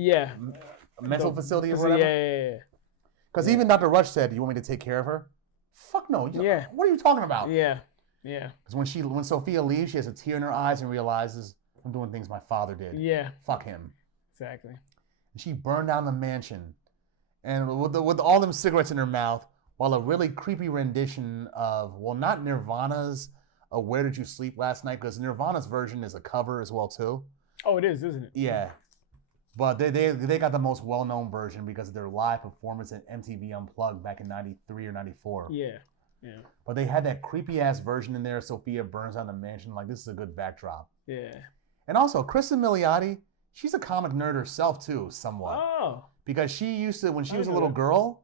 mental facility or whatever. Yeah. Because even Dr. Rush said, "You want me to take care of her?" Fuck no. What are you talking about? Yeah. Because when Sofia leaves, she has a tear in her eyes and realizes, I'm doing things my father did. Yeah. Fuck him. Exactly. And she burned down the mansion, and with all them cigarettes in her mouth, while a really creepy rendition of, well, not Nirvana's "Where Did You Sleep Last Night," because Nirvana's version is a cover as well too. Oh, it is, isn't it? Yeah. But they got the most well-known version because of their live performance at MTV Unplugged back in 93 or 94. Yeah. But they had that creepy-ass version in there. Sofia burns down the mansion. Like, this is a good backdrop. Yeah. And also, Cristin Milioti, she's a comic nerd herself too, somewhat. Oh. Because she used to, when she was a little girl,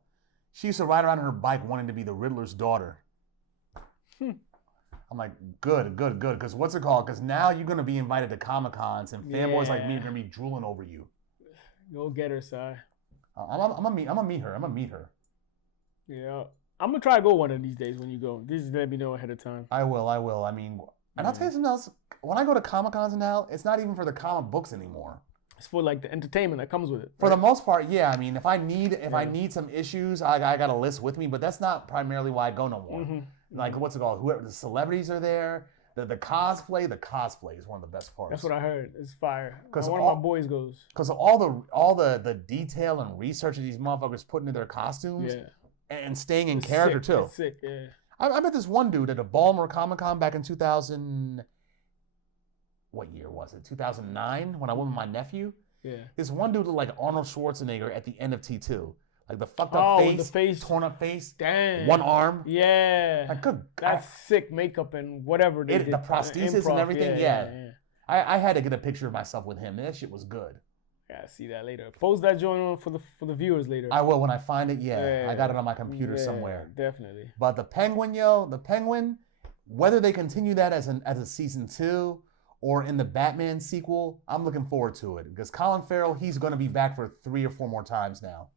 she used to ride around on her bike wanting to be the Riddler's daughter. I'm like, good. Because what's it called? Because now you're going to be invited to Comic-Cons, and fanboys like me are going to be drooling over you. Go get her, Si. I'm gonna meet her. Yeah. I'm going to try to go one of these days when you go. Just let me know ahead of time. I will. I mean, and I'll tell you something else. When I go to Comic-Cons now, it's not even for the comic books anymore. It's for like the entertainment that comes with it. For the most part, yeah. I mean, if I need some issues, I got a list with me, but that's not primarily why I go no more. Like, what's it called? Whoever the celebrities are there, the cosplay is one of the best parts. That's what I heard. It's fire. Because one of my boys goes. Because of all the detail and research that these motherfuckers put into their costumes, and staying in character too. It's sick. Yeah. I met this one dude at a Baltimore Comic-Con back in 2000. What year was it? 2009, when I went with my nephew. Yeah. This one dude looked like Arnold Schwarzenegger at the end of T2. Like the fucked up face, torn up face, damn, one arm. Yeah. Like, good. That's sick makeup and whatever they did. The prosthesis and everything, yeah. I had to get a picture of myself with him. That shit was good. Yeah, gotta see that later. Post that joint on for the viewers later. I will when I find it. Yeah, I got it on my computer somewhere. Definitely. But the Penguin, whether they continue that as a season 2 or in the Batman sequel, I'm looking forward to it because Colin Farrell, he's going to be back for 3 or 4 more times now.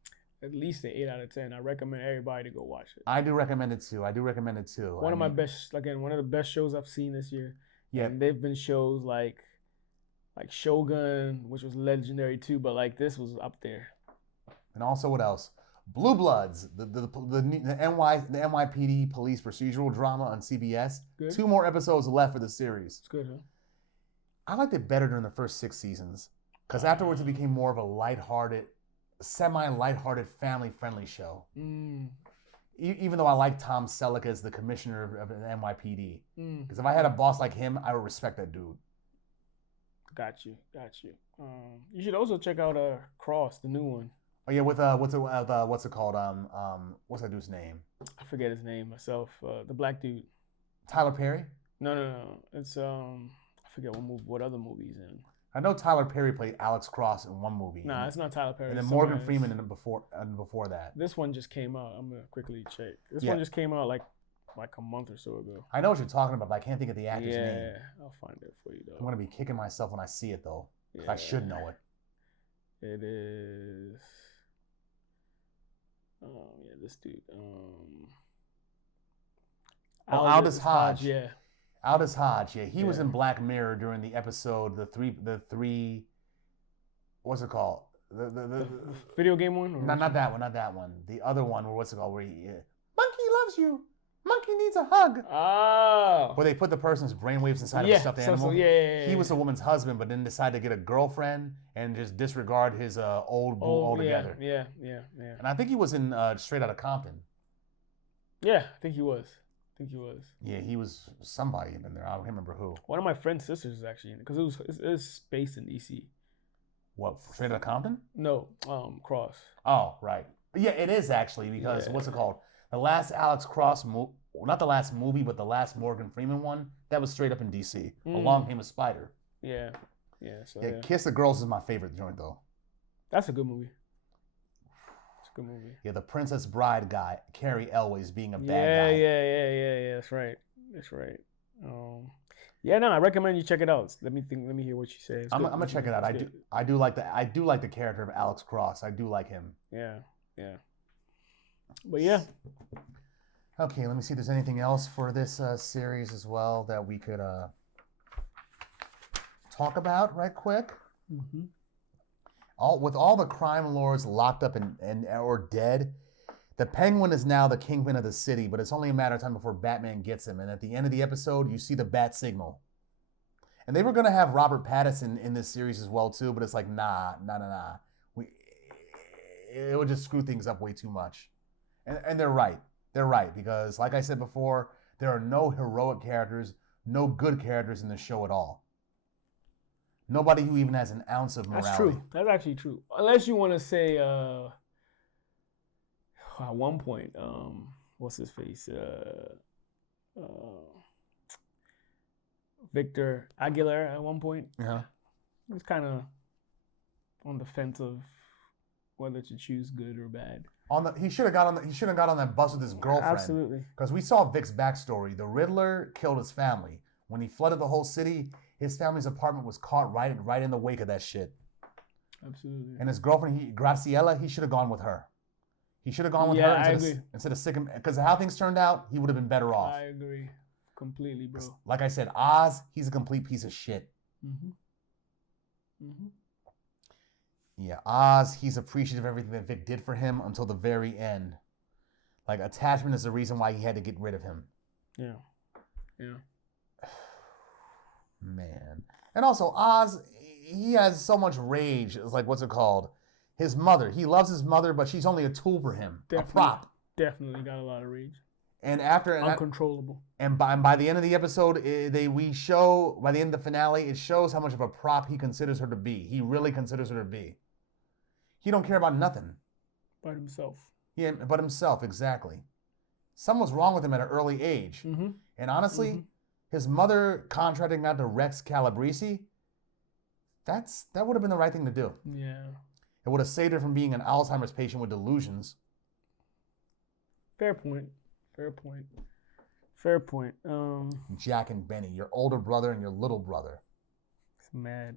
At least an 8 out of 10. I recommend everybody to go watch it. I do recommend it too. One of the best shows I've seen this year. Yeah, and they've been shows like Shogun, which was legendary too, but like this was up there. And also, what else? Blue Bloods, the NYPD police procedural drama on CBS. Good. 2 more episodes left for the series. It's good, huh? I liked it better during the first 6 seasons because afterwards it became more of a semi-lighthearted, family-friendly show. Even though I like Tom Selleck as the commissioner of the NYPD. Because if I had a boss like him, I would respect that dude. Got you. You should also check out Cross, the new one. Oh yeah, with what's it called? What's that dude's name? I forget his name myself. The black dude. Tyler Perry? No. It's I forget what other movie he's in. I know Tyler Perry played Alex Cross in one movie. Nah, it's not Tyler Perry. And then Morgan Freeman before that. This one just came out. I'm gonna quickly check. This one just came out like a month or so ago. I know what you're talking about, but I can't think of the actor's name. Yeah, I'll find it for you though. I'm gonna be kicking myself when I see it though. Yeah. I should know it. It is. Oh yeah, this dude. Aldous Hodge. Yeah. Aldous Hodge. Yeah, he was in Black Mirror during the episode the three. What's it called? The video game one? Or not that one. Not that one. The other one. What's it called? Where Monkey loves you. Monkey needs a hug. Oh. Where they put the person's brainwaves inside of a stuffed animal. Yeah. He was a woman's husband, but then decided to get a girlfriend and just disregard his old boo altogether. Yeah. And I think he was in Straight Outta Compton. Yeah, I think he was. Yeah, he was somebody in there. I don't remember who. One of my friend's sisters is actually in it because it was based in DC. What, Straight Outta Compton? No, Cross. Oh, right. Yeah, it is actually because what's it called? The last Alex Cross movie, not the last movie, but the last Morgan Freeman one, that was straight up in DC. Along Came a Spider. Yeah. So, Kiss the Girls is my favorite joint though. That's a good movie. Yeah, the Princess Bride guy, Carrie Elways being a bad guy. Yeah. That's right. No, I recommend you check it out. Let me hear what you say. I'm gonna check it out. I do like the character of Alex Cross. I do like him. Yeah. But yeah. Okay, let me see if there's anything else for this series as well that we could talk about right quick. Mm-hmm. With all the crime lords locked up or dead, the Penguin is now the kingpin of the city, but it's only a matter of time before Batman gets him. And at the end of the episode, you see the bat signal. And they were going to have Robert Pattinson in this series as well, too, but it's like, nah. It would just screw things up way too much. And they're right. They're right, because like I said before, there are no heroic characters, no good characters in the show at all. Nobody who even has an ounce of morality. That's true. That's actually true. Unless you want to say, at one point, what's his face? Victor Aguilar at one point. Yeah. He was kind of on the fence of whether to choose good or bad. He should have got on that bus with his girlfriend. Absolutely. Because we saw Vic's backstory. The Riddler killed his family. When he flooded the whole city, his family's apartment was caught right in the wake of that shit. Absolutely. And his girlfriend, Graciela, he should have gone with her. He should have gone with her instead of sticking, because how things turned out, he would have been better off. I agree completely, bro. Like I said, Oz, he's a complete piece of shit. Yeah, Oz, he's appreciative of everything that Vic did for him until the very end. Like, attachment is the reason why he had to get rid of him. Yeah. Man. And also, Oz, he has so much rage. It's like, what's it called? His mother. He loves his mother, but she's only a tool for him. A prop. Definitely got a lot of rage. And after... Uncontrollable. And by the end of the episode, by the end of the finale, it shows how much of a prop he considers her to be. He really considers her to be. He don't care about nothing. But himself. Yeah, but himself, exactly. Something was wrong with him at an early age. And honestly, his mother contracting out to Rex Calabrese, that would have been the right thing to do. Yeah. It would have saved her from being an Alzheimer's patient with delusions. Fair point. Jack and Benny, your older brother and your little brother. It's mad.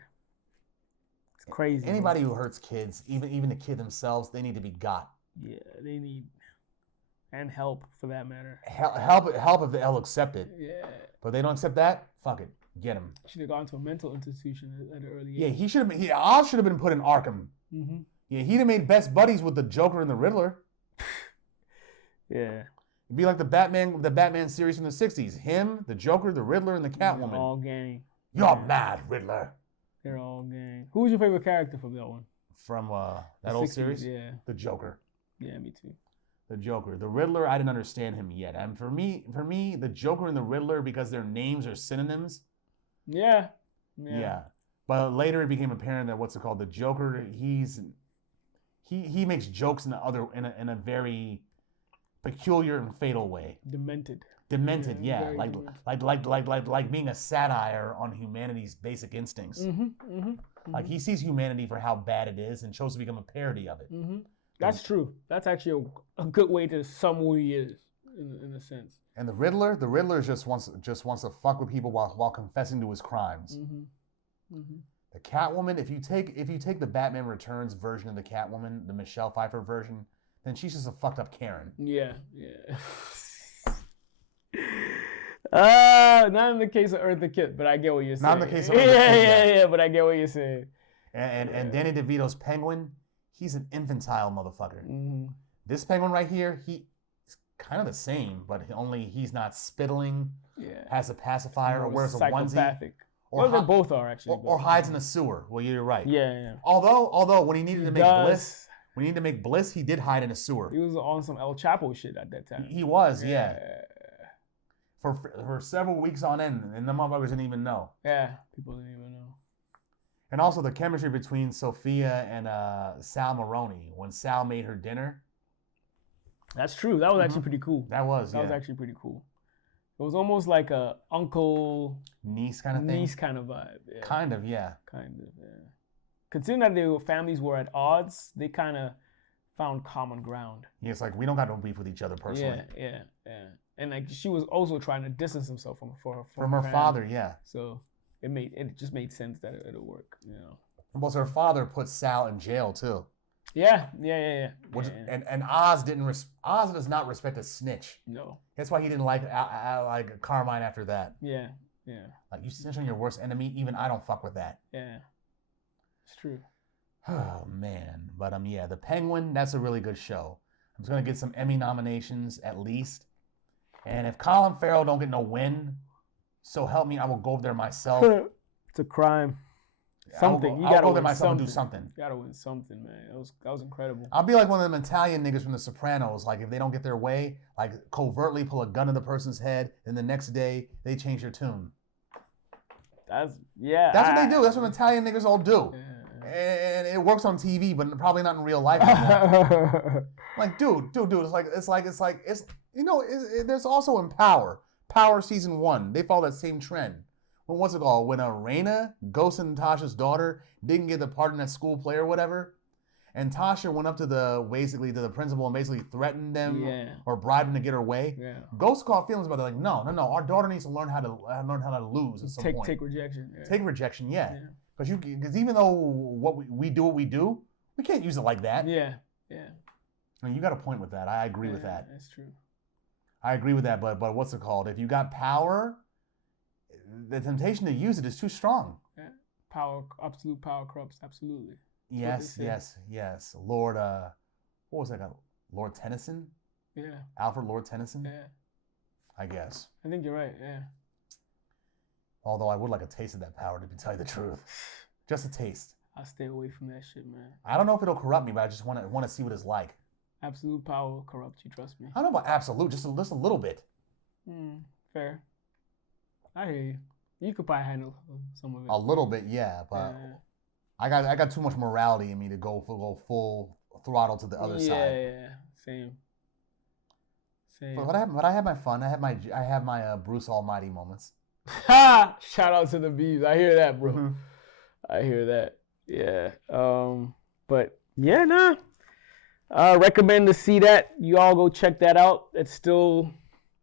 It's crazy. Anybody who hurts kids, even the kid themselves, they need to be got. Yeah, they need and help for that matter. Help if they'll accept it. Yeah. But they don't accept that. Fuck it, get him. Should have gone to a mental institution at an early age. Yeah, he should have been. Oz should have been put in Arkham. Mm-hmm. Yeah, he'd have made best buddies with the Joker and the Riddler. Yeah. It'd be like the Batman series from the 60s. Him, the Joker, the Riddler, and the Catwoman. All gang. You're mad, Riddler. They're all gang. Who was your favorite character from that one? From that old 60s, series? Yeah. The Joker. Yeah, me too. The Joker. The Riddler, I didn't understand him yet. And for me, the Joker and the Riddler, because their names are synonyms. Yeah. But later it became apparent that the Joker, he makes jokes in a very peculiar and fatal way. Demented, yeah. Like being a satire on humanity's basic instincts. Like he sees humanity for how bad it is and chose to become a parody of it. Mm-hmm. That's true. That's actually a good way to sum who he is, in a sense. And the Riddler just wants to fuck with people while confessing to his crimes. The Catwoman, if you take the Batman Returns version of the Catwoman, the Michelle Pfeiffer version, then she's just a fucked up Karen. Yeah. Not in the case of Eartha Kitt, but I get what you're saying. Not in the case of Eartha Kitt. Yeah, but I get what you're saying. And Danny DeVito's Penguin, he's an infantile motherfucker. Mm-hmm. This Penguin right here, he's kind of the same, but only he's not spittling, has a pacifier, or wears a onesie. Or they both are actually. Or hides in a sewer. Well, you're right. Yeah. Although when he needed to make Bliss, he did hide in a sewer. He was on some El Chapo shit at that time. He was, yeah. For several weeks on end, and the motherfuckers didn't even know. Yeah, people didn't even know. And also the chemistry between Sofia and Sal Maroni when Sal made her dinner. That's true. That was actually pretty cool. That was actually pretty cool. It was almost like a uncle niece kind of thing. Niece kind of vibe. Yeah. Kind of, yeah. Considering that their families were at odds, they kind of found common ground. Yeah, it's like we don't got no beef with each other personally. Yeah. And like she was also trying to distance himself from her father. Yeah. So it just made sense that it'll work. You know. Plus, her father put Sal in jail too. Yeah. And Oz Oz does not respect a snitch. No. That's why he didn't like Carmine after that. Yeah. Like you snitch on your worst enemy, even I don't fuck with that. Yeah. It's true. Oh man, but The Penguin, that's a really good show. I'm just gonna get some Emmy nominations at least. And if Colin Farrell don't get no win, so help me, I will go over there myself. It's a crime. Something. I'll go there myself and do something. You gotta win something, man. That was incredible. I'll be like one of them Italian niggas from The Sopranos. Like if they don't get their way, like covertly pull a gun to the person's head, and the next day they change their tune. That's what they do. That's what Italian niggas all do. Yeah. And it works on TV, but probably not in real life anymore. Like, dude, it's like there's also in Power season 1. They follow that same trend. What's it called? When Raina, Ghost and Tasha's daughter, didn't get the part in that school play or whatever, and Tasha went up to the principal and basically threatened them or bribed him to get her way. Yeah. Ghost caught feelings about it. Like, no, our daughter needs to learn how to lose at some point. Take rejection. Yeah. Take rejection, yeah. Because even though what we do, we can't use it like that. Yeah. I mean, you got a point with that. I agree with that. That's true. I agree with that. But what's it called? If you got power, the temptation to use it is too strong. Yeah. Absolute power corrupts. Absolutely. Yes. Lord, what was that guy? Lord Tennyson? Yeah. Alfred Lord Tennyson? Yeah. I guess. I think you're right, yeah. Although I would like a taste of that power, to tell you the truth. Just a taste. I'll stay away from that shit, man. I don't know if it'll corrupt me, but I just want to see what it's like. Absolute power will corrupt you, trust me. I don't know about absolute, just a little bit. Fair. I hear you. You could probably handle some of it. A little bit, yeah, but I got too much morality in me to go full throttle to the other side. Yeah, same. But I had my fun. I had my Bruce Almighty moments. Ha! Shout out to the Bees. I hear that, bro. I hear that. Yeah. But yeah, nah. I recommend to see that. You all go check that out. It's still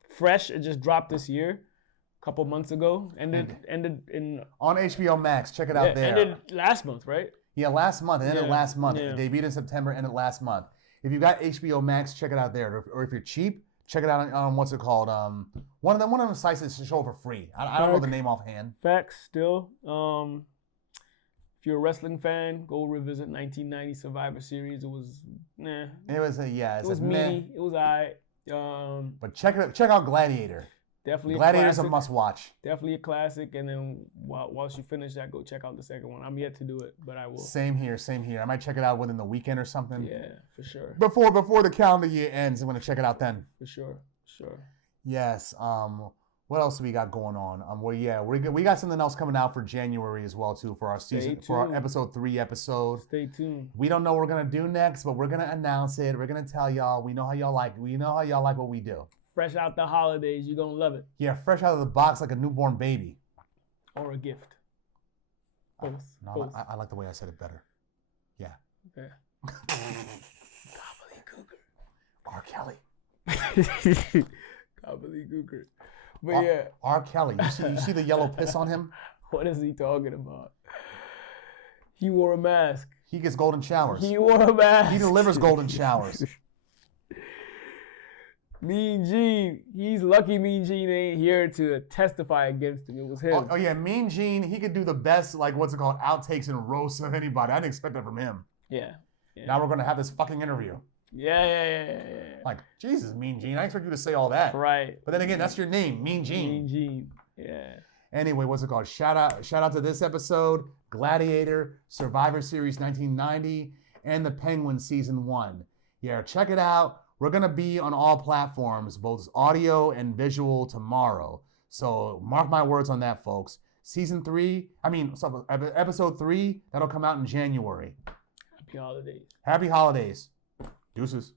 fresh. It just dropped this year, a couple months ago. Ended in on HBO Max. Check it out there. Ended last month, right? Yeah, last month. It ended last month. Yeah. It debuted in September. Ended last month. If you got HBO Max, check it out there. Or if you're cheap, check it out on what's it called? One of them sites that show for free. I don't know the name offhand. Facts still. If you're a wrestling fan, go revisit 1990 Survivor Series. It was It was it was meaty. It was alright. But check out Gladiator. Definitely Gladiator's a must watch. Definitely a classic. And then whilst you finish that, go check out the second one. I'm yet to do it, but I will. Same here. I might check it out within the weekend or something. Yeah, for sure. Before the calendar year ends, I'm gonna check it out then. For sure. Yes. What else do we got going on? We got something else coming out for January as well too for our season, for our episode 3 episode. Stay tuned. We don't know what we're gonna do next, but we're gonna announce it. We're gonna tell y'all. We know how y'all like what we do. Fresh out the holidays, you're gonna love it. Yeah, fresh out of the box like a newborn baby. Or a gift. Both. Both. I like the way I said it better. Yeah. Okay. Gobbledygooker. R. Kelly. Gobbledygooker. But R. Kelly. You see the yellow piss on him? What is he talking about? He wore a mask. He gets golden showers. He wore a mask. He delivers golden showers. Mean Gene, he's lucky Mean Gene ain't here to testify against him. It was him. Oh yeah, Mean Gene, he could do the best, like, what's it called, outtakes and roasts of anybody. I didn't expect that from him. Yeah. Now we're going to have this fucking interview. Yeah. Like, Jesus, Mean Gene, I expect you to say all that. Right. But then again, that's your name, Mean Gene. Mean Gene, yeah. Anyway, what's it called? Shout out to this episode, Gladiator, Survivor Series 1990, and The Penguin Season 1. Yeah, check it out. We're going to be on all platforms, both audio and visual tomorrow. So mark my words on that, folks. Episode 3, that'll come out in January. Happy holidays. Happy holidays. Deuces.